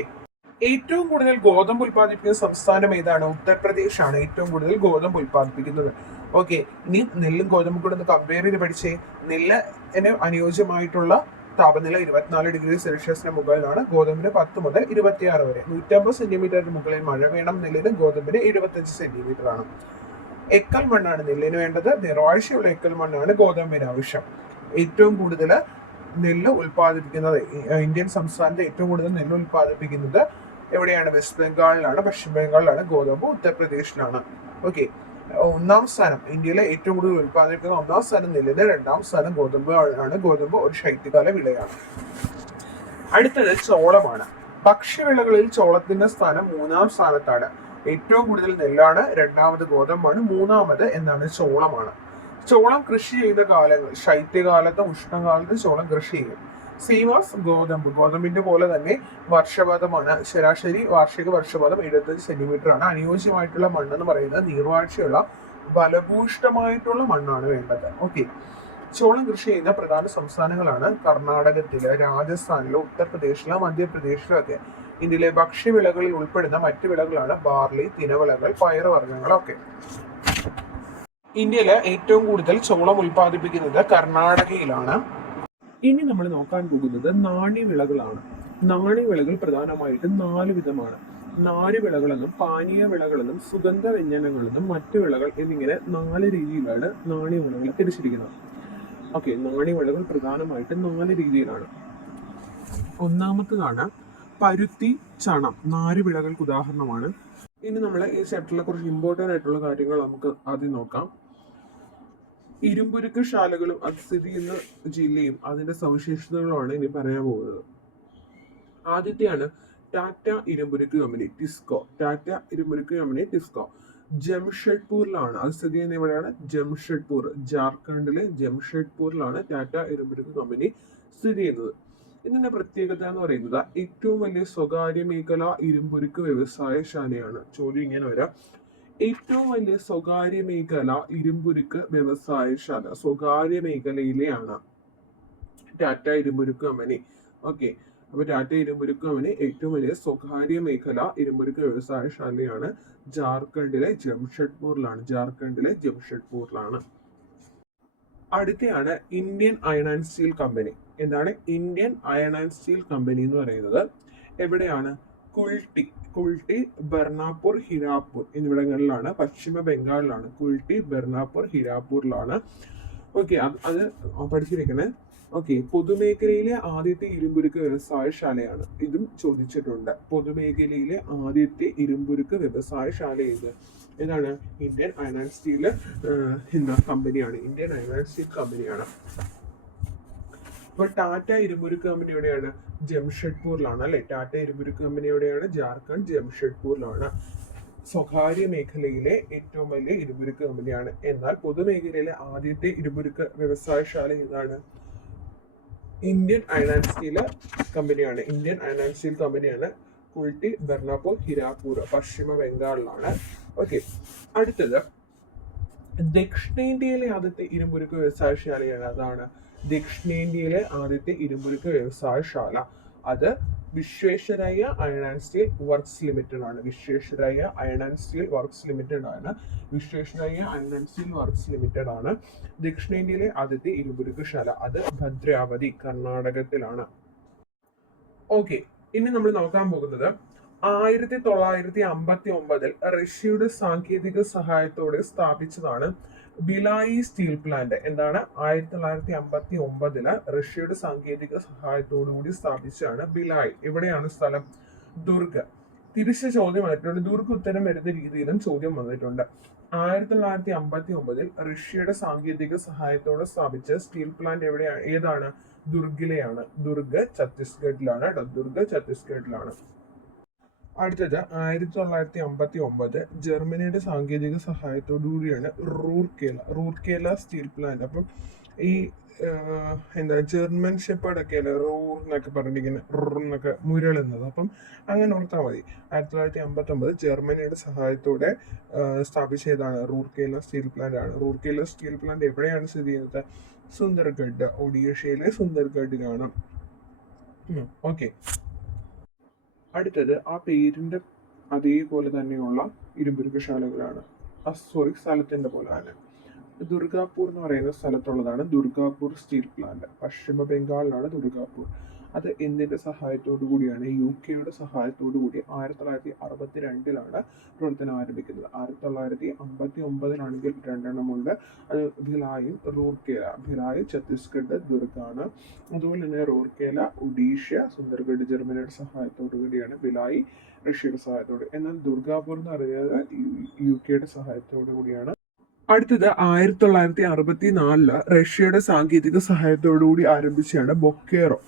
ഏറ്റവും കൂടുതൽ ഗോതമ്പ് ഉൽപ്പാദിപ്പിക്കുന്ന സംസ്ഥാനം ഏതാണ്? ഉത്തർപ്രദേശ് ആണ് ഏറ്റവും കൂടുതൽ ഗോതമ്പ് ഉൽപ്പാദിപ്പിക്കുന്നത്. ഓക്കെ, ഇനി നെല്ലും ഗോതമ്പും കൂടെ ഒന്ന് കമ്പയർ ചെയ്ത് പഠിച്ചേ. നെല്ലിന് അനുയോജ്യമായിട്ടുള്ള താപനില 24 ഡിഗ്രി സെൽഷ്യസിന് മുകളിലാണ്. ഗോതമ്പിന് 10 മുതൽ 26 വരെ. 150 സെന്റിമീറ്ററിന് മുകളിൽ മഴ വേണം നെല്ലിന്. ഗോതമ്പിന് 75 സെന്റിമീറ്റർ ആണ്. എക്കൽ മണ്ണാണ് നെല്ലിന് വേണ്ടത്. നിർവാഴ്ചയുള്ള എക്കൽ മണ്ണാണ് ഗോതമ്പിന് ആവശ്യം. ഏറ്റവും കൂടുതൽ നെല്ല് ഉൽപ്പാദിപ്പിക്കുന്നത്, ഇന്ത്യൻ സംസ്ഥാനത്ത് ഏറ്റവും കൂടുതൽ നെല്ല് ഉൽപ്പാദിപ്പിക്കുന്നത് എവിടെയാണ്? വെസ്റ്റ് ബംഗാളിലാണ്, പശ്ചിമ ബംഗാളിലാണ്. ഗോതമ്പ് ഉത്തർപ്രദേശിലാണ്. ഓക്കെ, 1ാം സ്ഥാനം ഇന്ത്യയിലെ ഏറ്റവും കൂടുതൽ ഉൽപ്പാദിപ്പിക്കുന്ന 1ാം സ്ഥാനം നെല്ലിന്, 2ാം സ്ഥാനം ഗോതമ്പ് ആണ്. ഗോതമ്പ് ഒരു ശൈത്യകാല വിളയാണ്. അടുത്തത് ചോളമാണ്. ഭക്ഷ്യവിളകളിൽ ചോളത്തിന്റെ സ്ഥാനം 3ാം സ്ഥാനത്താണ്. ഏറ്റവും കൂടുതൽ നെല്ലാണ്, 2ാമത് ഗോതമ്പാണ്, 3ാമത് എന്താണ്? ചോളമാണ്. ചോളം കൃഷി ചെയ്ത കാലങ്ങൾ ശൈത്യകാലത്തും ഉഷ്ണകാലത്തും ചോളം കൃഷി ചെയ്യും. സീമാസ് ഗോതമ്പിന്റെ പോലെ തന്നെ വർഷപാതമാണ്. ശരാശരി വാർഷിക വർഷപാതം 75 സെന്റിമീറ്റർ ആണ്. അനുയോജ്യമായിട്ടുള്ള മണ്ണെന്ന് പറയുന്നത് നീർവാഴ്ചയുള്ള ഫലഭൂഷ്ടമായിട്ടുള്ള മണ്ണാണ് വേണ്ടത്. ഓക്കെ, ചോളം കൃഷി ചെയ്യുന്ന പ്രധാന സംസ്ഥാനങ്ങളാണ് കർണാടകത്തില്, രാജസ്ഥാനില്, ഉത്തർപ്രദേശില്, മധ്യപ്രദേശിലും ഒക്കെ. ഇന്ത്യയിലെ ഭക്ഷ്യവിളകളിൽ ഉൾപ്പെടുന്ന മറ്റു വിളകളാണ് ബാർലി, തിനവിളകൾ, പയറുവർഗ്ഗങ്ങളൊക്കെ. ഇന്ത്യയിലെ ഏറ്റവും കൂടുതൽ ചോളം ഉൽപ്പാദിപ്പിക്കുന്നത് കർണാടകയിലാണ്. ഇനി നമ്മൾ നോക്കാൻ പോകുന്നത് നാണ്യവിളകളാണ്. നാണ്യവിളകൾ പ്രധാനമായിട്ടും 4 വിധമാണ്. നാരുവിളകളെന്നും, പാനീയ വിളകളെന്നും, സുഗന്ധ വ്യഞ്ജനങ്ങളെന്നും, മറ്റു വിളകൾ എന്നിങ്ങനെ 4 രീതിയിലാണ് നാണ്യവിളകൾ തിരിച്ചിരിക്കുന്നത്. ഓക്കെ, നാണ്യവിളകൾ പ്രധാനമായിട്ടും 4 രീതിയിലാണ്. ഒന്നാമത്തേതാണ് പരുത്തി, ചണം. നാരുവിളകൾക്ക് ഉദാഹരണമാണ്. ഇനി നമ്മൾ ഈ ചാപ്റ്ററിലെ കുറച്ച് ഇമ്പോർട്ടൻ്റ് ആയിട്ടുള്ള കാര്യങ്ങൾ നമുക്ക് ആദ്യം നോക്കാം. ഇരുമ്പുരുക്ക് ശാലകളും അത് സ്ഥിതി ചെയ്യുന്ന ജില്ലയും അതിന്റെ സവിശേഷതകളുമാണ് ഇനി പറയാൻ പോകുന്നത്. ആദ്യത്തെയാണ് ടാറ്റ ഇരുമ്പുരുക്ക് കമ്പനി ടിസ്കോ. ടാറ്റ ഇരുമ്പുരുക്ക് കമ്പനി ടിസ്കോ ജംഷഡ്പൂരിലാണ് അത് സ്ഥിതി ചെയ്യുന്ന എവിടെയാണ്? ജംഷഡ്പൂർ, ജാർഖണ്ഡിലെ ജംഷഡ്പൂരിലാണ് ടാറ്റ ഇരുമ്പുരുക്ക് കമ്പനി സ്ഥിതി ചെയ്യുന്നത്. ഇതിന്റെ പ്രത്യേകത എന്ന് പറയുന്നത് ഏറ്റവും വലിയ സ്വകാര്യ മേഖല ഇരുമ്പുരുക്ക് വ്യവസായശാലയാണ്. ചോദ്യം ഇങ്ങനെ വരാം, ഏറ്റവും വലിയ സ്വകാര്യ മേഖല ഇരുമ്പുരുക്ക് വ്യവസായശാല സ്വകാര്യ മേഖലയിലെയാണ് ടാറ്റ ഇരുമ്പുരുക്ക് കമ്പനി. ഓക്കെ, അപ്പൊ ടാറ്റ ഇരുമ്പുരുക്ക് കമ്പനി ഏറ്റവും വലിയ സ്വകാര്യ മേഖല ഇരുമ്പുരുക്ക് വ്യവസായശാലയാണ് ജാർഖണ്ഡിലെ ജംഷഡ്പൂരിലാണ്. അടുത്തയാണ് Indian iron and steel company. എന്താണ് Indian iron and steel company എന്ന് പറയുന്നത്? എവിടെയാണ്? കുൾട്ടി, ബർണാപൂർ, ഹിരാപൂർ എന്നിവിടങ്ങളിലാണ്. പശ്ചിമ ബംഗാളിലാണ്. കുൾട്ടി, ബർണാപൂർ, ഹിരാപൂരിലാണ്. ഓക്കെ, അത് പഠിച്ചിരിക്കണേ. ഓക്കെ, പൊതുമേഖലയിലെ ആദ്യത്തെ ഇരുമ്പുരുക്ക് വ്യവസായശാലയാണ്. ഇതും ചോദിച്ചിട്ടുണ്ട്. പൊതുമേഖലയിലെ ആദ്യത്തെ ഇരുമ്പുരുക്ക് വ്യവസായശാല ഏതാണ്? ഇന്ത്യൻ അയൺ ആൻഡ് സ്റ്റീൽ കമ്പനിയാണ്. ഇന്ത്യൻ അയൺ ആൻഡ് സ്റ്റീൽ കമ്പനിയാണ്. അപ്പൊ ടാറ്റ ഇരുമ്പുരുക്ക് കമ്പനി എവിടെയാണ്? ജംഷഡ്പൂരിലാണ് അല്ലെ. ടാറ്റ ഇരുമ്പുരുക്ക് കമ്പനി എവിടെയാണ്? ജാർഖണ്ഡ്, ജംഷഡ്പൂരിലാണ്. സ്വകാര്യ മേഖലയിലെ ഏറ്റവും വലിയ ഇരുമ്പുരുക്ക് കമ്പനിയാണ്. എന്നാൽ പൊതുമേഖലയിലെ ആദ്യത്തെ ഇരുമ്പുരുക്ക് വ്യവസായശാല ഏതാണ്? ഇന്ത്യൻ അയൺ ആൻഡ് സ്റ്റീൽ കമ്പനിയാണ്. ഇന്ത്യൻ അയൺ ആൻഡ് സ്റ്റീൽ കമ്പനിയാണ്. കുൾട്ടി, ബർണാപൂർ, ഹിരാപൂർ പശ്ചിമ ബംഗാളിലാണ്. ഓക്കെ, അടുത്തത് ദക്ഷിണേന്ത്യയിലെ ആദ്യത്തെ ഇരുമ്പുരുക്ക് വ്യവസായശാലയാണ്. അതാണ് ദക്ഷിണേന്ത്യയിലെ ആദ്യത്തെ ഇരുമ്പുരുക്ക് വ്യവസായശാല. അത് Visvesvaraya iron and steel works limited ആണ്. Visvesvaraya iron and steel works limited ആണ്. Visvesvaraya iron and steel works limited ആണ് ദക്ഷിണേന്ത്യയിലെ ആദ്യത്തെ ഇരുമ്പുരുക്ക് ശാല. അത് ഭദ്രാവതി, കർണാടകത്തിലാണ്. ഓക്കെ, ഇനി നമ്മൾ നോക്കാൻ പോകുന്നത് 1959 റഷ്യയുടെ സാങ്കേതിക സഹായത്തോടെ സ്ഥാപിച്ചതാണ് ബിലായി സ്റ്റീൽ പ്ലാന്റ്. എന്താണ്? 1959 റഷ്യയുടെ സാങ്കേതിക സഹായത്തോടു കൂടി സ്ഥാപിച്ചാണ് ബിലായി. എവിടെയാണ് സ്ഥലം? ദുർഗ്. തിരിച്ച ചോദ്യം വന്നിട്ടുണ്ട്. ദുർഗ് ഉത്തരം വരുന്ന രീതിയിലും ചോദ്യം വന്നിട്ടുണ്ട്. 1959 റഷ്യയുടെ സാങ്കേതിക സഹായത്തോടെ സ്ഥാപിച്ച സ്റ്റീൽ പ്ലാന്റ് എവിടെയാണ്? ഏതാണ്? ദുർഗിലെയാണ്. ദുർഗ് ഛത്തീസ്ഗഡിലാണ് കേട്ടോ. ദുർഗ് ഛത്തീസ്ഗഡിലാണ്. അടുത്തത് 1959 ജർമ്മനിയുടെ സാങ്കേതിക സഹായത്തോടു കൂടിയാണ് റൂർക്കേല സ്റ്റീൽ പ്ലാന്റ്. അപ്പം ഈ ജർമ്മൻ ഷെപ്പേർഡ് ഒക്കെ അല്ലേ റൂർ എന്നൊക്കെ പറഞ്ഞിരിക്കുന്നത് മുരളുന്നത്. അപ്പം അങ്ങനെ ഓർത്താൽ മതി. 1959 ജർമ്മനിയുടെ സഹായത്തോടെ സ്ഥാപിച്ചതാണ് റൂർക്കേല സ്റ്റീൽ പ്ലാന്റ് ആണ്. റൂർക്കേല സ്റ്റീൽ പ്ലാന്റ് എവിടെയാണ് സ്ഥിതി ചെയ്യുന്നത്? സുന്ദർഗഡ്, ഒഡീഷയിലെ സുന്ദർഗഡിലാണ്. ഓക്കെ, അടുത്തത് ആ പേരിന്റെ അതേപോലെ തന്നെയുള്ള ഇരുമ്പുരുക്ക് ശാലകളാണ്. സ്ഥലത്തിന്റെ പോലെ തന്നെ ദുർഗാപൂർ എന്ന് പറയുന്ന സ്ഥലത്തുള്ളതാണ് ദുർഗാപൂർ സ്റ്റീൽ പ്ലാന്റ്. പശ്ചിമ ബംഗാളിലാണ് ദുർഗാപൂർ. അത് എന്തിന്റെ സഹായത്തോടു കൂടിയാണ്? UK സഹായത്തോടു കൂടി 1962 പ്രവർത്തനം ആരംഭിക്കുന്നത്. 1959 രണ്ടെണ്ണമുണ്ട്. അത് ഭിലായും റൂർക്കേല. ഭിലായ് ഛത്തീസ്ഗഡ്, ദുർഗാണ്. അതുപോലെ തന്നെ റൂർക്കേല ഒഡീഷ, സുന്ദർഗഡ് ജർമ്മനിയുടെ സഹായത്തോടു കൂടിയാണ്. ഭിലായി റഷ്യയുടെ സഹായത്തോടെ. എന്നാൽ ദുർഗാപൂർ എന്ന് പറയുന്നത് UK സഹായത്തോടു കൂടിയാണ്. അടുത്തത് 1964 റഷ്യയുടെ സാങ്കേതിക സഹായത്തോടുകൂടി ആരംഭിച്ചാണ് ബൊക്കേറോ.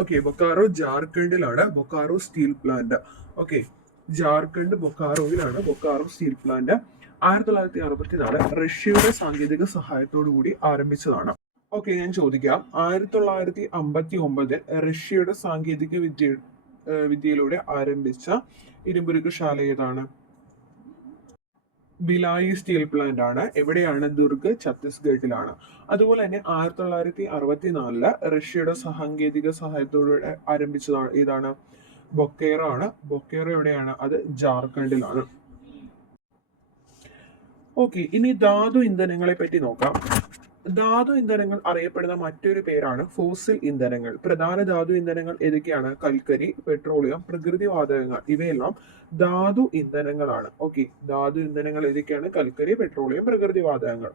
ഓക്കെ, ബൊക്കാറോ ജാർഖണ്ഡിലാണ്. Bokaro steel plant. Okay, Jharkhand ബൊക്കാറോയിലാണ് ബൊക്കാറോ സ്റ്റീൽ പ്ലാന്റ്. 1964 റഷ്യയുടെ സാങ്കേതിക സഹായത്തോടു കൂടി ആരംഭിച്ചതാണ്. ഓക്കെ, ഞാൻ ചോദിക്കാം, 1959 റഷ്യയുടെ സാങ്കേതിക വിദ്യയിലൂടെ ആരംഭിച്ച ഇരുമ്പുരുക്ക് ശാല ഏതാണ്? ബിലായി സ്റ്റീൽ പ്ലാന്റ് ആണ്. എവിടെയാണ്? ദുർഗ് ഛത്തീസ്ഗഡിലാണ്. അതുപോലെ തന്നെ 1964 റഷ്യയുടെ സാങ്കേതിക സഹായത്തോടെ ആരംഭിച്ചതാണ് ഏതാണ്? ബൊക്കേറോ ആണ്. ബൊക്കേറോ എവിടെയാണ്? അത് ജാർഖണ്ഡിലാണ്. ഓക്കെ, ഇനി ധാതു ഇന്ധനങ്ങളെ പറ്റി നോക്കാം. ധാതു ഇന്ധനങ്ങൾ അറിയപ്പെടുന്ന മറ്റൊരു പേരാണ് ഫോസിൽ ഇന്ധനങ്ങൾ. പ്രധാന ധാതു ഇന്ധനങ്ങൾ ഏതൊക്കെയാണ്? കൽക്കരി, പെട്രോളിയം, പ്രകൃതിവാതകങ്ങൾ. ഇവയെല്ലാം ധാതു ഇന്ധനങ്ങളാണ്. ഓക്കെ, ധാതു ഇന്ധനങ്ങൾ ഏതൊക്കെയാണ്? കൽക്കരി, പെട്രോളിയം, പ്രകൃതിവാതകങ്ങൾ.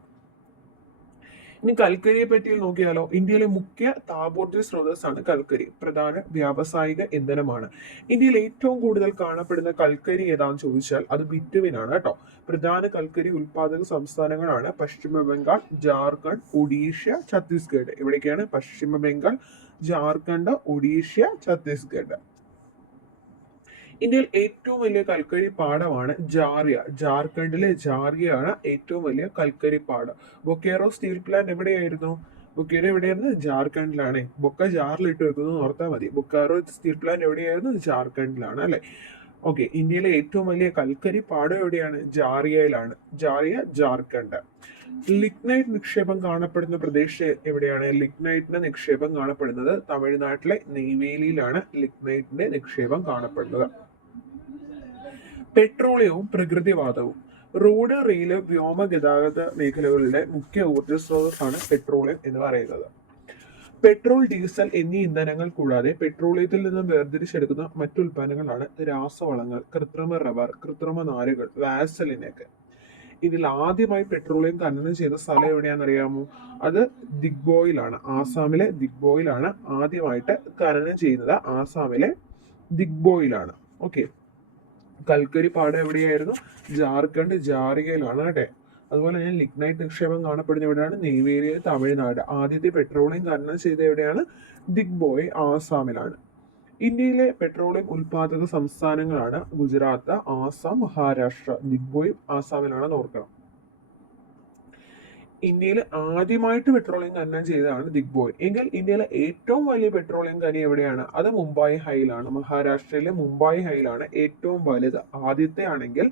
ഇനി കൽക്കരിയെ പറ്റി നോക്കിയാലോ, ഇന്ത്യയിലെ മുഖ്യ താപോർജ്ജ സ്രോതസ്സാണ് കൽക്കരി. പ്രധാന വ്യാവസായിക ഇന്ധനമാണ്. ഇന്ത്യയിൽ ഏറ്റവും കൂടുതൽ കാണപ്പെടുന്ന കൽക്കരി ഏതാണെന്ന് ചോദിച്ചാൽ അത് ബിറ്റുവിനാണ് കേട്ടോ. പ്രധാന കൽക്കരി ഉൽപാദക സംസ്ഥാനങ്ങളാണ് പശ്ചിമ ബംഗാൾ, ജാർഖണ്ഡ്, ഒഡീഷ, ഛത്തീസ്ഗഡ്. ഇവിടേക്കാണ് പശ്ചിമ ബംഗാൾ, ജാർഖണ്ഡ്, ഒഡീഷ, ഛത്തീസ്ഗഡ്. ഇന്ത്യയിൽ ഏറ്റവും വലിയ കൽക്കരി പാടമാണ് ജാറിയ. ജാർഖണ്ഡിലെ ജാറിയാണ് ഏറ്റവും വലിയ കൽക്കരി പാടം. ബൊക്കേറോ സ്റ്റീൽ പ്ലാന്റ് എവിടെയായിരുന്നു? ബൊക്കേറോ എവിടെയായിരുന്നു? ജാർഖണ്ഡിലാണ്. ബൊക്ക ജാറിലിട്ട് വെക്കുന്നു ഓർത്താൽ മതി. ബൊക്കാറോ സ്റ്റീൽ പ്ലാന്റ് എവിടെയായിരുന്നു? ജാർഖണ്ഡിലാണ് അല്ലെ. ഓക്കെ, ഇന്ത്യയിലെ ഏറ്റവും വലിയ കൽക്കരി പാടം എവിടെയാണ്? ജാറിയയിലാണ്. ജാറിയ, ജാർഖണ്ഡ്. ലിഗ്നൈറ്റ് നിക്ഷേപം കാണപ്പെടുന്ന പ്രദേശം എവിടെയാണ്? ലിഗ്നൈറ്റിന്റെ നിക്ഷേപം കാണപ്പെടുന്നത് തമിഴ്നാട്ടിലെ നെയ്വേലിയിലാണ്. ലിഗ്നൈറ്റിന്റെ നിക്ഷേപം കാണപ്പെടുന്നത്. പെട്രോളിയവും പ്രകൃതിവാതകവും. റോഡ്, റെയില്, വ്യോമ ഗതാഗത മേഖലകളിലെ മുഖ്യ ഊർജ്ജ സ്രോതസ്സാണ് പെട്രോളിയം എന്ന് പറയുന്നത്. പെട്രോൾ, ഡീസൽ എന്നീ ഇന്ധനങ്ങൾ കൂടാതെ പെട്രോളിയത്തിൽ നിന്നും വേർതിരിച്ചെടുക്കുന്ന മറ്റു ഉൽപ്പന്നങ്ങളാണ് രാസവളങ്ങൾ, കൃത്രിമ റബ്ബർ, കൃത്രിമ നാരുകൾ, വാസലിനൊക്കെ. ഇതിൽ ആദ്യമായി പെട്രോളിയം ഖനനം ചെയ്ത സ്ഥലം എവിടെയാണെന്നറിയാമോ? അത് ദിഗ്ബോയിലാണ്. ആസാമിലെ ദിഗ്ബോയിലാണ് ആദ്യമായിട്ട് ഖനനം ചെയ്യുന്നത്. ആസാമിലെ ദിഗ്ബോയിലാണ്. ഓക്കെ, കൽക്കരി പാടം എവിടെയായിരുന്നു? ജാർഖണ്ഡ്, ജാറിയയിലാണ് കേട്ടെ. അതുപോലെ തന്നെ ലിഗ്നൈറ്റ് നിക്ഷേപം കാണപ്പെടുന്ന എവിടെയാണ്? നെയ്വേലിയിൽ, തമിഴ്നാട്. ആദ്യത്തെ പെട്രോളിയം ഖനനം ചെയ്ത എവിടെയാണ്? ദിഗ്ബോയ്, ആസാമിലാണ്. ഇന്ത്യയിലെ പെട്രോളിയം ഉൽപാദക സംസ്ഥാനങ്ങളാണ് ഗുജറാത്ത്, ആസാം, മഹാരാഷ്ട്ര. ദിഗ്ബോയ് ആസാമിലാണെന്ന് ഓർക്കണം. ഇന്ത്യയിൽ ആദ്യമായിട്ട് പെട്രോളിയം ഖനനം ചെയ്തതാണ് ദിഗ്ബോയ്. എങ്കിൽ ഇന്ത്യയിലെ ഏറ്റവും വലിയ പെട്രോളിയം ഖനി എവിടെയാണ്? അത് മുംബൈ ഹൈയിലാണ്. മഹാരാഷ്ട്രയിലെ മുംബൈ ഹൈയിലാണ് ഏറ്റവും വലുത്. ആദ്യത്തെ ആണെങ്കിൽ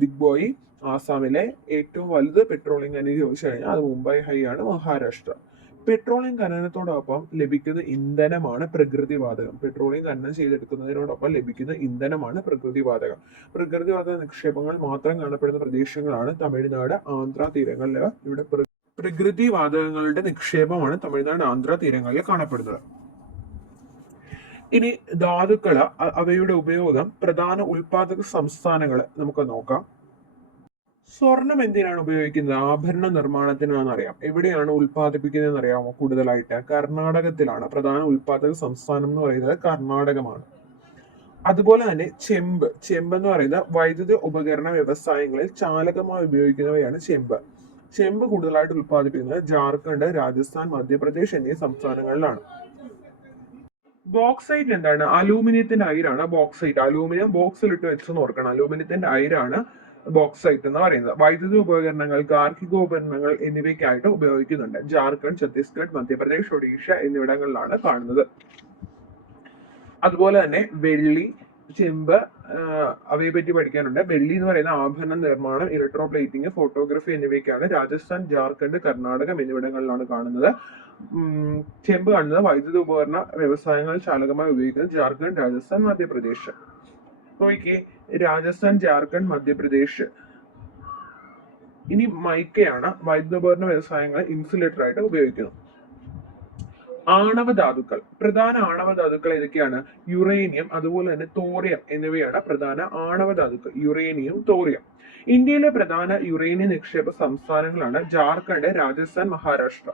ദിഗ്ബോയ്. ആസാമിലെ ഏറ്റവും വലുത് പെട്രോളിയം ഖനി ചോദിച്ചു കഴിഞ്ഞാൽ അത് മുംബൈ ഹൈ ആണ്, മഹാരാഷ്ട്ര. പെട്രോളിയം ഖനനത്തോടൊപ്പം ലഭിക്കുന്ന ഇന്ധനമാണ് പ്രകൃതിവാതകം. പെട്രോളിയം ഖനനം ചെയ്തെടുക്കുന്നതിനോടൊപ്പം ലഭിക്കുന്ന ഇന്ധനമാണ് പ്രകൃതിവാതകം. പ്രകൃതിവാതക നിക്ഷേപങ്ങൾ മാത്രം കാണപ്പെടുന്ന പ്രദേശങ്ങളാണ് തമിഴ്നാട്, ആന്ധ്ര തീരങ്ങളിൽ. ഇവിടെ പ്രകൃതിവാതകങ്ങളുടെ നിക്ഷേപമാണ് തമിഴ്നാട്, ആന്ധ്ര തീരങ്ങളിൽ കാണപ്പെടുന്നത്. ഇനി ധാതുക്കള്, അവയുടെ ഉപയോഗം, പ്രധാന ഉൽപാദക സംസ്ഥാനങ്ങൾ നമുക്ക് നോക്കാം. സ്വർണം എന്തിനാണ് ഉപയോഗിക്കുന്നത്? ആഭരണ നിർമ്മാണത്തിനാണെന്ന് അറിയാം. എവിടെയാണ് ഉൽപ്പാദിപ്പിക്കുന്നതെന്ന് അറിയാമോ? കൂടുതലായിട്ട് കർണാടകത്തിലാണ്. പ്രധാന ഉൽപാദക സംസ്ഥാനം എന്ന് പറയുന്നത് കർണാടകമാണ്. അതുപോലെ തന്നെ ചെമ്പ്. ചെമ്പ് എന്ന് പറയുന്നത് വൈദ്യുത ഉപകരണ വ്യവസായങ്ങളിൽ ചാലകമായി ഉപയോഗിക്കുന്നവയാണ് ചെമ്പ്. ചെമ്പ് കൂടുതലായിട്ട് ഉൽപ്പാദിപ്പിക്കുന്നത് ജാർഖണ്ഡ്, രാജസ്ഥാൻ, മധ്യപ്രദേശ് എന്നീ സംസ്ഥാനങ്ങളിലാണ്. ബോക്സൈറ്റ് എന്താണ്? അലൂമിനിയത്തിന്റെ അയിരാണ് ബോക്സൈറ്റ്. അലൂമിനിയം ബോക്സിലിട്ട് വെച്ചെന്ന് ഓർക്കണം. അലൂമിനിയത്തിന്റെ അയിരാണ് ബോക്സൈറ്റ് എന്ന് പറയുന്നത്. വൈദ്യുത ഉപകരണങ്ങൾ, ഗാർഹികോപകരണങ്ങൾ എന്നിവയ്ക്കായിട്ട് ഉപയോഗിക്കുന്നുണ്ട്. ജാർഖണ്ഡ്, ഛത്തീസ്ഗഡ്, മധ്യപ്രദേശ്, ഒഡീഷ എന്നിവിടങ്ങളിലാണ് കാണുന്നത്. അതുപോലെ തന്നെ വെള്ളി, ചെമ്പ്, അവയെ പറ്റി പഠിക്കാനുണ്ട്. വെള്ളി എന്ന് പറയുന്ന ആഭരണ നിർമ്മാണം, ഇലക്ട്രോപ്ലേറ്റിംഗ്, ഫോട്ടോഗ്രഫി എന്നിവയ്ക്കാണ് രാജസ്ഥാൻ, ജാർഖണ്ഡ്, കർണാടകം എന്നിവിടങ്ങളിലാണ് കാണുന്നത്. ചെമ്പ് കാണുന്നത് വൈദ്യുത ഉപകരണ വ്യവസായങ്ങളിൽ ചാലകമായി ഉപയോഗിക്കുന്നത് ജാർഖണ്ഡ്, രാജസ്ഥാൻ, മധ്യപ്രദേശ്. നോക്കിയേ, രാജസ്ഥാൻ, ജാർഖണ്ഡ്, മധ്യപ്രദേശ്. ഇനി മൈക്കയാണ് വൈദ്യുതോപകരണ വ്യവസായങ്ങൾ ഇൻസുലേറ്റർ ആയിട്ട് ഉപയോഗിക്കുന്നത്. ആണവധാതുക്കൾ. പ്രധാന ആണവധാതുക്കൾ ഏതൊക്കെയാണ്? യുറേനിയം, അതുപോലെ തന്നെ തോറിയം എന്നിവയാണ് പ്രധാന ആണവധാതുക്കൾ. Uranium, thorium. ഇന്ത്യയിലെ പ്രധാന യുറേനിയം നിക്ഷേപ സംസ്ഥാനങ്ങളാണ് Jharkhand, Rajasthan, Maharashtra.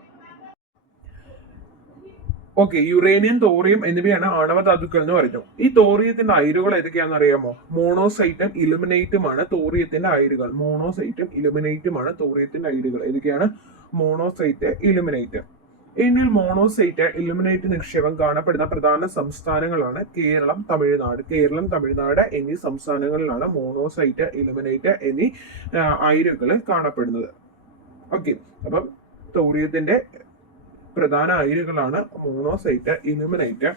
Okay, uranium, thorium എന്നിവയാണ് ആണവധാതുക്കൾ എന്ന് പറയുന്നു. ഈ തോറിയത്തിന്റെ അയിരുകൾ ഏതൊക്കെയാണെന്ന് അറിയാമോ? മോണോസൈറ്റും ഇലുമിനേറ്റുമാണ് തോറിയത്തിന്റെ അയിരുകൾ. മോണോസൈറ്റും ഇലുമിനേറ്റുമാണ് തോറിയത്തിന്റെ അയിരുകൾ. ഏതൊക്കെയാണ്? Monocyte, illuminate. ഇന്ത്യയിൽ മോണോസൈറ്റ്, ഇലുമിനേറ്റ് നിക്ഷേപം കാണപ്പെടുന്ന പ്രധാന സംസ്ഥാനങ്ങളാണ് കേരളം, തമിഴ്നാട്. കേരളം, തമിഴ്നാട് എന്നീ സംസ്ഥാനങ്ങളിലാണ് മോണോസൈറ്റ്, ഇലുമിനേറ്റ് എന്നീ അയിരുകൾ കാണപ്പെടുന്നത്. ഓക്കെ, അപ്പം തോറിയത്തിന്റെ പ്രധാന അയിരുകളാണ് മോണോസൈറ്റ്, ഇലുമിനേറ്റ്.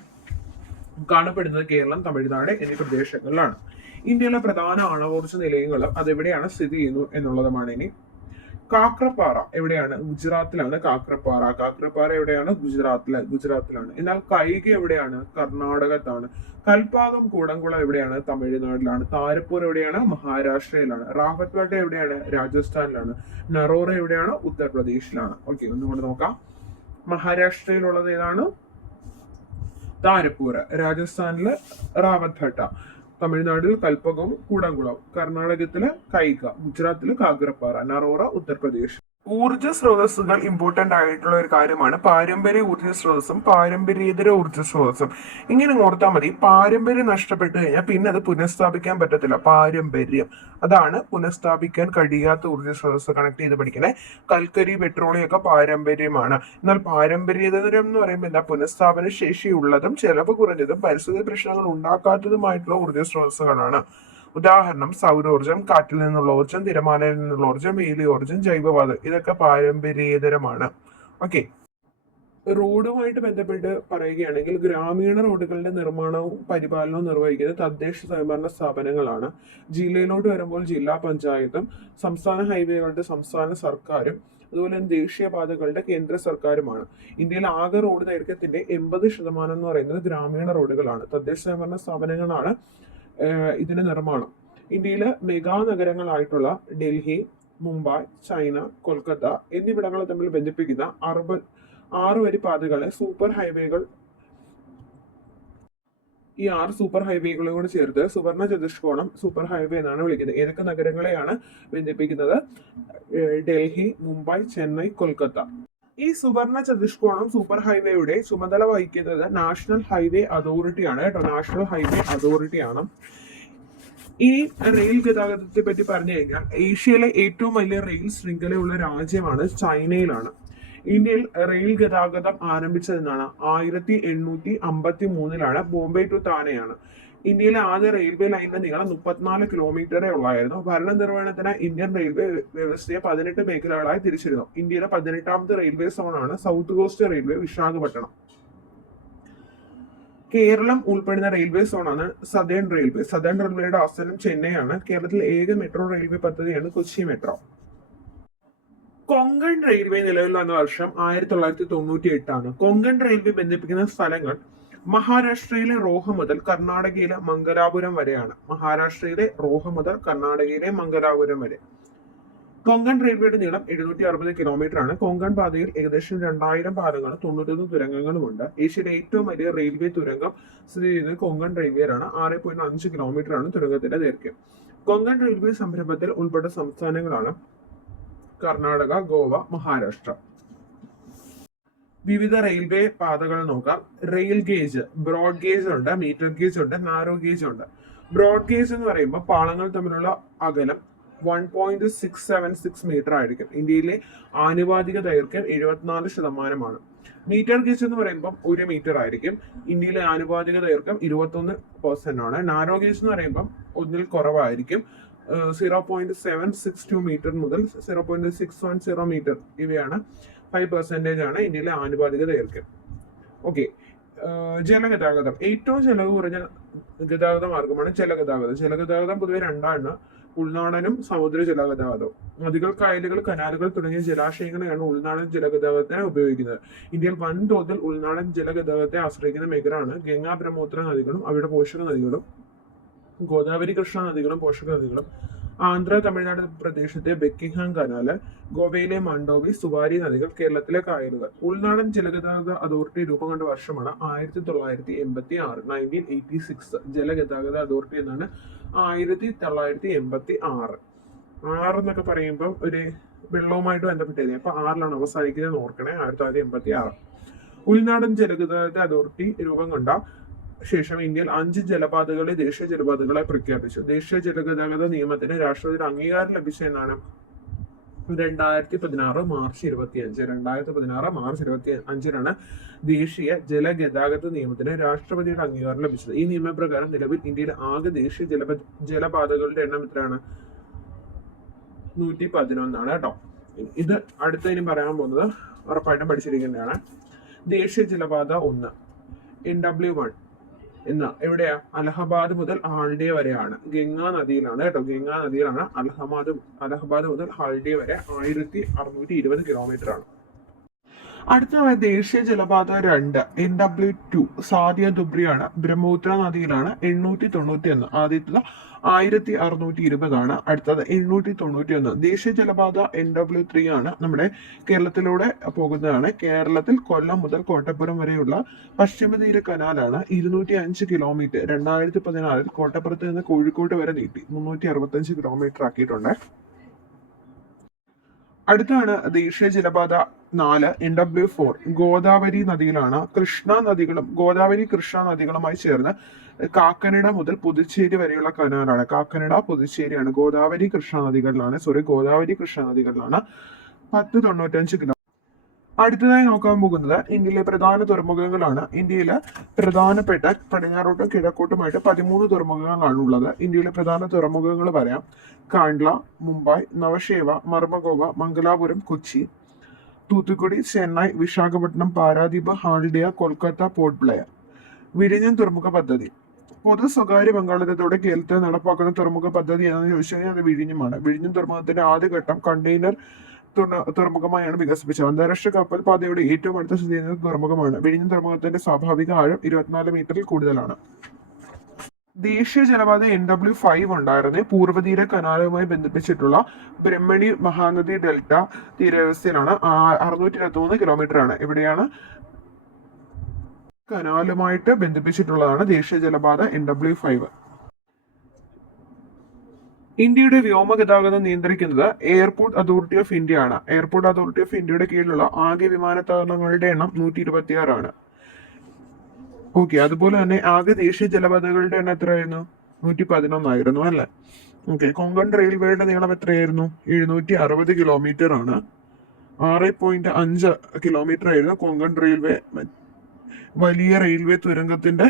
കാണപ്പെടുന്നത് കേരളം, തമിഴ്നാട് എന്നീ പ്രദേശങ്ങളിലാണ്. ഇന്ത്യയിലെ പ്രധാന ആണവോർജ്ജ നിലയങ്ങളും അതെവിടെയാണ് സ്ഥിതി ചെയ്യുന്നു എന്നുള്ളതുമാണ്. ഇനി കാക്രപ്പാറ എവിടെയാണ്? ഗുജറാത്തിലാണ് കാക്രപ്പാറ. കാക്രപ്പാറ എവിടെയാണ്? ഗുജറാത്തിലാണ്. എന്നാൽ കൈഗ എവിടെയാണ്? കർണാടകത്താണ്. കൽപ്പാകം, കൂടംകുളം എവിടെയാണ്? തമിഴ്നാട്ടിലാണ്. താരപ്പൂർ എവിടെയാണ്? മഹാരാഷ്ട്രയിലാണ്. റാവത്ത്പേട്ട എവിടെയാണ്? രാജസ്ഥാനിലാണ്. നറോറ എവിടെയാണ്? ഉത്തർപ്രദേശിലാണ്. ഓക്കെ, ഒന്നുകൂടെ നോക്കാം. മഹാരാഷ്ട്രയിലുള്ളത് ഏതാണ്? താരപ്പൂർ. രാജസ്ഥാനില് റാവത്ത്പേട്ട. തമിഴ്നാട്ടിൽ കൽപ്പകവും കൂടംകുളവും. കർണാടകത്തില് കൈക. ഗുജറാത്തില് കാഗ്രപ്പാറ. നറോറ, ഉത്തർപ്രദേശ്. ഊർജ്ജ സ്രോതസ്സുകൾ ഇമ്പോർട്ടന്റ് ആയിട്ടുള്ള ഒരു കാര്യമാണ്. പാരമ്പര്യ ഊർജ്ജ സ്രോതസ്സും പാരമ്പര്യേതര ഊർജ്ജ സ്രോതസ്സും. ഇങ്ങനെ ഓർത്താൽ മതി. പാരമ്പര്യം നഷ്ടപ്പെട്ടു കഴിഞ്ഞാൽ പിന്നെ അത് പുനഃസ്ഥാപിക്കാൻ പറ്റത്തില്ല. പാരമ്പര്യം അതാണ് പുനഃസ്ഥാപിക്കാൻ കഴിയാത്ത ഊർജ്ജ സ്രോതസ്. കണക്ട് ചെയ്ത് പഠിക്കണേ. കൽക്കരി, പെട്രോളിയം ഒക്കെ പാരമ്പര്യമാണ്. എന്നാൽ പാരമ്പര്യേതരം എന്ന് പറയുമ്പോൾ എന്താ? പുനഃസ്ഥാപന ശേഷിയുള്ളതും ചെലവ് കുറഞ്ഞതും പരിസ്ഥിതി പ്രശ്നങ്ങൾ ഉണ്ടാക്കാത്തതുമായിട്ടുള്ള ഊർജ്ജ സ്രോതസ്സുകളാണ്. ഉദാഹരണം സൗരോർജ്ജം, കാറ്റിൽ നിന്നുള്ള ഊർജ്ജം, തിരമാലയിൽ നിന്നുള്ള ഊർജ്ജം, വേലിയോർജ്ജം, ജൈവവാതകം. ഇതൊക്കെ പാരമ്പര്യേതരമാണ്. ഓക്കെ. റോഡുമായിട്ട് ബന്ധപ്പെട്ട് പറയുകയാണെങ്കിൽ ഗ്രാമീണ റോഡുകളുടെ നിർമ്മാണവും പരിപാലനവും നിർവഹിക്കുന്നത് തദ്ദേശ സ്വയംഭരണ സ്ഥാപനങ്ങളാണ്. ജില്ലയിലോട്ട് വരുമ്പോൾ ജില്ലാ പഞ്ചായത്തും, സംസ്ഥാന ഹൈവേകളുടെ സംസ്ഥാന സർക്കാരും, അതുപോലെ തന്നെ ദേശീയപാതകളുടെ കേന്ദ്ര സർക്കാരുമാണ്. ഇന്ത്യയിൽ ആകെ റോഡ് ദൈർഘ്യത്തിന്റെ 80% എന്ന് പറയുന്നത് ഗ്രാമീണ റോഡുകളാണ്. തദ്ദേശ സ്വയംഭരണ സ്ഥാപനങ്ങളാണ് ഇതിന്റെ നിർമ്മാണം. ഇന്ത്യയിലെ മെഗാ നഗരങ്ങളായിട്ടുള്ള ഡൽഹി, മുംബൈ, ചൈന, കൊൽക്കത്ത എന്നിവിടങ്ങളെ തമ്മിൽ ബന്ധിപ്പിക്കുന്ന 6 വരി പാതകളെ സൂപ്പർ ഹൈവേകൾ, ഈ 6 സൂപ്പർ ഹൈവേകളോട് ചേർത്ത് സുവർണ ചതുഷ്കോണം സൂപ്പർ ഹൈവേ എന്നാണ് വിളിക്കുന്നത്. ഏതൊക്കെ നഗരങ്ങളെയാണ് ബന്ധിപ്പിക്കുന്നത്? ഡൽഹി, മുംബൈ, ചെന്നൈ, കൊൽക്കത്ത. ഈ സുവർണ ചതുഷ്കോണം സൂപ്പർ ഹൈവേയുടെ ചുമതല വഹിക്കുന്നത് നാഷണൽ ഹൈവേ അതോറിറ്റിയാണ് കേട്ടോ. നാഷണൽ ഹൈവേ അതോറിറ്റിയാണ്. ഈ റെയിൽ ഗതാഗതത്തെ പറ്റി പറഞ്ഞു കഴിഞ്ഞാൽ ഏഷ്യയിലെ ഏറ്റവും വലിയ റെയിൽ ശൃംഖലയുള്ള രാജ്യമാണ് ചൈനയിലാണ്. ഇന്ത്യയിൽ റെയിൽ ഗതാഗതം ആരംഭിച്ചതെന്നാണ് 1853 ബോംബെ ടു താനെയാണ്. ഇന്ത്യയിലെ ആദ്യ റെയിൽവേ ലൈനിന്റെ നീളം 34 കിലോമീറ്ററേ ഉള്ളായിരുന്നു. ഭരണ നിർവഹണത്തിന് ഇന്ത്യൻ റെയിൽവേ വ്യവസ്ഥയെ 18 മേഖലകളായി തിരിച്ചിരുന്നു. ഇന്ത്യയിലെ 18ാമത്തെ റെയിൽവേ സോണാണ് south coast railway, Visakhapatnam. Keralam ഉൾപ്പെടുന്ന റെയിൽവേ സോണാണ് സദേൺ റെയിൽവേ. സദേൺ റെയിൽവേയുടെ ആസ്ഥാനം ചെന്നൈയാണ്. കേരളത്തിലെ ഏക മെട്രോ റെയിൽവേ പദ്ധതിയാണ് കൊച്ചി മെട്രോ. കൊങ്കൺ റെയിൽവേ നിലവിൽ വന്ന വർഷം 1998. കൊങ്കൺ റെയിൽവേ ബന്ധിപ്പിക്കുന്ന സ്ഥലങ്ങൾ മഹാരാഷ്ട്രയിലെ റോഹ മുതൽ കർണാടകയിലെ മംഗലാപുരം വരെയാണ്. മഹാരാഷ്ട്രയിലെ റോഹ മുതൽ കർണാടകയിലെ മംഗലാപുരം വരെ. കൊങ്കൺ റെയിൽവേയുടെ നീളം 760 കിലോമീറ്റർ ആണ്. കൊങ്കൺ പാതയിൽ ഏകദേശം 2000 പാലങ്ങളും 91 തുരങ്കങ്ങളുമുണ്ട്. ഏഷ്യയിലെ ഏറ്റവും വലിയ റെയിൽവേ തുരങ്കം സ്ഥിതി ചെയ്യുന്നത് കൊങ്കൺ റെയിൽവേയിലാണ്. 6.5 കിലോമീറ്റർ ആണ് തുരങ്കത്തിന്റെ ദൈർഘ്യം. കൊങ്കൺ റെയിൽവേ സംരംഭത്തിൽ ഉൾപ്പെട്ട സംസ്ഥാനങ്ങളാണ് കർണാടക, ഗോവ, മഹാരാഷ്ട്ര. വിവിധ റെയിൽവേ പാതകൾ നോക്കാം. റെയിൽ ഗേജ്, ബ്രോഡ് ഗേജ് ഉണ്ട്, മീറ്റർ ഗേജ് ഉണ്ട്, നാരോ ഗേജ് ഉണ്ട്. ബ്രോഡ് ഗേജ് എന്ന് പറയുമ്പോൾ പാളങ്ങൾ തമ്മിലുള്ള അകലം 1.676 മീറ്റർ ആയിരിക്കും. ഇന്ത്യയിലെ ആനുപാതിക ദൈർഘ്യം 74%. മീറ്റർ ഗേജ് എന്ന് പറയുമ്പോൾ 1 മീറ്റർ ആയിരിക്കും. ഇന്ത്യയിലെ ആനുപാതിക ദൈർഘ്യം 21% ആണ്. നാരോ ഗേജ് എന്ന് പറയുമ്പോൾ 1ൽ കുറവായിരിക്കും. 0.762 മീറ്റർ മുതൽ 0.610 മീറ്റർ ഇവയാണ് 5% ആണ് ഇന്ത്യയിലെ ആനുപാതിക ദൈർഘ്യം. ഓക്കെ. ജലഗതാഗതം ഏറ്റവും ചെലവ് കുറഞ്ഞ ഗതാഗത മാർഗമാണ് ജലഗതാഗതം. ജലഗതാഗതം പൊതുവെ രണ്ടാണ്: ഉൾനാടനും സമുദ്ര ജലഗതാഗതവും. നദികൾ, കായലുകൾ, കനാലുകൾ തുടങ്ങിയ ജലാശയങ്ങളെയാണ് ഉൾനാടൻ ജലഗതാഗതത്തിന് ഉപയോഗിക്കുന്നത്. ഇന്ത്യയിൽ വൻതോതിൽ ഉൾനാടൻ ജലഗതാഗതത്തെ ആശ്രയിക്കുന്ന മേഖലയാണ് ഗംഗാ, ബ്രഹ്മപുത്ര നദികളും അവയുടെ പോഷക നദികളും, ഗോദാവരി, കൃഷ്ണ നദികളും പോഷക നദികളും, ആന്ധ്ര, തമിഴ്നാട് പ്രദേശത്തെ ബെക്കിംഗ്ഹാം കനാല്, ഗോവയിലെ മണ്ടോവി, സുവാരി നദികൾ, കേരളത്തിലെ കായലുകൾ. ഉൾനാടൻ ജലഗതാഗത അതോറിറ്റി രൂപം കൊണ്ട വർഷമാണ് 1986, 1986. ജലഗതാഗത അതോറിറ്റി എന്നാണ് 1986. 6 എന്നൊക്കെ പറയുമ്പോൾ ഒരു വെള്ളവുമായിട്ട് ബന്ധപ്പെട്ടത്. അപ്പൊ 6ലാണ് അവസാനിക്കുന്നത് ഓർക്കണേ. 1986. ഉൾനാടൻ ജലഗതാഗത അതോറിറ്റി രൂപം കൊണ്ട ശേഷം ഇന്ത്യയിൽ 5 ജലപാതകളെ ദേശീയ ജലപാതകളായി പ്രഖ്യാപിച്ചു. ദേശീയ ജലഗതാഗത നിയമത്തിന് രാഷ്ട്രപതിയുടെ അംഗീകാരം ലഭിച്ച എന്നാണ് 2016 മാർച്ച് 25. 2016 മാർച്ച് 25 ദേശീയ ജലഗതാഗത നിയമത്തിന് രാഷ്ട്രപതിയുടെ അംഗീകാരം ലഭിച്ചത്. ഈ നിയമപ്രകാരം നിലവിൽ ഇന്ത്യയിലെ ആകെ ദേശീയ ജലപാതകളുടെ എണ്ണം എത്രയാണ്? 111 കേട്ടോ. ഇത് അടുത്തതിനും പറയാൻ പോകുന്നത് ഉറപ്പായിട്ടും പഠിച്ചിരിക്കേണ്ടതാണ്. ദേശീയ ജലപാത 1 NW1 എവിടെയാ? അലഹബാദ് മുതൽ ഹാൽഡിയ വരെയാണ്. ഗംഗാ നദിയിലാണ് കേട്ടോ. ഗംഗാ നദിയിലാണ്. അലഹബാദ് മുതൽ ഹാൽഡിയ വരെ 1620 കിലോമീറ്റർ ആണ്. അടുത്ത ദേശീയ ജലപാത 2 NW2 സാദിയ ദുബ്രിയാണ്. ബ്രഹ്മപുത്ര നദിയിലാണ്. 891. ആദ്യത്തത് 1620 അടുത്തത് 891. ദേശീയ ജലപാത NW3 ആണ്. നമ്മുടെ കേരളത്തിലൂടെ പോകുന്നതാണ്. കേരളത്തിൽ കൊല്ലം മുതൽ കോട്ടപ്പുറം വരെയുള്ള പശ്ചിമതീര കനാലാണ്. 205 കിലോമീറ്റർ. 2016 കോട്ടപ്പുറത്ത് നിന്ന് കോഴിക്കോട് വരെ നീട്ടി 365 കിലോമീറ്റർ ആക്കിയിട്ടുണ്ട്. അടുത്താണ് ദേശീയ ജലപാത 4 NW4 ഗോദാവരി നദിയിലാണ്. ഗോദാവരി കൃഷ്ണ നദികളുമായി ചേർന്ന് കാക്കനഡ മുതൽ പുതുച്ചേരി വരെയുള്ള കനാലാണ്. കാക്കനഡ പുതുച്ചേരിയാണ് ഗോദാവരി കൃഷ്ണ നദികളിലാണ് 1095 കിലോ. അടുത്തതായി നോക്കാൻ പോകുന്നത് ഇന്ത്യയിലെ പ്രധാന തുറമുഖങ്ങളാണ്. ഇന്ത്യയിലെ പ്രധാനപ്പെട്ട പടിഞ്ഞാറോട്ടും കിഴക്കോട്ടുമായിട്ട് 13 തുറമുഖങ്ങളാണ് ഉള്ളത്. ഇന്ത്യയിലെ പ്രധാന തുറമുഖങ്ങൾ പറയാം: കാണ്ട്ല, മുംബൈ, നവശേവ, മർമഗോവ, മംഗലാപുരം, കൊച്ചി, തൂത്തുക്കുടി, ചെന്നൈ, വിശാഖപട്ടണം, പാരാദീപ്, ഹാൽഡിയ, കൊൽക്കത്ത, പോർട്ട് ബ്ലെയർ. വിഴിഞ്ഞം തുറമുഖ പദ്ധതി. പൊതു സ്വകാര്യ പങ്കാളിത്തത്തോടെ കേരളത്തിൽ നടപ്പാക്കുന്ന തുറമുഖ പദ്ധതി ഏതാണെന്ന് ചോദിച്ചു കഴിഞ്ഞാൽ അത് വിഴിഞ്ഞമാണ്. വിഴിഞ്ഞം തുറമുഖത്തിന്റെ ആദ്യഘട്ടം കണ്ടെയ്നർ തുറമുഖമായാണ് വികസിപ്പിച്ചത്. അന്താരാഷ്ട്ര കപ്പൽ പാതയുടെ ഏറ്റവും അടുത്ത സ്ഥിതി ചെയ്യുന്ന തുറമുഖമാണ്. വിഴിഞ്ഞം തുറമുഖത്തിന്റെ സ്വാഭാവിക ആഴം 24 മീറ്ററിൽ കൂടുതലാണ്. ദേശീയ ജലപാത NW5 ഉണ്ടായിരുന്നത് പൂർവ്വതീര കനാലുമായി ബന്ധിപ്പിച്ചിട്ടുള്ള ബ്രഹ്മണി മഹാനദി ഡെൽറ്റ തീരവ്യവസ്ഥയിലാണ്. 623 കിലോമീറ്റർ ആണ്. എവിടെയാണ്? കനാലുമായിട്ട് ബന്ധിപ്പിച്ചിട്ടുള്ളതാണ് ദേശീയ ജലപാത NW5. ഇന്ത്യയുടെ വ്യോമഗതാഗതം നിയന്ത്രിക്കുന്നത് എയർപോർട്ട് അതോറിറ്റി ഓഫ് ഇന്ത്യ ആണ്. എയർപോർട്ട് അതോറിറ്റി ഓഫ് ഇന്ത്യയുടെ കീഴിലുള്ള ആകെ വിമാനത്താവളങ്ങളുടെ എണ്ണം 126 ആണ്. ഓക്കെ, അതുപോലെ തന്നെ ആകെ ദേശീയ ജലപാതകളുടെ എണ്ണം എത്രയായിരുന്നു? 111 ആയിരുന്നു അല്ലെ? ഓക്കെ, കൊങ്കൺ റെയിൽവേയുടെ നീളം എത്രയായിരുന്നു? 760 കിലോമീറ്റർ ആണ്. 6.5 കിലോമീറ്റർ ആയിരുന്നു കൊങ്കൺ റെയിൽവേ വലിയ റെയിൽവേ തുരങ്കത്തിന്റെ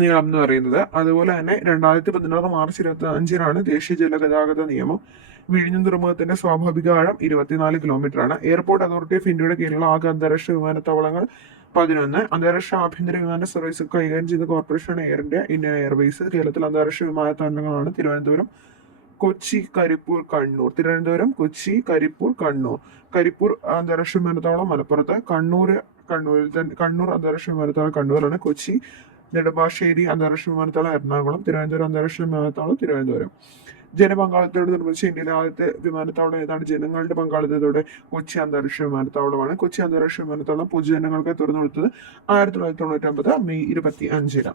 നീളം എന്ന് പറയുന്നത്. അതുപോലെ തന്നെ 2016 മാർച്ച് 25 ദേശീയ ജലഗതാഗത നിയമം. വിഴിഞ്ഞം തുറമുഖത്തിന്റെ സ്വാഭാവിക ആഴം 24 കിലോമീറ്റർ ആണ്. എയർപോർട്ട് അതോറിറ്റി ഓഫ് ഇന്ത്യയുടെ കീഴിലുള്ള ആകെ അന്താരാഷ്ട്ര വിമാനത്താവളങ്ങൾ 11. അന്താരാഷ്ട്ര ആഭ്യന്തര വിമാന സർവീസ് കൈകാര്യം ചെയ്ത corporation air India, Indian Airways. കേരളത്തിൽ അന്താരാഷ്ട്ര വിമാനത്താവളങ്ങളാണ് തിരുവനന്തപുരം, കൊച്ചി, കരിപ്പൂർ, കണ്ണൂർ. തിരുവനന്തപുരം, കൊച്ചി, കരിപ്പൂർ, കണ്ണൂർ. കരിപ്പൂർ അന്താരാഷ്ട്ര വിമാനത്താവളം മലപ്പുറത്ത്. കണ്ണൂർ അന്താരാഷ്ട്ര വിമാനത്താവളം കണ്ണൂരാണ്. കൊച്ചി നെടുമ്പാശ്ശേരി അന്താരാഷ്ട്ര വിമാനത്താവളം എറണാകുളം. തിരുവനന്തപുരം അന്താരാഷ്ട്ര വിമാനത്താവളം തിരുവനന്തപുരം. ജനപങ്കാളിത്തത്തോടെ നിർമ്മിച്ച ഇന്ത്യയിലെ ആദ്യത്തെ വിമാനത്താവളം ഏതാണ്? ജനങ്ങളുടെ പങ്കാളിത്തത്തോടെ കൊച്ചി അന്താരാഷ്ട്ര വിമാനത്താവളമാണ്. കൊച്ചി അന്താരാഷ്ട്ര വിമാനത്താവളം പൊതുജനങ്ങൾക്ക് തുറന്നു കൊടുത്തത് 1999 മെയ് 25.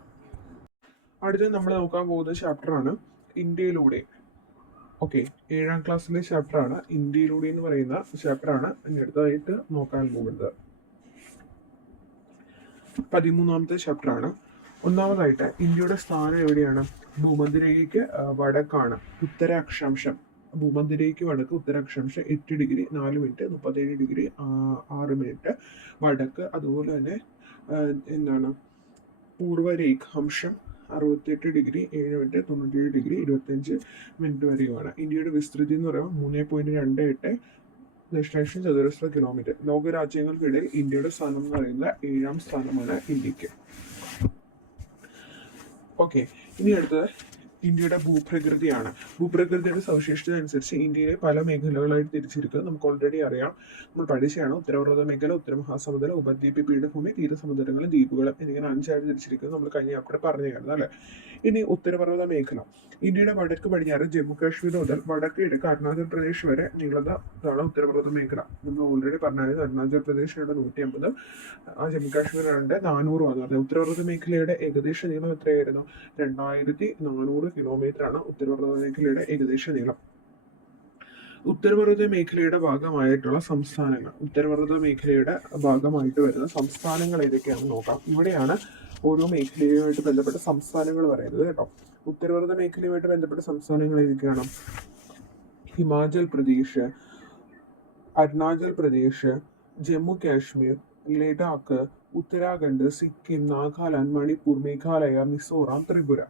അടുത്തത് നമ്മൾ നോക്കാൻ പോകുന്ന ചാപ്റ്ററാണ് ഇന്ത്യയിലൂടെ. ഓക്കെ, 7ാം ക്ലാസ്സിലെ ചാപ്റ്ററാണ് ഇന്ത്യയിലൂടെ എന്ന് പറയുന്ന ചാപ്റ്ററാണ് ഇനി അടുത്തതായിട്ട് നോക്കാൻ പോകുന്നത്. 13ാമത്തെ ചാപ്റ്ററാണ്. ഒന്നാമതായിട്ട് ഇന്ത്യയുടെ സ്ഥാനം എവിടെയാണ്? ഭൂമധ്യരേഖയ്ക്ക് വടക്കാണ്. ഉത്തര അക്ഷാംശം ഭൂമധ്യരേഖയ്ക്ക് വടക്ക് ഉത്തര അക്ഷാംശം 8 ഡിഗ്രി 4 മിനിറ്റ് 37 ഡിഗ്രി 6 മിനിറ്റ് വടക്ക്. അതുപോലെ തന്നെ പൂർവ്വരേഖാംശം 68 ഡിഗ്രി 7 മിനിറ്റ് 97 ഡിഗ്രി 25 മിനിറ്റ് വരെയുമാണ്. ഇന്ത്യയുടെ വിസ്തൃതി എന്ന് പറയുമ്പോൾ 3.28 ദശലക്ഷം ചതുരശ്ര കിലോമീറ്റർ. ലോകരാജ്യങ്ങൾക്കിടയിൽ ഇന്ത്യയുടെ സ്ഥാനം എന്ന് പറയുന്നത് 7ാം സ്ഥാനമാണ് ഇന്ത്യക്ക്. ഓക്കെ, ഇനി അടുത്തത് ഇന്ത്യയുടെ ഭൂപ്രകൃതിയാണ്. ഭൂപ്രകൃതിയുടെ സവിശേഷത അനുസരിച്ച് ഇന്ത്യയെ പല മേഖലകളായിട്ട് തിരിച്ചിരിക്കുന്നത് നമുക്ക് ഓൾറെഡി അറിയാം, നമ്മൾ പഠിച്ചതാണ്. ഉത്തരപർവ്വത മേഖല, ഉത്തരമഹാസമുദ്രം, ഉപദ്വീപ് പീഠഭൂമി, തീരസമുദ്രങ്ങളും ദ്വീപുകളും എന്നിങ്ങനെ 5 ആയിട്ട് തിരിച്ചിരിക്കുന്നത് നമ്മൾ കഴിഞ്ഞ ചാപ്റ്റർ പറഞ്ഞായിരുന്നു അല്ലെ? ഇനി ഉത്തരപർവ്വത മേഖല. ഇന്ത്യയുടെ വടക്ക് പടിഞ്ഞാറ് ജമ്മു കാശ്മീർ മുതൽ വടക്ക് കിഴക്ക് അരുണാചൽ പ്രദേശ് വരെ നീളുന്നതാണ് ഉത്തരപർവ്വത മേഖല. നമ്മൾ ഓൾറെഡി പറഞ്ഞായിരുന്നു അരുണാചൽ പ്രദേശിന്റെ 150, ജമ്മു കാശ്മീരിന്റെ 400 ആണ് പറഞ്ഞത്. ഉത്തരപർവ്വത മേഖലയുടെ ഏകദേശ നീളം എത്രയായിരുന്നു? 2400 കിലോമീറ്റർ ആണ് ഉത്തരപർവ്വത മേഖലയുടെ ഏകദേശ നീളം. ഉത്തരപർവ്വത മേഖലയുടെ ഭാഗമായിട്ടുള്ള സംസ്ഥാനങ്ങൾ, ഉത്തരപർവ്വത മേഖലയുടെ ഭാഗമായിട്ട് വരുന്ന സംസ്ഥാനങ്ങൾ ഏതൊക്കെയാണെന്ന് നോക്കാം. ഇവിടെയാണ് ഓരോ മേഖലയുമായിട്ട് ബന്ധപ്പെട്ട സംസ്ഥാനങ്ങൾ പറയുന്നത് കേട്ടോ. ഉത്തരപർവ്വത മേഖലയുമായിട്ട് ബന്ധപ്പെട്ട സംസ്ഥാനങ്ങൾ ഏതൊക്കെയാണ്? ഹിമാചൽ പ്രദേശ്, അരുണാചൽ പ്രദേശ്, ജമ്മു കാശ്മീർ, ലഡാക്ക്, ഉത്തരാഖണ്ഡ്, സിക്കിം, നാഗാലാൻഡ്, മണിപ്പൂർ, മേഘാലയ, മിസോറാം, ത്രിപുര.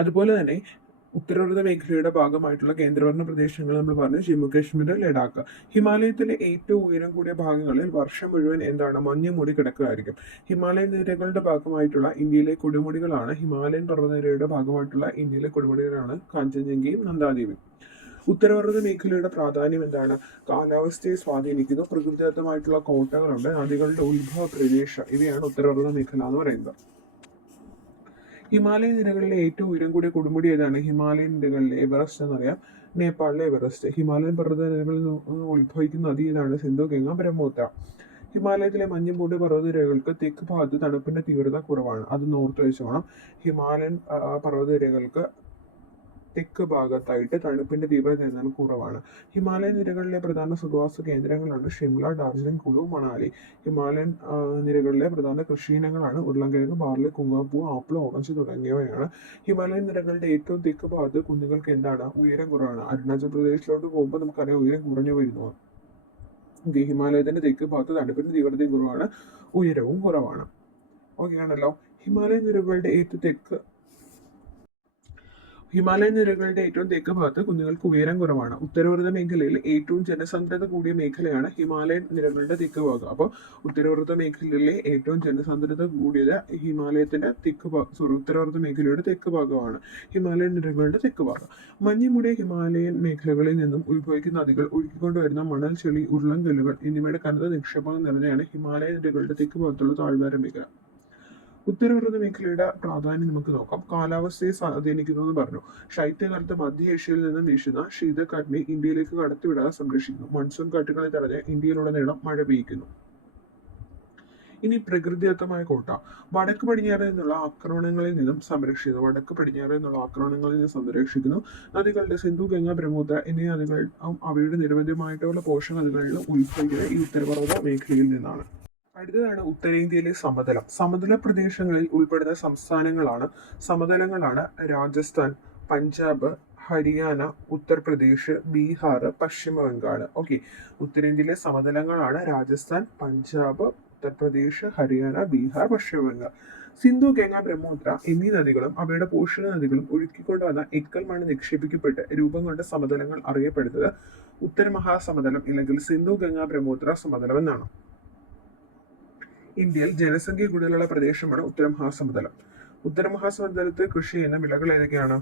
അതുപോലെ തന്നെ ഉത്തരപർവ്വത മേഖലയുടെ ഭാഗമായിട്ടുള്ള കേന്ദ്രഭരണ പ്രദേശങ്ങൾ നമ്മൾ പറഞ്ഞു ജമ്മു കാശ്മീർ, ലഡാക്ക്. ഹിമാലയത്തിലെ ഏറ്റവും ഉയരം കൂടിയ ഭാഗങ്ങളിൽ വർഷം മുഴുവൻ മഞ്ഞ് മൂടി കിടക്കുകയായിരിക്കും. ഹിമാലയൻ നിരകളുടെ ഭാഗമായിട്ടുള്ള ഇന്ത്യയിലെ കൊടുമുടികളാണ് ഹിമാലയൻ പർവ്വതനിരയുടെ ഭാഗമായിട്ടുള്ള ഇന്ത്യയിലെ കൊടുമുടികളാണ് കാഞ്ചൻജംഗയും നന്ദാദേവിയും. ഉത്തരപർവ്വത മേഖലയുടെ പ്രാധാന്യം എന്താണ്? കാലാവസ്ഥയെ സ്വാധീനിക്കുന്നു. പ്രകൃതിദത്തമായിട്ടുള്ള കോട്ടകളുണ്ട്, നദികളുടെ ഉത്ഭവ പ്രദേശം, ഇവയാണ് ഉത്തരപർവ്വത മേഖല എന്ന് പറയുന്നത്. ഹിമാലയ നിരകളിലെ ഏറ്റവും ഉയരം കൂടിയ കൊടുമുടി ഏതാണ്? ഹിമാലയൻ നിരകളിലെ എവറസ്റ്റ് എന്നറിയാം, നേപ്പാളിലെ എവറസ്റ്റ്. ഹിമാലയൻ പർവ്വത നിരകളിൽ നിന്ന് ഉത്ഭവിക്കുന്ന നദി ഏതാണ്? സിന്ധു, ഗംഗ, ബ്രഹ്മപുത്ര. ഹിമാലയത്തിലെ മഞ്ഞുമൂടിയ പർവ്വതനിരകൾക്ക് തെക്ക് ഭാഗത്ത് തണുപ്പിന്റെ തീവ്രത കുറവാണ്, അത് നോർത്ത് വെച്ച് വേണം. ഹിമാലയൻ പർവ്വതനിരകൾക്ക് തെക്ക് ഭാഗത്തായിട്ട് തണുപ്പിന്റെ തീവ്രത എന്നാൽ കുറവാണ്. ഹിമാലയൻ നിരകളിലെ പ്രധാന സുഖവാസ കേന്ദ്രങ്ങളാണ് ഷിംല, ഡാർജിലിംഗ്, കുളു, മണാലി. ഹിമാലയൻ നിരകളിലെ പ്രധാന കൃഷിയിനങ്ങളാണ് ഉരുളൻകിഴങ്ങ്, ബാർലി, കുങ്കുമപ്പൂ, ആപ്പിൾ, ഓറഞ്ച് തുടങ്ങിയവയാണ്. ഹിമാലയൻ നിരകളുടെ ഏറ്റവും തെക്ക് ഭാഗത്ത് കുന്നുകൾക്ക് എന്താണ് ഉയരം കുറവാണ്. അരുണാചൽ പ്രദേശിലോട്ട് പോകുമ്പോൾ നമുക്കറിയാം ഉയരം കുറഞ്ഞു വരുന്നു. ഹിമാലയത്തിന്റെ തെക്ക് ഭാഗത്ത് തണുപ്പിന്റെ തീവ്രതയും കുറവാണ്, ഉയരവും കുറവാണ്. ഓക്കെ ആണല്ലോ. ഹിമാലയൻ നിരകളുടെ ഏറ്റവും തെക്ക് ഭാഗത്ത് കുന്നുകൾക്ക് ഉയരം കുറവാണ്. ഉത്തരവൃത മേഖലയിൽ ഏറ്റവും ജനസാന്ദ്രത കൂടിയ മേഖലയാണ് ഹിമാലയൻ നിരകളുടെ തെക്ക് ഭാഗം. അപ്പോൾ ഉത്തരവൃത മേഖലയിലെ ഏറ്റവും ജനസാന്ദ്രത കൂടിയത് ഉത്തരവൃത മേഖലയുടെ തെക്ക് ഭാഗമാണ്, ഹിമാലയൻ നിരകളുടെ തെക്ക് ഭാഗം. മഞ്ഞുമൂടിയ ഹിമാലയൻ മേഖലകളിൽ നിന്നും ഉത്ഭവിക്കുന്ന നദികൾ ഒഴുകിക്കൊണ്ടുവരുന്ന മണൽ, ചെളി, ഉരുളൻകല്ലുകൾ എന്നിവയുടെ കനത്ത നിക്ഷേപങ്ങൾ നിറഞ്ഞാണ് ഹിമാലയൻ നിരകളുടെ തെക്ക് ഭാഗത്തുള്ള താഴ്വാര മേഖല. ഉത്തരപർവ്വത മേഖലയുടെ പ്രാധാന്യം നമുക്ക് നോക്കാം. കാലാവസ്ഥയെ സ്വാധീനിക്കുന്നു പറഞ്ഞു. ശൈത്യകാലത്ത് മധ്യ ഏഷ്യയിൽ നിന്നും വീശുന്ന ശീതക്കാറ്റിനെ ഇന്ത്യയിലേക്ക് കടത്തിവിടാതെ സംരക്ഷിക്കുന്നു. മൺസൂൺ കാറ്റുകളെ തടഞ്ഞ് ഇന്ത്യയിലുടനീളം മഴ പെയ്യിക്കുന്നു. ഇനി പ്രകൃതിദത്തമായ കോട്ട. വടക്ക് പടിഞ്ഞാറ് നിന്നുള്ള ആക്രമണങ്ങളിൽ നിന്നും സംരക്ഷിക്കുന്നു. നദികളുടെ സിന്ധു, ഗംഗ, ബ്രഹ്മപുത്ര എന്നീ നദികളും അവയുടെ നിരവധിയായിട്ടുള്ള പോഷക നദികളിലും ഉത്ഭവിക്കുന്നത് ഈ ഉത്തരപർവ്വത മേഖലയിൽ നിന്നാണ്. അടുത്തതാണ് ഉത്തരേന്ത്യയിലെ സമതല പ്രദേശങ്ങളിൽ ഉൾപ്പെടുന്ന സമതലങ്ങളാണ് രാജസ്ഥാൻ, പഞ്ചാബ്, ഹരിയാന, ഉത്തർപ്രദേശ്, ബീഹാർ, പശ്ചിമ ബംഗാൾ. ഓക്കെ, ഉത്തരേന്ത്യയിലെ സമതലങ്ങളാണ് രാജസ്ഥാൻ, പഞ്ചാബ്, ഉത്തർപ്രദേശ്, ഹരിയാന, ബീഹാർ, പശ്ചിമ ബംഗാൾ. സിന്ധു, ഗംഗ, ബ്രഹ്മപുത്ര എന്നീ നദികളും അവയുടെ പോഷക നദികളും ഒഴുക്കിക്കൊണ്ടുവന്ന എക്കൽ മണ്ണ് നിക്ഷേപിക്കപ്പെട്ട് രൂപം കൊണ്ട സമതലങ്ങൾ അറിയപ്പെടുന്നത് ഉത്തരമഹാസമതലം അല്ലെങ്കിൽ സിന്ധു, ഗംഗ, ബ്രഹ്മപുത്ര സമതലം എന്നാണ്. ഇന്ത്യയിൽ ജനസംഖ്യ കൂടുതലുള്ള പ്രദേശമാണ് ഉത്തരമഹാസമതലം. ഉത്തരമഹാസമതലത്തിൽ കൃഷി ചെയ്യുന്ന വിളകൾ ഏതൊക്കെയാണ്?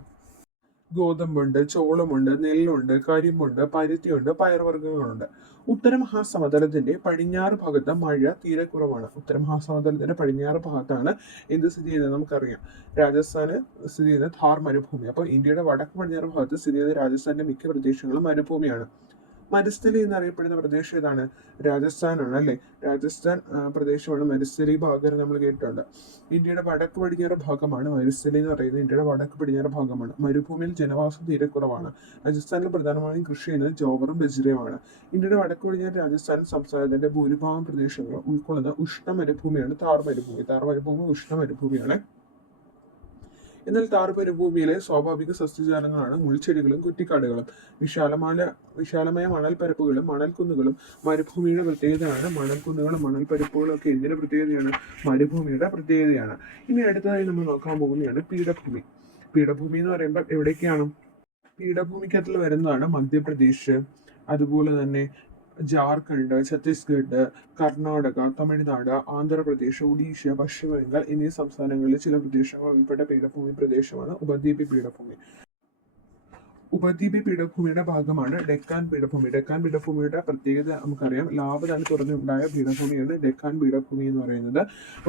ഗോതമ്പുണ്ട്, ചോളമുണ്ട്, നെല്ലുണ്ട്, കരിമ്പുണ്ട്, പരുത്തിയുണ്ട്, പയർവർഗ്ഗങ്ങളുണ്ട്. ഉത്തരമഹാസമതലത്തിന്റെ പടിഞ്ഞാറ് ഭാഗത്ത് മഴ തീരെ കുറവാണ്. ഉത്തരമഹാസമതലത്തിന്റെ പടിഞ്ഞാറ് ഭാഗത്താണ് എന്ത് സ്ഥിതി ചെയ്യുന്നത് നമുക്കറിയാം, രാജസ്ഥാന് സ്ഥിതി ചെയ്യുന്ന ഥാർ മരുഭൂമി. അപ്പോൾ ഇന്ത്യയുടെ വടക്ക് പടിഞ്ഞാറ് ഭാഗത്ത് സ്ഥിതി ചെയ്യുന്ന രാജസ്ഥാന്റെ മിക്ക പ്രദേശങ്ങളും മരുഭൂമിയാണ്. മരുസ്ഥലി എന്നറിയപ്പെടുന്ന പ്രദേശം ഏതാണ്? രാജസ്ഥാനാണ് അല്ലെ. രാജസ്ഥാൻ പ്രദേശമാണ് മരുസ്ഥലി ഭാഗം നമ്മൾ കേട്ടിട്ടുണ്ട്. ഇന്ത്യയുടെ വടക്ക് പടിഞ്ഞാറ് ഭാഗമാണ് മരുസ്ഥലി എന്ന് പറയുന്നത്. ഇന്ത്യയുടെ വടക്ക് പടിഞ്ഞാറ് ഭാഗമാണ്. മരുഭൂമിയിൽ ജനവാസം തീരെ കുറവാണ്. രാജസ്ഥാനിൽ പ്രധാനമായും കൃഷി ചെയ്യുന്നത് ജോവറും ബജ്രയുമാണ്. ഇന്ത്യയുടെ വടക്ക് പടിഞ്ഞാറ് രാജസ്ഥാൻ സംസ്ഥാനത്തിന്റെ ഭൂരിഭാഗം പ്രദേശങ്ങളും ഉൾക്കൊള്ളുന്ന ഉഷ്ണ മരുഭൂമിയാണ് താർ മരുഭൂമി. താർ മരുഭൂമി ഉഷ്ണ മരുഭൂമിയാണ്. എന്നാൽ താർ മരുഭൂമിയിലെ സ്വാഭാവിക സസ്യജാലങ്ങളാണ് മുൾച്ചെടികളും കുറ്റിക്കാടുകളും. വിശാലമായ മണൽപ്പരപ്പുകളും മണൽക്കുന്നുകളും മരുഭൂമിയുടെ പ്രത്യേകതയാണ്. മണൽക്കുന്നുകളും മണൽപ്പരപ്പുകളും ഒക്കെ എന്തിന്റെ പ്രത്യേകതയാണ്? മരുഭൂമിയുടെ പ്രത്യേകതയാണ്. ഇനി അടുത്തതായി നമ്മൾ നോക്കാൻ പോകുന്നതാണ് പീഠഭൂമി. പീഠഭൂമി എന്ന് പറയുമ്പോൾ എവിടേക്കാണ്? പീഠഭൂമിക്കകത്തിൽ വരുന്നതാണ് മധ്യപ്രദേശ്, അതുപോലെ തന്നെ ജാർഖണ്ഡ്, ഛത്തീസ്ഗഡ്, കർണാടക, തമിഴ്നാട്, ആന്ധ്രാപ്രദേശ്, ഒഡീഷ, പശ്ചിമ ബംഗാൾ എന്നീ സംസ്ഥാനങ്ങളിലെ ചില പ്രദേശങ്ങൾ ഉൾപ്പെട്ട പീഠഭൂമി പ്രദേശമാണ് ഉപദ്വീപ് പീഠഭൂമി. ഉപദ്വീപ് പീഠഭൂമിയുടെ ഭാഗമാണ് ഡെക്കാൻ പീഠഭൂമി. ഡെക്കാൻ പീഠഭൂമിയുടെ പ്രത്യേകത നമുക്കറിയാം, ലാഭതാണ് തുറന്നുണ്ടായ പീഠഭൂമിയാണ് ഡെക്കാൻ പീഠഭൂമി എന്ന് പറയുന്നത്.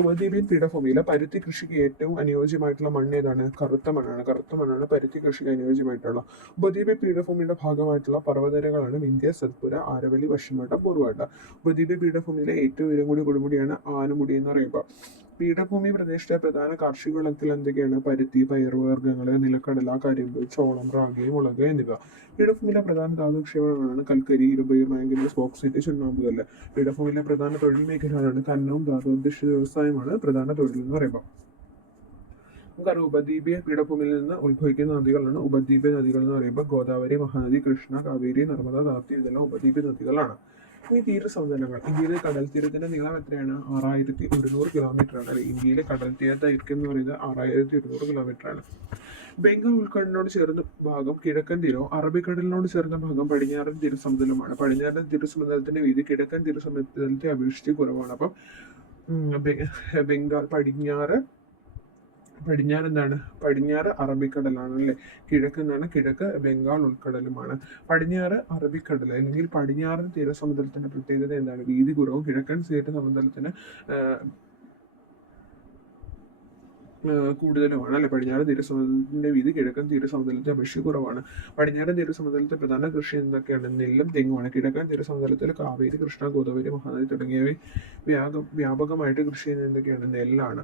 ഉപദ്വീപിയൻ പീഠഭൂമിയിലെ പരുത്തി കൃഷിക്ക് ഏറ്റവും അനുയോജ്യമായിട്ടുള്ള മണ്ണ് ഏതാണ്? കറുത്ത മണ്ണാണ്. കറുത്ത മണ്ണാണ് പരുത്തി കൃഷിക്ക് അനുയോജ്യമായിട്ടുള്ള. ഉപദ്വീപ് പീഠഭൂമിയുടെ ഭാഗമായിട്ടുള്ള പർവ്വതനിരകളാണ് വിന്ധ്യ, സത്പുര, ആരവല്ലി, പശ്ചിമഘട്ടം, പൂർവ്വഘട്ടം. ഉപദ്വീപ് പീഠഭൂമിയിലെ ഏറ്റവും ഉയരം കൂടിയ കൊടുമുടിയാണ് ആനമുടി എന്ന് പറയുമ്പോൾ. പീഠഭൂമി പ്രദേശത്തെ പ്രധാന കാർഷിക വിളകൾ എന്തൊക്കെയാണ്? പരുത്തി, പയറുവർഗ്ഗങ്ങൾ, നിലക്കടല, കരിമ്പ്, ചോളം, റാഗി, മുളക് എന്നിവ. പീഠഭൂമിയിലെ പ്രധാന ധാതുക്ഷേപങ്ങളാണ് കൽക്കരി, ഇരുമ്പ്, മാംഗനീസ്, ബോക്സൈറ്റ്, ചുണ്ണാമ്പുകല്ല്. പീഠഭൂമിയിലെ പ്രധാന തൊഴിൽ മേഖലകളാണ് ഖനനവും ധാതുഅധിഷ്ഠിത വ്യവസായമാണ് പ്രധാന തൊഴിൽ എന്ന് പറയുമ്പോൾ. നമുക്കറിയാം ഉപദ്വീപീയ പീഠഭൂമിയിൽ നിന്ന് ഉത്ഭവിക്കുന്ന നദികളാണ് ഉപദ്വീപീയ നദികൾ എന്ന് പറയുമ്പോൾ. ഗോദാവരി, മഹാനദി, കൃഷ്ണ, കാവേരി, നർമ്മദ, താപ്തി ഇതെല്ലാം ഉപദ്വീപീയ നദികളാണ്. ഈ തീരസമുദ്രങ്ങൾ. ഇന്ത്യയിലെ കടൽ തീരത്തിന്റെ നീളം എത്രയാണ്? 6100 കിലോമീറ്റർ ആണ്. ഇന്ത്യയിലെ കടൽ തീര ദൈർഘ്യം എന്ന് പറയുന്നത് 6100 കിലോമീറ്റർ ആണ്. ബംഗാൾ ഉൾക്കടലിനോട് ചേർന്ന ഭാഗം കിഴക്കൻ തീരവും അറബിക്കടലിനോട് ചേർന്ന ഭാഗം പടിഞ്ഞാറൻ തീരസമുദ്രമാണ്. പടിഞ്ഞാറൻ തീരസമുദ്രത്തിന്റെ വീതി കിഴക്കൻ തീരസമുദ്രത്തെ അപേക്ഷിച്ച് കുറവാണ്. അപ്പം ബംഗാൾ പടിഞ്ഞാറ് അറബിക്കടലാണ് അല്ലെ. കിഴക്ക് ബംഗാൾ ഉൾക്കടലുമാണ്. പടിഞ്ഞാറ് അറബിക്കടൽ അല്ലെങ്കിൽ പടിഞ്ഞാറൻ തീരസമുദ്രത്തിന്റെ പ്രത്യേകത എന്താണ്? വീതി കുറവും. കിഴക്കൻ തീരസമുദ്രത്തിന് കൂടുതലുമാണ് അല്ലെ. പടിഞ്ഞാറൻ തീരസമുദ്രത്തിന്റെ വീതി കിഴക്കൻ തീരസമുദ്രത്തെ അപേക്ഷിച്ച് കുറവാണ്. പടിഞ്ഞാറൻ തീരസമുദ്രത്തിലെ പ്രധാന കൃഷി എന്തൊക്കെയാണ്? നെല്ലും തെങ്ങുമാണ്. കിഴക്കൻ തീരസമുദ്രത്തിൽ കാവേരി, കൃഷ്ണ, ഗോദാവരി, മഹാനദി തുടങ്ങിയവ വ്യാപകമായിട്ട് കൃഷി ചെയ്യുന്നത് എന്തൊക്കെയാണ്? നെല്ലാണ്.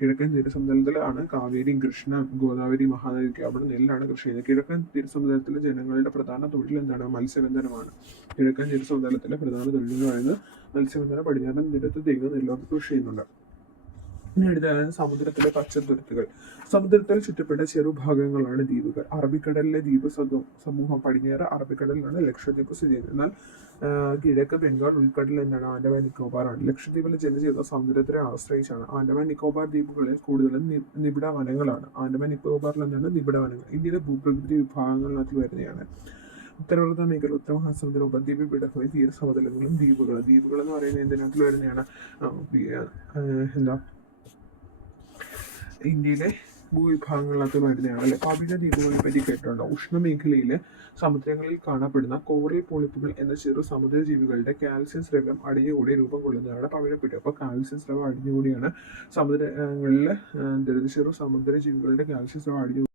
കിഴക്കൻ തീരസമുദ്രത്തിലാണ് കാവേരിയും കൃഷ്ണ, ഗോദാവരി, മഹാനദിക്ക് അവിടെ നെല്ലാണ് കൃഷി ചെയ്യുന്നത്. കിഴക്കൻ തീരസമുദ്രത്തിലെ ജനങ്ങളുടെ പ്രധാന തൊഴിൽ എന്താണ്? മത്സ്യബന്ധനമാണ്. കിഴക്കൻ തീരസമുദ്രത്തിലെ പ്രധാന തൊഴിൽ എന്ന് പറയുന്നത് മത്സ്യബന്ധനം. പടിഞ്ഞാറൻ തീരത്ത് തെങ്ങ്, നെല്ലൊക്കെ കൃഷി ചെയ്യുന്നുണ്ട്. ഇനി അടുത്താണ് സമുദ്രത്തിലെ പച്ചത്തുരുത്തുകൾ. സമുദ്രത്തിൽ ചുറ്റപ്പെട്ട ചെറുഭാഗങ്ങളാണ് ദ്വീപുകൾ. അറബിക്കടലിലെ ദ്വീപ് സമൂഹം പടിഞ്ഞാറ് അറബിക്കടലിലാണ് ലക്ഷദ്വീപ് സ്ഥിതി ചെയ്യുന്നത്. എന്നാൽ കിഴക്ക് ബംഗാൾ ഉൾക്കടൽ എന്താണ്? ആൻഡമാൻ നിക്കോബാർ ആണ്. ലക്ഷദ്വീപിലെ ജനജീവിതം സമുദ്രത്തെ ആശ്രയിച്ചാണ്. ആൻഡമാൻ നിക്കോബാർ ദ്വീപുകളിൽ കൂടുതലും നിബിഡ വനങ്ങളാണ്. ആൻഡമാൻ നിക്കോബാറിൽ എന്താണ്? നിബിഡ വനങ്ങൾ. ഇന്ത്യയിലെ ഭൂപ്രകൃതി വിഭാഗങ്ങളിനകത്ത് വരുന്നതാണ് ഉത്തരവർദ്ധ മേഖല, ഉത്തരമഹാസമുദ്രം, ഉപദ്വീപ്, പീഠഭൂമി, തീരസമതലങ്ങളും ദ്വീപുകൾ. ദ്വീപുകൾ എന്ന് പറയുന്നത് എന്തിനകത്തിൽ വരുന്നതാണ്? എന്താ ഇന്ത്യയിലെ ഭൂവിഭാഗങ്ങളിലൊക്കെ വരുന്നതാണ് അല്ലെ. പവിഴ ദ്വീപുകളെ പറ്റി കേട്ടിട്ടുണ്ടോ? ഉഷ്ണമേഖലയിലെ സമുദ്രങ്ങളിൽ കാണപ്പെടുന്ന കോറൽ പോളിപ്പുകൾ എന്ന ചെറു സമുദ്രജീവികളുടെ കാൽസ്യം സ്രവം അടിഞ്ഞുകൂടി രൂപം കൊള്ളുന്നതാണ് പവിഴപ്പുറ്റ്. അപ്പോൾ കാൽസ്യം സ്രവം അടിഞ്ഞുകൂടിയാണ് സമുദ്രങ്ങളിലെ ചെറു സമുദ്രജീവികളുടെ കാൽസ്യം സ്രവം അടിഞ്ഞു.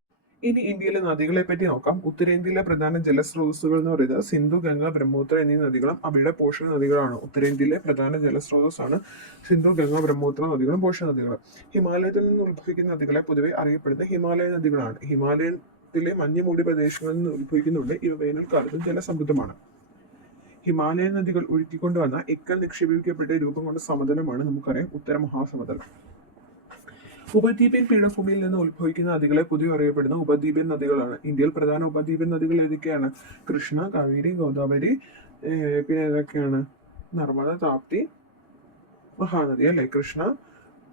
ഇനി ഇന്ത്യയിലെ നദികളെ പറ്റി നോക്കാം. ഉത്തരേന്ത്യയിലെ പ്രധാന ജലസ്രോതസ്സുകൾ എന്ന് പറയുന്നത് സിന്ധു, ഗംഗ, ബ്രഹ്മപുത്ര എന്നീ നദികളും അവയുടെ പോഷക നദികളാണ്. ഉത്തരേന്ത്യയിലെ പ്രധാന ജലസ്രോതസ്സാണ് സിന്ധു, ഗംഗ, ബ്രഹ്മപുത്ര നദികളും പോഷക നദികളും. ഹിമാലയത്തിൽ നിന്ന് ഉത്ഭവിക്കുന്ന നദികളെ പൊതുവെ അറിയപ്പെടുന്ന ഹിമാലയ നദികളാണ്. ഹിമാലയത്തിലെ മഞ്ഞുമൂടിയ പ്രദേശങ്ങളിൽ നിന്ന് ഉത്ഭവിക്കുന്നുണ്ട്. ഇവ വേനൽക്കാലത്ത് ജലസമൃദ്ധമാണ്. ഹിമാലയൻ നദികൾ ഒഴുക്കിക്കൊണ്ടുവന്ന എക്കൽ നിക്ഷേപിക്കപ്പെട്ട് രൂപം കൊണ്ട സമതലമാണ് നമുക്കറിയാം ഉത്തര മഹാസമതലം. ഉപദ്വീപ്യൻ പീഠഭൂമിയിൽ നിന്ന് ഉത്ഭവിക്കുന്ന നദികളെ പൊതുവെ അറിയപ്പെടുന്ന ഉപദ്വീപ്യൻ നദികളാണ്. ഇന്ത്യയിൽ പ്രധാന ഉപദ്വീപ്യൻ നദികൾ ഏതൊക്കെയാണ്? കൃഷ്ണ, കാവേരി, ഗോദാവരി, പിന്നെ ഏതൊക്കെയാണ്? നർമ്മദ, താപ്തി, മഹാനദി അല്ലെ. കൃഷ്ണ,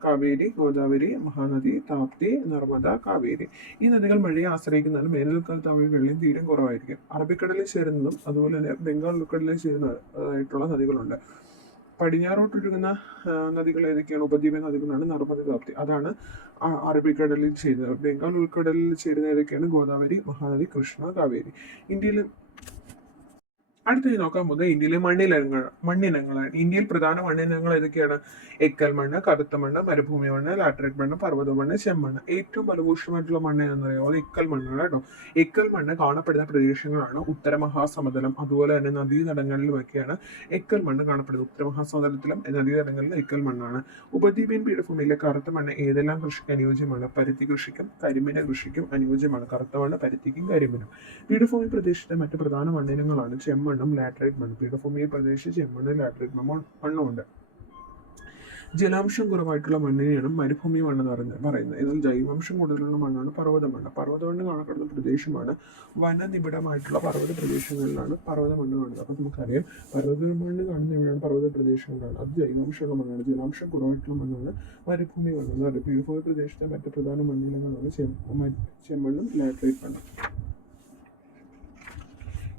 കാവേരി, ഗോദാവരി, മഹാനദി, താപ്തി, നർമ്മദ, കാവേരി. ഈ നദികൾ മഴയെ ആശ്രയിക്കുന്നതിനും വേനൽക്കാലത്ത് അവയിൽ വെള്ളം തീരെ കുറവായിരിക്കും. അറബിക്കടലിൽ ചേരുന്നതും അതുപോലെ തന്നെ ബംഗാൾ ഉൾക്കടലിൽ ചേരുന്നതായിട്ടുള്ള നദികളുണ്ട്. പടിഞ്ഞാറോട്ടൊഴുകുന്ന നദികൾ ഏതൊക്കെയാണ്? ഉപദ്വീപ നദികളാണ്. നർമ്മദ, താപ്തി അതാണ് അറബിക്കടലിൽ ചേരുന്നത്. ബംഗാൾ ഉൾക്കടലിൽ ചേരുന്ന ഏതൊക്കെയാണ്? ഗോദാവരി, മഹാനദി, കൃഷ്ണ, കാവേരി. ഇന്ത്യയിൽ അടുത്തത് നോക്കാൻ പോകുന്നത് ഇന്ത്യയിലെ മണ്ണിനങ്ങളാണ്. ഇന്ത്യയിൽ പ്രധാന മണ്ണിനങ്ങൾ ഏതൊക്കെയാണ്? എക്കൽ മണ്ണ്, കറുത്ത മണ്ണ്, മരുഭൂമി മണ്ണ്, ലാറ്ററൈറ്റ് മണ്ണ്, പർവ്വത മണ്ണ്, ചെമ്മണ്ണ്. ഏറ്റവും ഫലഭൂഷ്ടമായിട്ടുള്ള മണ്ണ് എന്നറിയാമോ? എക്കൽ മണ്ണാണ് കേട്ടോ. എക്കൽ മണ്ണ് കാണപ്പെടുന്ന പ്രദേശങ്ങളാണ് ഉത്തരമഹാസമതലം, അതുപോലെ തന്നെ നദീതടങ്ങളിലുമൊക്കെയാണ് എക്കൽ മണ്ണ് കാണപ്പെടുന്നത്. ഉത്തരമഹാസമതലത്തിലും നദീതടങ്ങളിലും എക്കൽ മണ്ണാണ്. ഉപദ്വീപ്യൻ പീഠഭൂമിയിലെ കറുത്ത മണ്ണ് ഏതെല്ലാം കൃഷിക്ക് അനുയോജ്യമാണ്? പരുത്തി കൃഷിക്കും കരിമ്പിന്റെ കൃഷിക്കും അനുയോജ്യമാണ്. കറുത്ത മണ്ണ് പരുത്തിക്കും കരിമ്പിനും. പീഠഭൂമി പ്രദേശത്തെ മറ്റ് പ്രധാന മണ്ണിനങ്ങളാണ് ചെമ്മണ്ണ്, ലാറ്ററൈറ്റ് മണ്ണ്. പീഠഭൂമിയെ പ്രദേശിച്ച് ചെമ്മണ്ണ്, ലാറ്ററൈറ്റ് മണ്ണുണ്ട്. ജലാംശം കുറവായിട്ടുള്ള മണ്ണിനെയാണ് മരുഭൂമി മണ്ണെന്ന് പറയുന്നത്. എന്നാൽ ജൈവാംശം കൂടുതലുള്ള മണ്ണാണ് പർവ്വത മണ്ണ്. പർവ്വത മണ്ണ് കാണപ്പെടുന്ന പ്രദേശമാണ് വനനിബിഡമായിട്ടുള്ള പർവ്വത പ്രദേശങ്ങളിലാണ് പർവ്വത മണ്ണ് കാണുന്നത്. അപ്പൊ നമുക്കറിയാം പർവ്വത മണ്ണ് കാണുന്ന എവിടെയാണ്? പർവ്വത പ്രദേശങ്ങളിലാണ്. അത് ജൈവാംശമുള്ള മണ്ണാണ്. ജലാംശം കുറവായിട്ടുള്ള മണ്ണാണ് മരുഭൂമി മണ്ണ് എന്ന് പറയുന്നത്. പീഠഭൂമി പ്രദേശത്തെ മറ്റ് പ്രധാന മണ്ണിനങ്ങളാണ് ചെമ്മണ്ണും ലാറ്ററൈറ്റ് മണ്ണും.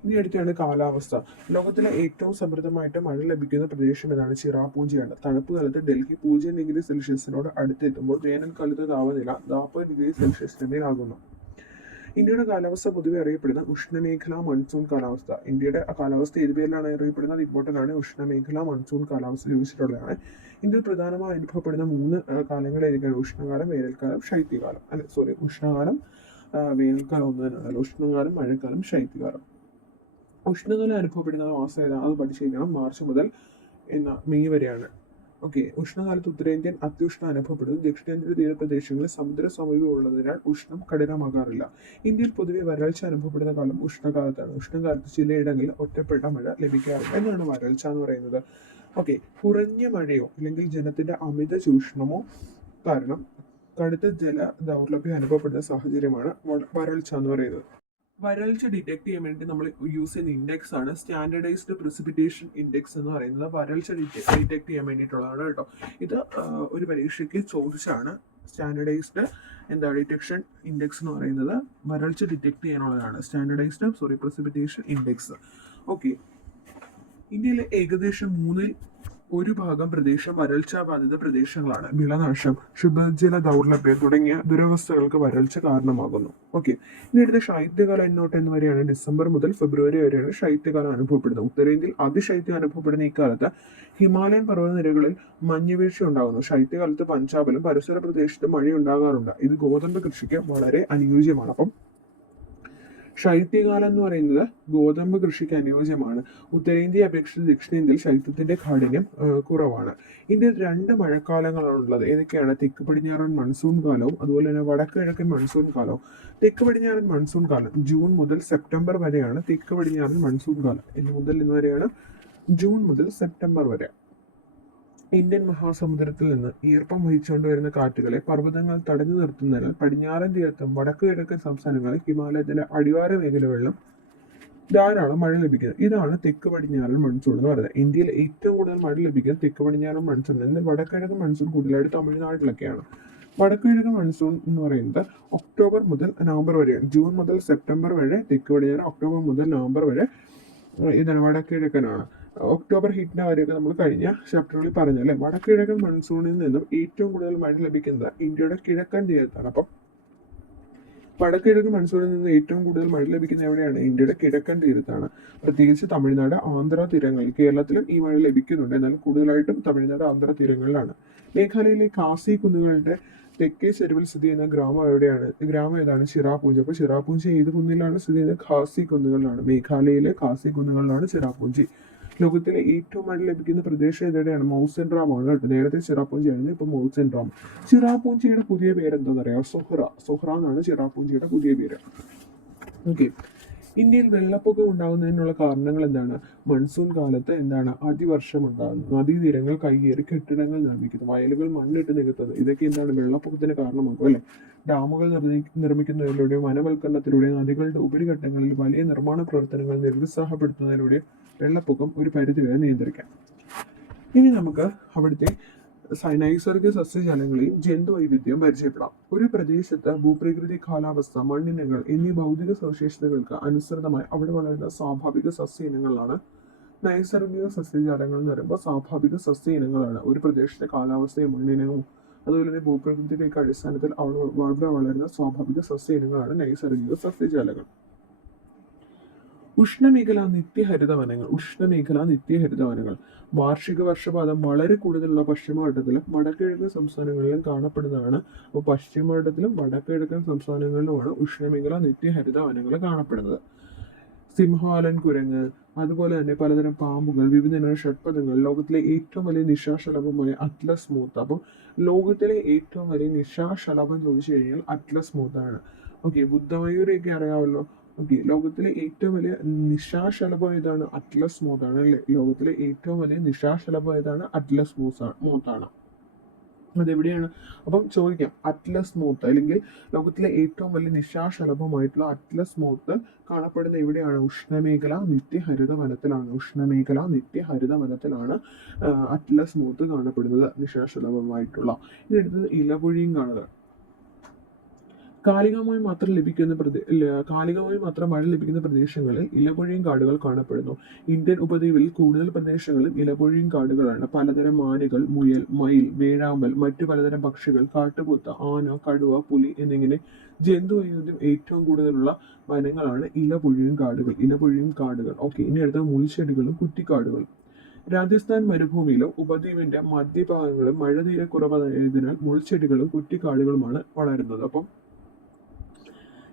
ഇനി അടുത്താണ് കാലാവസ്ഥ. ലോകത്തിലെ ഏറ്റവും സമൃദ്ധമായിട്ട് മഴ ലഭിക്കുന്ന പ്രദേശം ഏതാണ്? ചിറാപൂഞ്ചിയാണ്. തണുപ്പ് കാലത്ത് ഡൽഹി 0°C അടുത്തെത്തുമ്പോൾ വേനൽക്കാലത്ത് താപനില 40°C മേലാകുന്നു. ഇന്ത്യയുടെ കാലാവസ്ഥ പൊതുവെ അറിയപ്പെടുന്ന ഉഷ്ണമേഖലാ മൺസൂൺ കാലാവസ്ഥ. ഇന്ത്യയുടെ കാലാവസ്ഥ ഏത് പേരിലാണ് അറിയപ്പെടുന്നത്? ഇമ്പോർട്ടൻ്റ് ആണ്. ഉഷ്ണമേഖലാ മൺസൂൺ കാലാവസ്ഥ ചോദിച്ചിട്ടുള്ളതാണ്. ഇന്ത്യയിൽ പ്രധാനമായി അനുഭവപ്പെടുന്ന 3 കാലങ്ങൾ ഏതൊക്കെയാണ്? ഉഷ്ണകാലം, വേനൽക്കാലം, ശൈത്യകാലം. ഉഷ്ണകാലം, വേനൽക്കാലം ഒന്ന് തന്നെയാണ്. ഉഷ്ണകാലം, മഴക്കാലം, ശൈത്യകാലം. ഉഷ്ണകാലം അനുഭവപ്പെടുന്ന മാസം ഏതാണ്? അത് പഠിച്ചിരിക്കണം. മാർച്ച് മുതൽ മെയ് വരെയാണ്. ഓക്കെ. ഉഷ്ണകാലത്ത് ഉത്തരേന്ത്യൻ അത്യുഷ്ണം അനുഭവപ്പെടുന്നു. ദക്ഷിണേന്ത്യൻ തീരപ്രദേശങ്ങളിൽ സമുദ്ര സമീപം ഉള്ളതിനാൽ ഉഷ്ണം കഠിനമാകാറില്ല. ഇന്ത്യയിൽ പൊതുവെ വരൾച്ച അനുഭവപ്പെടുന്ന കാലം ഉഷ്ണകാലത്താണ്. ഉഷ്ണകാലത്ത് ചിലയിടങ്ങളിൽ ഒറ്റപ്പെട്ട മഴ ലഭിക്കാറുണ്ട്. എന്നാണ് വരൾച്ച എന്ന് പറയുന്നത്. ഓക്കെ. കുറഞ്ഞ മഴയോ അല്ലെങ്കിൽ ജലത്തിന്റെ അമിത ചൂഷണമോ കാരണം കടുത്ത ജല ദൗർലഭ്യം അനുഭവപ്പെടുന്ന സാഹചര്യമാണ് വരൾച്ച എന്ന് പറയുന്നത്. വരൾച്ച ഡിറ്റക്ട് ചെയ്യാൻ വേണ്ടി നമ്മൾ യൂസ് ചെയ്യുന്ന ഇൻഡെക്സ് ആണ് സ്റ്റാൻഡർഡൈസ്ഡ് പ്രിസിപ്പിറ്റേഷൻ ഇൻഡെക്സ് എന്ന് പറയുന്നത്. വരൾച്ച ഡിറ്റക്ട് ചെയ്യാൻ വേണ്ടിയിട്ടുള്ളതാണ് കേട്ടോ. ഇത് ഒരു പരീക്ഷയ്ക്ക് ചോദിച്ചാണ്. സ്റ്റാൻഡർഡൈസ്ഡ് ഡിറ്റക്ഷൻ ഇൻഡെക്സ് എന്ന് പറയുന്നത് വരൾച്ച ഡിറ്റക്ട് ചെയ്യാനുള്ളതാണ്. Precipitation index. ഓക്കെ. ഇന്ത്യയിലെ ഏകദേശം 3 ഒരു ഭാഗം പ്രദേശം വരൾച്ചാ ബാധിത പ്രദേശങ്ങളാണ്. വിളനാശം, ശുദ്ധജല ദൗർലഭ്യം തുടങ്ങിയ ദുരവസ്ഥകൾക്ക് വരൾച്ച കാരണമാകുന്നു. ഓക്കെ, ഇനി അടുത്ത ശൈത്യകാലം എന്നോട്ട് എന്ന് വരെയാണ്. ഡിസംബർ മുതൽ ഫെബ്രുവരി വരെയാണ് ശൈത്യകാലം അനുഭവപ്പെടുന്നത്. ഉത്തരേന്ത്യയിൽ അതിശൈത്യം അനുഭവപ്പെടുന്ന ഇക്കാലത്ത് ഹിമാലയൻ പർവ്വതനിരകളിൽ മഞ്ഞുവീഴ്ച ഉണ്ടാകുന്നു. ശൈത്യകാലത്ത് പഞ്ചാബിലും പരിസര പ്രദേശത്തും മഴയുണ്ടാകാറുണ്ട്. ഇത് ഗോതമ്പ് കൃഷിക്ക് വളരെ അനുയോജ്യമാണ്. അപ്പം ശൈത്യകാലം എന്ന് പറയുന്നത് ഗോതമ്പ് കൃഷിക്ക് അനുയോജ്യമാണ്. ഉത്തരേന്ത്യയെ അപേക്ഷിച്ച് ദക്ഷിണേന്ത്യയിൽ ശൈത്യത്തിന്റെ കാഠിന്യം കുറവാണ്. ഇന്ത്യയിൽ 2 മഴക്കാലങ്ങളാണ് ഉള്ളത്. ഏതൊക്കെയാണ്? തെക്ക് പടിഞ്ഞാറൻ മൺസൂൺ കാലവും അതുപോലെ തന്നെ വടക്ക് കിഴക്കൻ മൺസൂൺ കാലവും. തെക്ക് പടിഞ്ഞാറൻ മൺസൂൺ കാലം ജൂൺ മുതൽ സെപ്റ്റംബർ വരെയാണ് തെക്ക് പടിഞ്ഞാറൻ മൺസൂൺ കാലം. എന്ന് മുതൽ ഇന്ന് വരെയാണ്? ജൂൺ മുതൽ സെപ്റ്റംബർ വരെ. ഇന്ത്യൻ മഹാസമുദ്രത്തിൽ നിന്ന് ഈർപ്പം വഹിച്ചുകൊണ്ടുവരുന്ന കാറ്റുകളെ പർവ്വതങ്ങൾ തടഞ്ഞു നിർത്തുന്നതിനാൽ പടിഞ്ഞാറൻ തീരത്തും വടക്ക് കിഴക്കൻ സംസ്ഥാനങ്ങളിൽ ഹിമാലയത്തിലെ അടിവാര മേഖലകളിലും ധാരാളം മഴ ലഭിക്കുന്നത്. ഇതാണ് തെക്ക് പടിഞ്ഞാറൻ മൺസൂൺ എന്ന് പറയുന്നത്. ഇന്ത്യയിൽ ഏറ്റവും കൂടുതൽ മഴ ലഭിക്കുന്നത് തെക്ക് പടിഞ്ഞാറൻ മൺസൂൺ. എന്നാൽ വടക്കിഴക്കൻ മൺസൂൺ കൂടുതലായിട്ട് തമിഴ്നാട്ടിലൊക്കെയാണ്. വടക്കുകിഴക്കൻ മൺസൂൺ എന്ന് പറയുന്നത് ഒക്ടോബർ മുതൽ നവംബർ വരെയാണ്. ജൂൺ മുതൽ സെപ്റ്റംബർ വരെ തെക്ക് പടിഞ്ഞാറൻ, ഒക്ടോബർ മുതൽ നവംബർ വരെ ഇതാണ് വടക്കിഴക്കനാണ്. ഒക്ടോബർ ഹിറ്റിന്റെ കാര്യമൊക്കെ നമ്മൾ കഴിഞ്ഞ ചാപ്റ്ററുകളിൽ പറഞ്ഞല്ലേ. വടക്കിഴക്കൻ മൺസൂണിൽ നിന്നും ഏറ്റവും കൂടുതൽ മഴ ലഭിക്കുന്നത് ഇന്ത്യയുടെ കിഴക്കൻ തീരത്താണ്. അപ്പം വടക്കിഴക്കൻ മൺസൂണിൽ നിന്ന് ഏറ്റവും കൂടുതൽ മഴ ലഭിക്കുന്നത് എവിടെയാണ്? ഇന്ത്യയുടെ കിഴക്കൻ തീരത്താണ്. പ്രത്യേകിച്ച് തമിഴ്നാട്, ആന്ധ്ര തീരങ്ങളിൽ. കേരളത്തിലും ഈ മഴ ലഭിക്കുന്നുണ്ട്, എന്നാൽ കൂടുതലായിട്ടും തമിഴ്നാട്, ആന്ധ്ര തീരങ്ങളിലാണ്. മേഘാലയയിലെ ഖാസി കുന്നുകളുടെ തെക്കേ ചെരുവിൽ സ്ഥിതി ചെയ്യുന്ന ഗ്രാമം എവിടെയാണ്? ഗ്രാമം ഏതാണ്? ചിറാപൂഞ്ചി. അപ്പോൾ ചിറാപൂഞ്ചി ഏത് കുന്നിലാണ് സ്ഥിതി ചെയ്യുന്നത്? ഖാസി കുന്നുകളിലാണ്. മേഘാലയയിലെ ഖാസി കുന്നുകളിലാണ് ചിറാപൂഞ്ചി. ലോകത്തിലെ ഏറ്റവും മഴ ലഭിക്കുന്ന പ്രദേശം എവിടെയാണ്? മൗസിൻ റാം ആണ് കേട്ടോ. നേരത്തെ ചിറാപൂഞ്ചി ആയിരുന്നു, ഇപ്പൊ മൗസിൻ റാം. ചിറാപൂഞ്ചിയുടെ പുതിയ പേര് എന്താണെന്ന് അറിയാം? സൊഹ്റ എന്നാണ് ചിറാപൂഞ്ചിയുടെ പുതിയ പേര്. ഓക്കെ, ഇന്ത്യയിൽ വെള്ളപ്പൊക്കം ഉണ്ടാകുന്നതിനുള്ള കാരണങ്ങൾ എന്താണ്? മൺസൂൺ കാലത്ത് എന്താണ്? അതിവർഷം ഉണ്ടാകുന്നു, നദീതീരങ്ങൾ കയ്യേറി കെട്ടിടങ്ങൾ നിർമ്മിക്കുന്നു, വയലുകൾ മണ്ണിട്ട് നികത്തുന്നത്. ഇതൊക്കെ എന്താണ്? വെള്ളപ്പൊക്കത്തിന് കാരണമാകും അല്ലെ. ഡാമുകൾ നിർമ്മിക്കുന്നതിലൂടെ, വനവൽക്കരണത്തിലൂടെ, നദികളുടെ ഉപരിഘട്ടങ്ങളിൽ വലിയ നിർമ്മാണ പ്രവർത്തനങ്ങൾ നിരുത്സാഹപ്പെടുത്തുന്നതിലൂടെ വെള്ളപ്പൊക്കം ഒരു പരിധിവരെ നിയന്ത്രിക്കാം. ഇനി നമുക്ക് അവിടുത്തെ നൈസർഗിക സസ്യജാലങ്ങളെയും ജന്തുവൈവിധ്യവും പരിചയപ്പെടാം. ഒരു പ്രദേശത്ത് ഭൂപ്രകൃതി, കാലാവസ്ഥ, മണ്ണിനങ്ങൾ എന്നീ ഭൗതിക സവിശേഷതകൾക്ക് അനുസൃതമായി അവിടെ വളരുന്ന സ്വാഭാവിക സസ്യ ഇനങ്ങളാണ് നൈസർഗിക സസ്യജാലങ്ങൾ എന്ന് പറയുമ്പോൾ. സ്വാഭാവിക സസ്യ ഇനങ്ങളാണ് ഒരു പ്രദേശത്തെ കാലാവസ്ഥയും മണ്ണിനവും അതുപോലെ തന്നെ ഭൂപ്രകൃതിയുടെയൊക്കെ അടിസ്ഥാനത്തിൽ അവിടെ വളരുന്ന സ്വാഭാവിക സസ്യ ഇനങ്ങളാണ് നൈസർഗിക സസ്യജാലങ്ങൾ. ഉഷ്ണമേഖലാ നിത്യഹരിതവനങ്ങൾ വാർഷിക വർഷപാതം വളരെ കൂടുതലുള്ള പശ്ചിമഘട്ടത്തിലും വടക്കിഴക്കൻ സംസ്ഥാനങ്ങളിലും കാണപ്പെടുന്നതാണ്. അപ്പോൾ പശ്ചിമഘട്ടത്തിലും വടക്കിഴക്കൻ സംസ്ഥാനങ്ങളിലുമാണ് ഉഷ്ണമേഖലാ നിത്യഹരിതവനങ്ങൾ കാണപ്പെടുന്നത്. സിംഹവാലൻ കുരങ്ങ്, അതുപോലെ തന്നെ പലതരം പാമ്പുകൾ, വിവിധ ഇനം ഷഡ്പദങ്ങൾ, ലോകത്തിലെ ഏറ്റവും വലിയ നിശാശലഭമായ അറ്റ്ലസ് മൂത്ത്. അപ്പം ലോകത്തിലെ ഏറ്റവും വലിയ നിശാശലഭം ചോദിച്ചു കഴിഞ്ഞാൽ അറ്റ്ലസ് മൂത്താണ്. ഓക്കെ, ബുദ്ധമയൂരെയൊക്കെ അറിയാമല്ലോ. ഓക്കെ, ലോകത്തിലെ ഏറ്റവും വലിയ നിശാശലഭം ഏതാണ്? അറ്റ്ലസ് മൂത്താണ് അല്ലെ. ലോകത്തിലെ ഏറ്റവും വലിയ നിശാശലഭം ഏതാണ്? അറ്റ്ലസ് മൂത്താണ്. അതെവിടെയാണ്? അപ്പം ചോദിക്കാം, അറ്റ്ലസ് മൂത്ത് അല്ലെങ്കിൽ ലോകത്തിലെ ഏറ്റവും വലിയ നിശാശലഭമായിട്ടുള്ള അറ്റ്ലസ് മൂത്ത് കാണപ്പെടുന്ന എവിടെയാണ്? ഉഷ്ണമേഖലാ നിത്യഹരിത വനത്തിലാണ് അറ്റ്ലസ് മൂത്ത് കാണപ്പെടുന്നത്, നിശാശലഭമായിട്ടുള്ള. ഇനി അടുത്തത് ഇലപൊഴിയും കാണുക. കാലികമായി മാത്രം മഴ ലഭിക്കുന്ന പ്രദേശങ്ങളിൽ ഇലപൊഴിയും കാടുകൾ കാണപ്പെടുന്നു. ഇന്ത്യൻ ഉപദ്വീപിൽ കൂടുതൽ പ്രദേശങ്ങളിൽ ഇലപൊഴിയും കാടുകളാണ്. പലതരം ആനകൾ, മുയൽ, മയിൽ, വേഴാമ്പൽ, മറ്റു പലതരം പക്ഷികൾ, കാട്ടുപോത്ത്, ആന, കടുവ, പുലി എന്നിങ്ങനെ ജന്തുവൈവിധ്യം ഏറ്റവും കൂടുതലുള്ള വനങ്ങളാണ് ഇലപൊഴിയും കാടുകൾ. ഓക്കെ, ഇനി അടുത്ത മുൾച്ചെടികളും കുറ്റിക്കാടുകളും. രാജസ്ഥാൻ മരുഭൂമിയിലും ഉപദ്വീപിന്റെ മധ്യഭാഗങ്ങളും മഴ തീരെ കുറവായതിനാൽ മുൾച്ചെടികളും കുറ്റിക്കാടുകളുമാണ് വളരുന്നത്. അപ്പം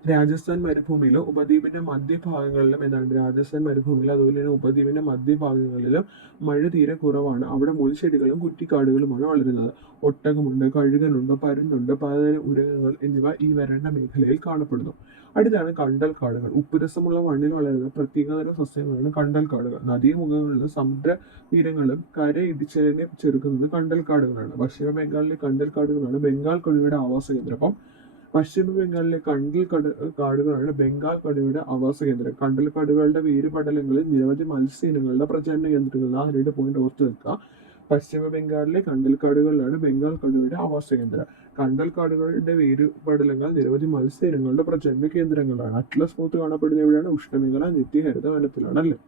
രാജസ്ഥാൻ മരുഭൂമിയിലും ഉപദ്വീപിന്റെ മധ്യഭാഗങ്ങളിലും അതുപോലെ തന്നെ ഉപദ്വീപിന്റെ മധ്യഭാഗങ്ങളിലും മഴ തീരെ കുറവാണ്. അവിടെ മുൾച്ചെടികളും കുറ്റിക്കാടുകളുമാണ് വളരുന്നത്. ഒട്ടകമുണ്ട്, കഴുകനുണ്ട്, പരുന്തുണ്ട്, പലതരം ഉരകങ്ങൾ എന്നിവ ഈ വരണ്ട മേഖലയിൽ കാണപ്പെടുന്നു. അടുത്താണ് കണ്ടൽക്കാടുകൾ. ഉപ്പുരസമുള്ള മണ്ണിൽ വളരുന്ന പ്രത്യേകതരം സസ്യങ്ങളാണ് കണ്ടൽക്കാടുകൾ. നദീമുഖങ്ങളിലും സമുദ്ര തീരങ്ങളും കരയിടിച്ചിലിനെ ചെറുക്കുന്നത് കണ്ടൽക്കാടുകളാണ്. പശ്ചിമ ബംഗാളിലെ കണ്ടൽക്കാടുകളാണ് ബംഗാൾ കടുവയുടെ ആവാസ കേന്ദ്രം. അപ്പം പശ്ചിമ ബംഗാളിലെ കാടുകളാണ് ബംഗാൾ കടുവയുടെ ആവാസ കേന്ദ്രം. കണ്ടൽക്കാടുകളുടെ വേരുപടലങ്ങളിൽ നിരവധി മത്സ്യ ഇനങ്ങളുടെ പ്രജനന കേന്ദ്രങ്ങൾ. ആ 2 പോയിന്റ് ഓർത്ത് വെക്കുക. പശ്ചിമ ബംഗാളിലെ കണ്ടൽക്കാടുകളിലാണ് ബംഗാൾ കടുവയുടെ ആവാസ കേന്ദ്രം. കണ്ടൽക്കാടുകളുടെ വേരുപടലങ്ങൾ നിരവധി മത്സ്യ ഇനങ്ങളുടെ പ്രജനന കേന്ദ്രങ്ങളാണ്. അറ്റ്ലസ് മൂത്ത് കാണപ്പെടുന്ന എവിടെയാണ്? ഉഷ്ണമേഖലാ നിത്യഹരിത വനത്തിലാണ് അല്ലേ.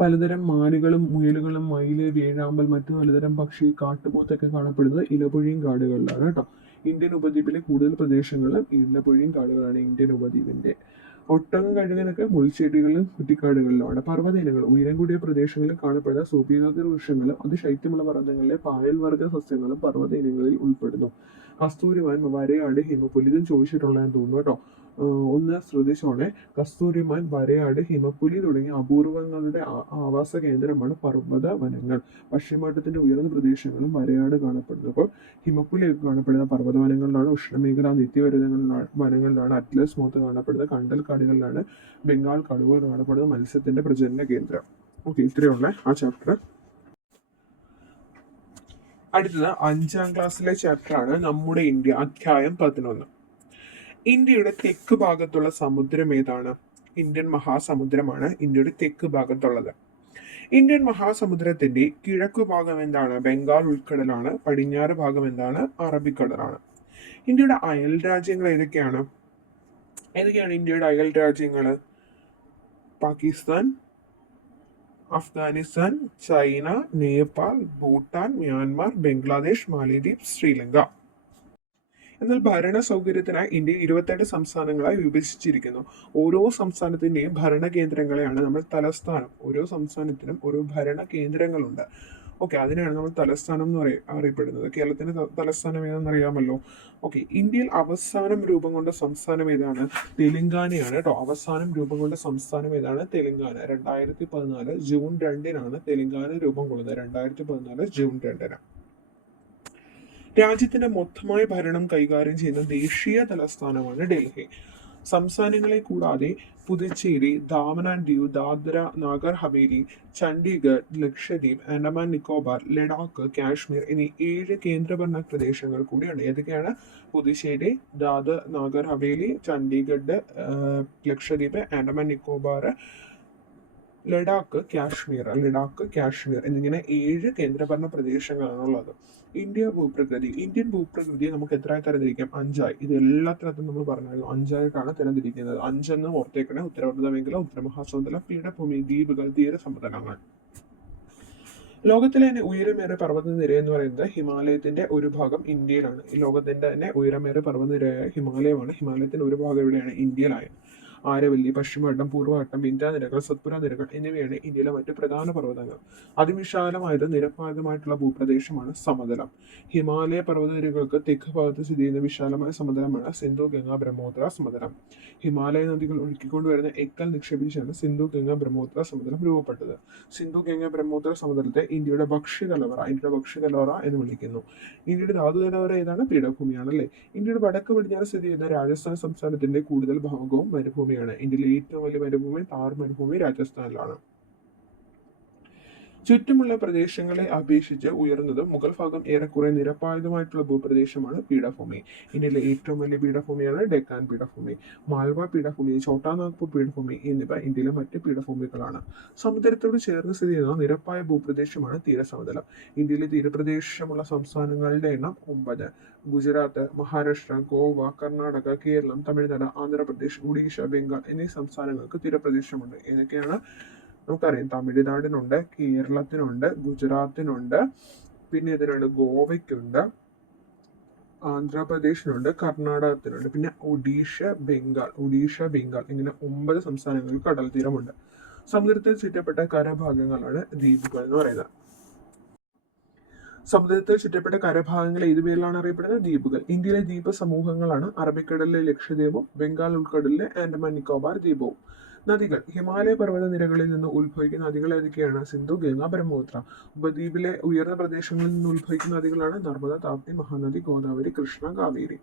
പലതരം മാനുകളും മുയലുകളും മയില് വേഴാമ്പൽ മറ്റു പലതരം പക്ഷി കാട്ടുപോത്തൊക്കെ കാണപ്പെടുന്നത് ഇലപൊഴിയും കാടുകളിലാണ് കേട്ടോ. ഇന്ത്യൻ ഉപദ്വീപിലെ കൂടുതൽ പ്രദേശങ്ങളും ഇലപൊഴിയും കാടുകളാണ് ഇന്ത്യൻ ഉപദ്വീപിന്റെ. ഒട്ടകം കഴുകനൊക്കെ മുൾച്ചെടികളിലും കുറ്റിക്കാടുകളിലുമാണ്. പർവ്വതയിനങ്ങൾ ഉയരം കൂടിയ പ്രദേശങ്ങളിൽ കാണപ്പെടുന്ന സൂഫികാഗ്ര വൃക്ഷങ്ങളും അതിശൈത്യമുള്ള പർവ്വതങ്ങളിലെ പായൽ വർഗ്ഗ സസ്യങ്ങളും പർവ്വത ഇനങ്ങളിൽ ഉൾപ്പെടുന്നു. കസ്തൂരിമാൻ, വരയാട്, ഹിമപ്പുലി ഇതും ചോദിച്ചിട്ടുള്ളതെന്ന് തോന്നുന്നു കേട്ടോ. ഒന്ന് ശ്രദ്ധിച്ചോണേ. കസ്തൂരിമാൻ, വരയാട്, ഹിമപ്പുലി തുടങ്ങിയ അപൂർവങ്ങളുടെ ആവാസ കേന്ദ്രമാണ് പർവ്വത വനങ്ങൾ. പശ്ചിമഘട്ടത്തിന്റെ ഉയർന്ന പ്രദേശങ്ങളും വരയാട് കാണപ്പെടുന്നു. അപ്പോൾ ഹിമപ്പുലി കാണപ്പെടുന്ന പർവ്വത വനങ്ങളിലാണ്. ഉഷ്ണമേഖലാ നിത്യഹരിതങ്ങളിലാണ് വനങ്ങളിലാണ്. അറ്റ്ലസ് മൂത്ത് കാണപ്പെടുന്നത് കണ്ടൽ കാടുകളിലാണ്. ബംഗാൾ കടുവ കാണപ്പെടുന്നത് മത്സ്യത്തിന്റെ പ്രജനന കേന്ദ്രം. ഓക്കെ, ഇത്രയുള്ള ആ ചാപ്റ്റർ. അടുത്തത് 5ാം ക്ലാസ്സിലെ ചാപ്റ്ററാണ് നമ്മുടെ ഇന്ത്യ, അധ്യായം 11. ഇന്ത്യയുടെ തെക്ക് ഭാഗത്തുള്ള സമുദ്രം ഏതാണ്? ഇന്ത്യൻ മഹാസമുദ്രമാണ് ഇന്ത്യയുടെ തെക്ക് ഭാഗത്തുള്ളത്. ഇന്ത്യൻ മഹാസമുദ്രത്തിന്റെ കിഴക്കു ഭാഗം എന്താണ്? ബംഗാൾ ഉൾക്കടലാണ്. പടിഞ്ഞാറ് ഭാഗം എന്താണ്? അറബിക്കടലാണ്. ഇന്ത്യയുടെ അയൽ രാജ്യങ്ങൾ ഏതൊക്കെയാണ്? ഇന്ത്യയുടെ അയൽ രാജ്യങ്ങൾ? പാകിസ്ഥാൻ, അഫ്ഗാനിസ്ഥാൻ, ചൈന, നേപ്പാൾ, ഭൂട്ടാൻ, മ്യാൻമാർ, ബംഗ്ലാദേശ്, മാലിദ്വീപ്, ശ്രീലങ്ക. എന്നാൽ ഭരണ സൗകര്യത്തിനായി ഇന്ത്യ 28 സംസ്ഥാനങ്ങളായി വിഭജിച്ചിരിക്കുന്നു. ഓരോ സംസ്ഥാനത്തിന്റെയും ഭരണ കേന്ദ്രങ്ങളെയാണ് നമ്മൾ തലസ്ഥാനം. ഓരോ സംസ്ഥാനത്തിനും ഓരോ ഭരണ കേന്ദ്രങ്ങളുണ്ട്. ഓക്കെ, അതിനാണ് നമ്മൾ തലസ്ഥാനം എന്ന് അറിയപ്പെടുന്നത്. കേരളത്തിന്റെ തലസ്ഥാനം ഏതാണെന്ന് അറിയാമല്ലോ. ഓക്കെ, ഇന്ത്യയിൽ അവസാനം രൂപം കൊണ്ട സംസ്ഥാനം ഏതാണ്? തെലങ്കാനയാണ് കേട്ടോ. അവസാനം രൂപം കൊണ്ട സംസ്ഥാനം ഏതാണ്? തെലങ്കാന. 2014 ജൂൺ 2-നാണ് തെലങ്കാന രൂപം കൊള്ളുന്നത്. 2014 ജൂൺ 2-ന്. രാജ്യത്തിന്റെ മൊത്തമായ ഭരണം കൈകാര്യം ചെയ്യുന്ന ദേശീയ തലസ്ഥാനമാണ് ഡൽഹി. സംസ്ഥാനങ്ങളെ കൂടാതെ പുതുച്ചേരി, ദാമൻ ആൻഡ് ദിയു, ദാദ്ര നാഗർ ഹവേലി, ചണ്ഡീഗഡ്, ലക്ഷദ്വീപ്, ആൻഡമാൻ നിക്കോബാർ, ലഡാക്ക്, കാശ്മീർ എന്നീ 7 കേന്ദ്രഭരണ പ്രദേശങ്ങൾ കൂടിയാണ്. ഏതൊക്കെയാണ്? പുതുച്ചേരി, ദാദർ നാഗർ ഹവേലി, ചണ്ഡീഗഡ്, ലക്ഷദ്വീപ്, ആൻഡമാൻ നിക്കോബാർ, ലഡാക്ക്, കാശ്മീർ എന്നിങ്ങനെ 7 കേന്ദ്രഭരണ പ്രദേശങ്ങളാണുള്ളത്. ഇന്ത്യൻ ഭൂപ്രകൃതി നമുക്ക് എത്രയായി തരംതിരിക്കാം? 5ആയി. ഇത് എല്ലാത്തിനകത്തും നമ്മൾ പറഞ്ഞായിരുന്നു 5ആയിട്ടാണ് തരംതിരിക്കുന്നത്. 5 ഓർത്തേക്കണേ. ഉത്തരവർദ്ധ മേഖല, ഉത്തരമഹാസമുദ്രം, പീഠഭൂമി, ദ്വീപുകൾ, തീരസമതലങ്ങൾ. ലോകത്തിലെ തന്നെ ഉയരമേറിയ പർവ്വതനിര എന്ന് പറയുന്നത് ഹിമാലയത്തിന്റെ ഒരു ഭാഗം ഇന്ത്യയിലാണ്. ലോകത്തിന്റെ തന്നെ ഉയരമേറിയ പർവ്വതനിരയായ ഹിമാലയമാണ്. ഹിമാലയത്തിന്റെ ഒരു ഭാഗം എവിടെയാണ്? ഇന്ത്യയിലാണ്. ആരവല്ലി, പശ്ചിമഘട്ടം, പൂർവ്വഘട്ടം, വിന്ധ്യ നിരകൾ, സത്പുര നിരകൾ എന്നിവയാണ് ഇന്ത്യയിലെ മറ്റ് പ്രധാന പർവ്വതങ്ങൾ. അതിവിശാലമായത് നിരപ്പായതുമായിട്ടുള്ള ഭൂപ്രദേശമാണ് സമതലം. ഹിമാലയ പർവ്വതനിരകൾക്ക് തെക്ക് ഭാഗത്ത് സ്ഥിതി ചെയ്യുന്ന വിശാലമായ സമതലമാണ് സിന്ധു ഗംഗ ബ്രഹ്മപുത്ര സമതലം. ഹിമാലയ നദികൾ ഒഴുക്കിക്കൊണ്ടുവരുന്ന എക്കൽ നിക്ഷേപിച്ചാണ് സിന്ധു ഗംഗ ബ്രഹ്മപുത്ര സമതലം രൂപപ്പെട്ടത്. സിന്ധു ഗംഗ ബ്രഹ്മപുത്ര സമതലത്തെ ഇന്ത്യയുടെ ഭക്ഷ്യകലവറ എന്ന് വിളിക്കുന്നു. ഇന്ത്യയുടെ ധാതുകലവറ ഏതാണ്? പീഠഭൂമിയാണ് അല്ലേ. ഇന്ത്യയുടെ വടക്ക് പടിഞ്ഞാറ് സ്ഥിതി ചെയ്യുന്ന രാജസ്ഥാൻ സംസ്ഥാനത്തിന്റെ കൂടുതൽ ഭാഗവും മരുഭൂമിയാണ്. ഇന്ത്യയിലെ ഏറ്റവും വലിയ മരുഭൂമി താർ മരുഭൂമി രാജസ്ഥാനിലാണ്. ചുറ്റുമുള്ള പ്രദേശങ്ങളെ അപേക്ഷിച്ച് ഉയർന്നതും മുകൾ ഭാഗം ഏറെക്കുറെ നിരപ്പായതുമായിട്ടുള്ള ഭൂപ്രദേശമാണ് പീഠഭൂമി. ഇന്ത്യയിലെ ഏറ്റവും വലിയ പീഠഭൂമിയാണ് ഡെക്കാൻ പീഠഭൂമി. മാൽവ പീഠഭൂമി, ഛോട്ടാ നാഗ്പൂർ പീഠഭൂമി എന്നിവ ഇന്ത്യയിലെ മറ്റ് പീഠഭൂമികളാണ്. സമുദ്രത്തോട് ചേർന്ന് സ്ഥിതി ചെയ്യുന്ന നിരപ്പായ ഭൂപ്രദേശമാണ് തീരസമതലം. ഇന്ത്യയിലെ തീരപ്രദേശമുള്ള സംസ്ഥാനങ്ങളുടെ എണ്ണം 9. ഗുജറാത്ത്, മഹാരാഷ്ട്ര, ഗോവ, കർണാടക, കേരളം, തമിഴ്നാട്, ആന്ധ്രാപ്രദേശ്, ഒഡീഷ, ബംഗാൾ എന്നീ സംസ്ഥാനങ്ങൾക്ക് തീരപ്രദേശമുണ്ട്. ഏതൊക്കെയാണ്? നമുക്കറിയാം, തമിഴ്നാടിനുണ്ട്, കേരളത്തിനുണ്ട്, ഗുജറാത്തിനുണ്ട്, പിന്നെ ഇതിനുണ്ട് ഗോവയ്ക്കുണ്ട്, ആന്ധ്രാപ്രദേശിനുണ്ട്, കർണാടകത്തിനുണ്ട്, പിന്നെ ഒഡീഷ, ബംഗാൾ ഇങ്ങനെ 9 സംസ്ഥാനങ്ങൾക്ക് കടൽ തീരമുണ്ട്. സമുദ്രത്തിൽ ചുറ്റപ്പെട്ട കരഭാഗങ്ങളാണ് ദ്വീപുകൾ എന്ന് പറയുന്നത്. സമുദ്രത്തിൽ ചുറ്റപ്പെട്ട കരഭാഗങ്ങൾ ഏതു പേരിലാണ് അറിയപ്പെടുന്നത്? ദ്വീപുകൾ. ഇന്ത്യയിലെ ദ്വീപ സമൂഹങ്ങളാണ് അറബിക്കടലിലെ ലക്ഷദ്വീപും ബംഗാൾ ഉൾക്കടലിലെ ആൻഡമാൻ നിക്കോബാർ ദ്വീപവും. നദികൾ. ഹിമാലയ പർവ്വത നിരകളിൽ നിന്ന് ഉത്ഭവിക്കുന്ന നദികൾ ഏതൊക്കെയാണ്? സിന്ധു, ഗംഗ, ബ്രഹ്മപുത്ര. ഉപദ്വീപിലെ ഉയർന്ന പ്രദേശങ്ങളിൽ നിന്ന് ഉത്ഭവിക്കുന്ന നദികളാണ് നർമ്മദ, താപ്തി, മഹാനദി, ഗോദാവരി, കൃഷ്ണ, കാവേരി.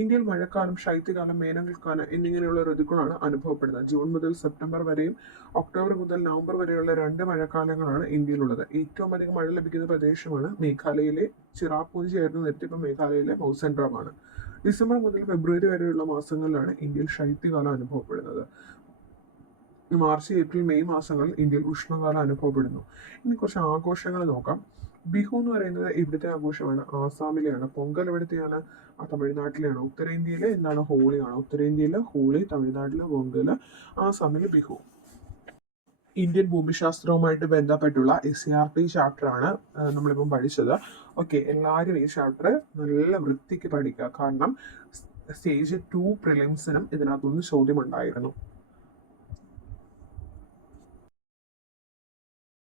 ഇന്ത്യയിൽ മഴക്കാലം, ശൈത്യകാലം, വേനൽക്കാലം എന്നിങ്ങനെയുള്ള ഋതുക്കളാണ് അനുഭവപ്പെടുന്നത്. ജൂൺ മുതൽ സെപ്റ്റംബർ വരെയും ഒക്ടോബർ മുതൽ നവംബർ വരെയുള്ള 2 മഴക്കാലങ്ങളാണ് ഇന്ത്യയിലുള്ളത്. ഏറ്റവും അധികം മഴ ലഭിക്കുന്ന പ്രദേശമാണ് മേഘാലയയിലെ ചിറാപുഞ്ചി ആയിരുന്നു. നേരത്തെ ഇപ്പോൾ മേഘാലയയിലെ മൗസൻഡ്രാമാണ്. ഡിസംബർ മുതൽ ഫെബ്രുവരി വരെയുള്ള മാസങ്ങളിലാണ് ഇന്ത്യയിൽ ശൈത്യകാലം അനുഭവപ്പെടുന്നത്. മാർച്ച്, ഏപ്രിൽ, മെയ് മാസങ്ങളിൽ ഇന്ത്യയിൽ ഉഷ്ണകാലം അനുഭവപ്പെടുന്നു. ഇനി കുറച്ച് ആഘോഷങ്ങൾ നോക്കാം. ബിഹു എന്ന് പറയുന്നത് ഇവിടുത്തെ ആഘോഷമാണ്. ആസാമിലെയാണ്. പൊങ്കൽ എവിടുത്തെയാണ്? തമിഴ്നാട്ടിലെയാണ്. ഉത്തരേന്ത്യയിലെ എന്താണ്? ഹോളിയാണ്. ഉത്തരേന്ത്യയിലെ ഹോളി, തമിഴ്നാട്ടിലെ പൊങ്കൽ, ആസാമിലെ ബിഹു. ഇന്ത്യൻ ഭൂമിശാസ്ത്രവുമായിട്ട് ബന്ധപ്പെട്ടുള്ള SCERT ചാപ്റ്ററാണ് നമ്മളിപ്പം പഠിച്ചത്. ഓക്കെ, എല്ലാവരും ഈ ചാപ്റ്റർ നല്ല വൃത്തിക്ക് പഠിക്കുക. കാരണം സ്റ്റേജ് 2 പ്രിലിംസിനും ഇതിനകത്തുനിന്ന് ചോദ്യം ഉണ്ടായിരുന്നു.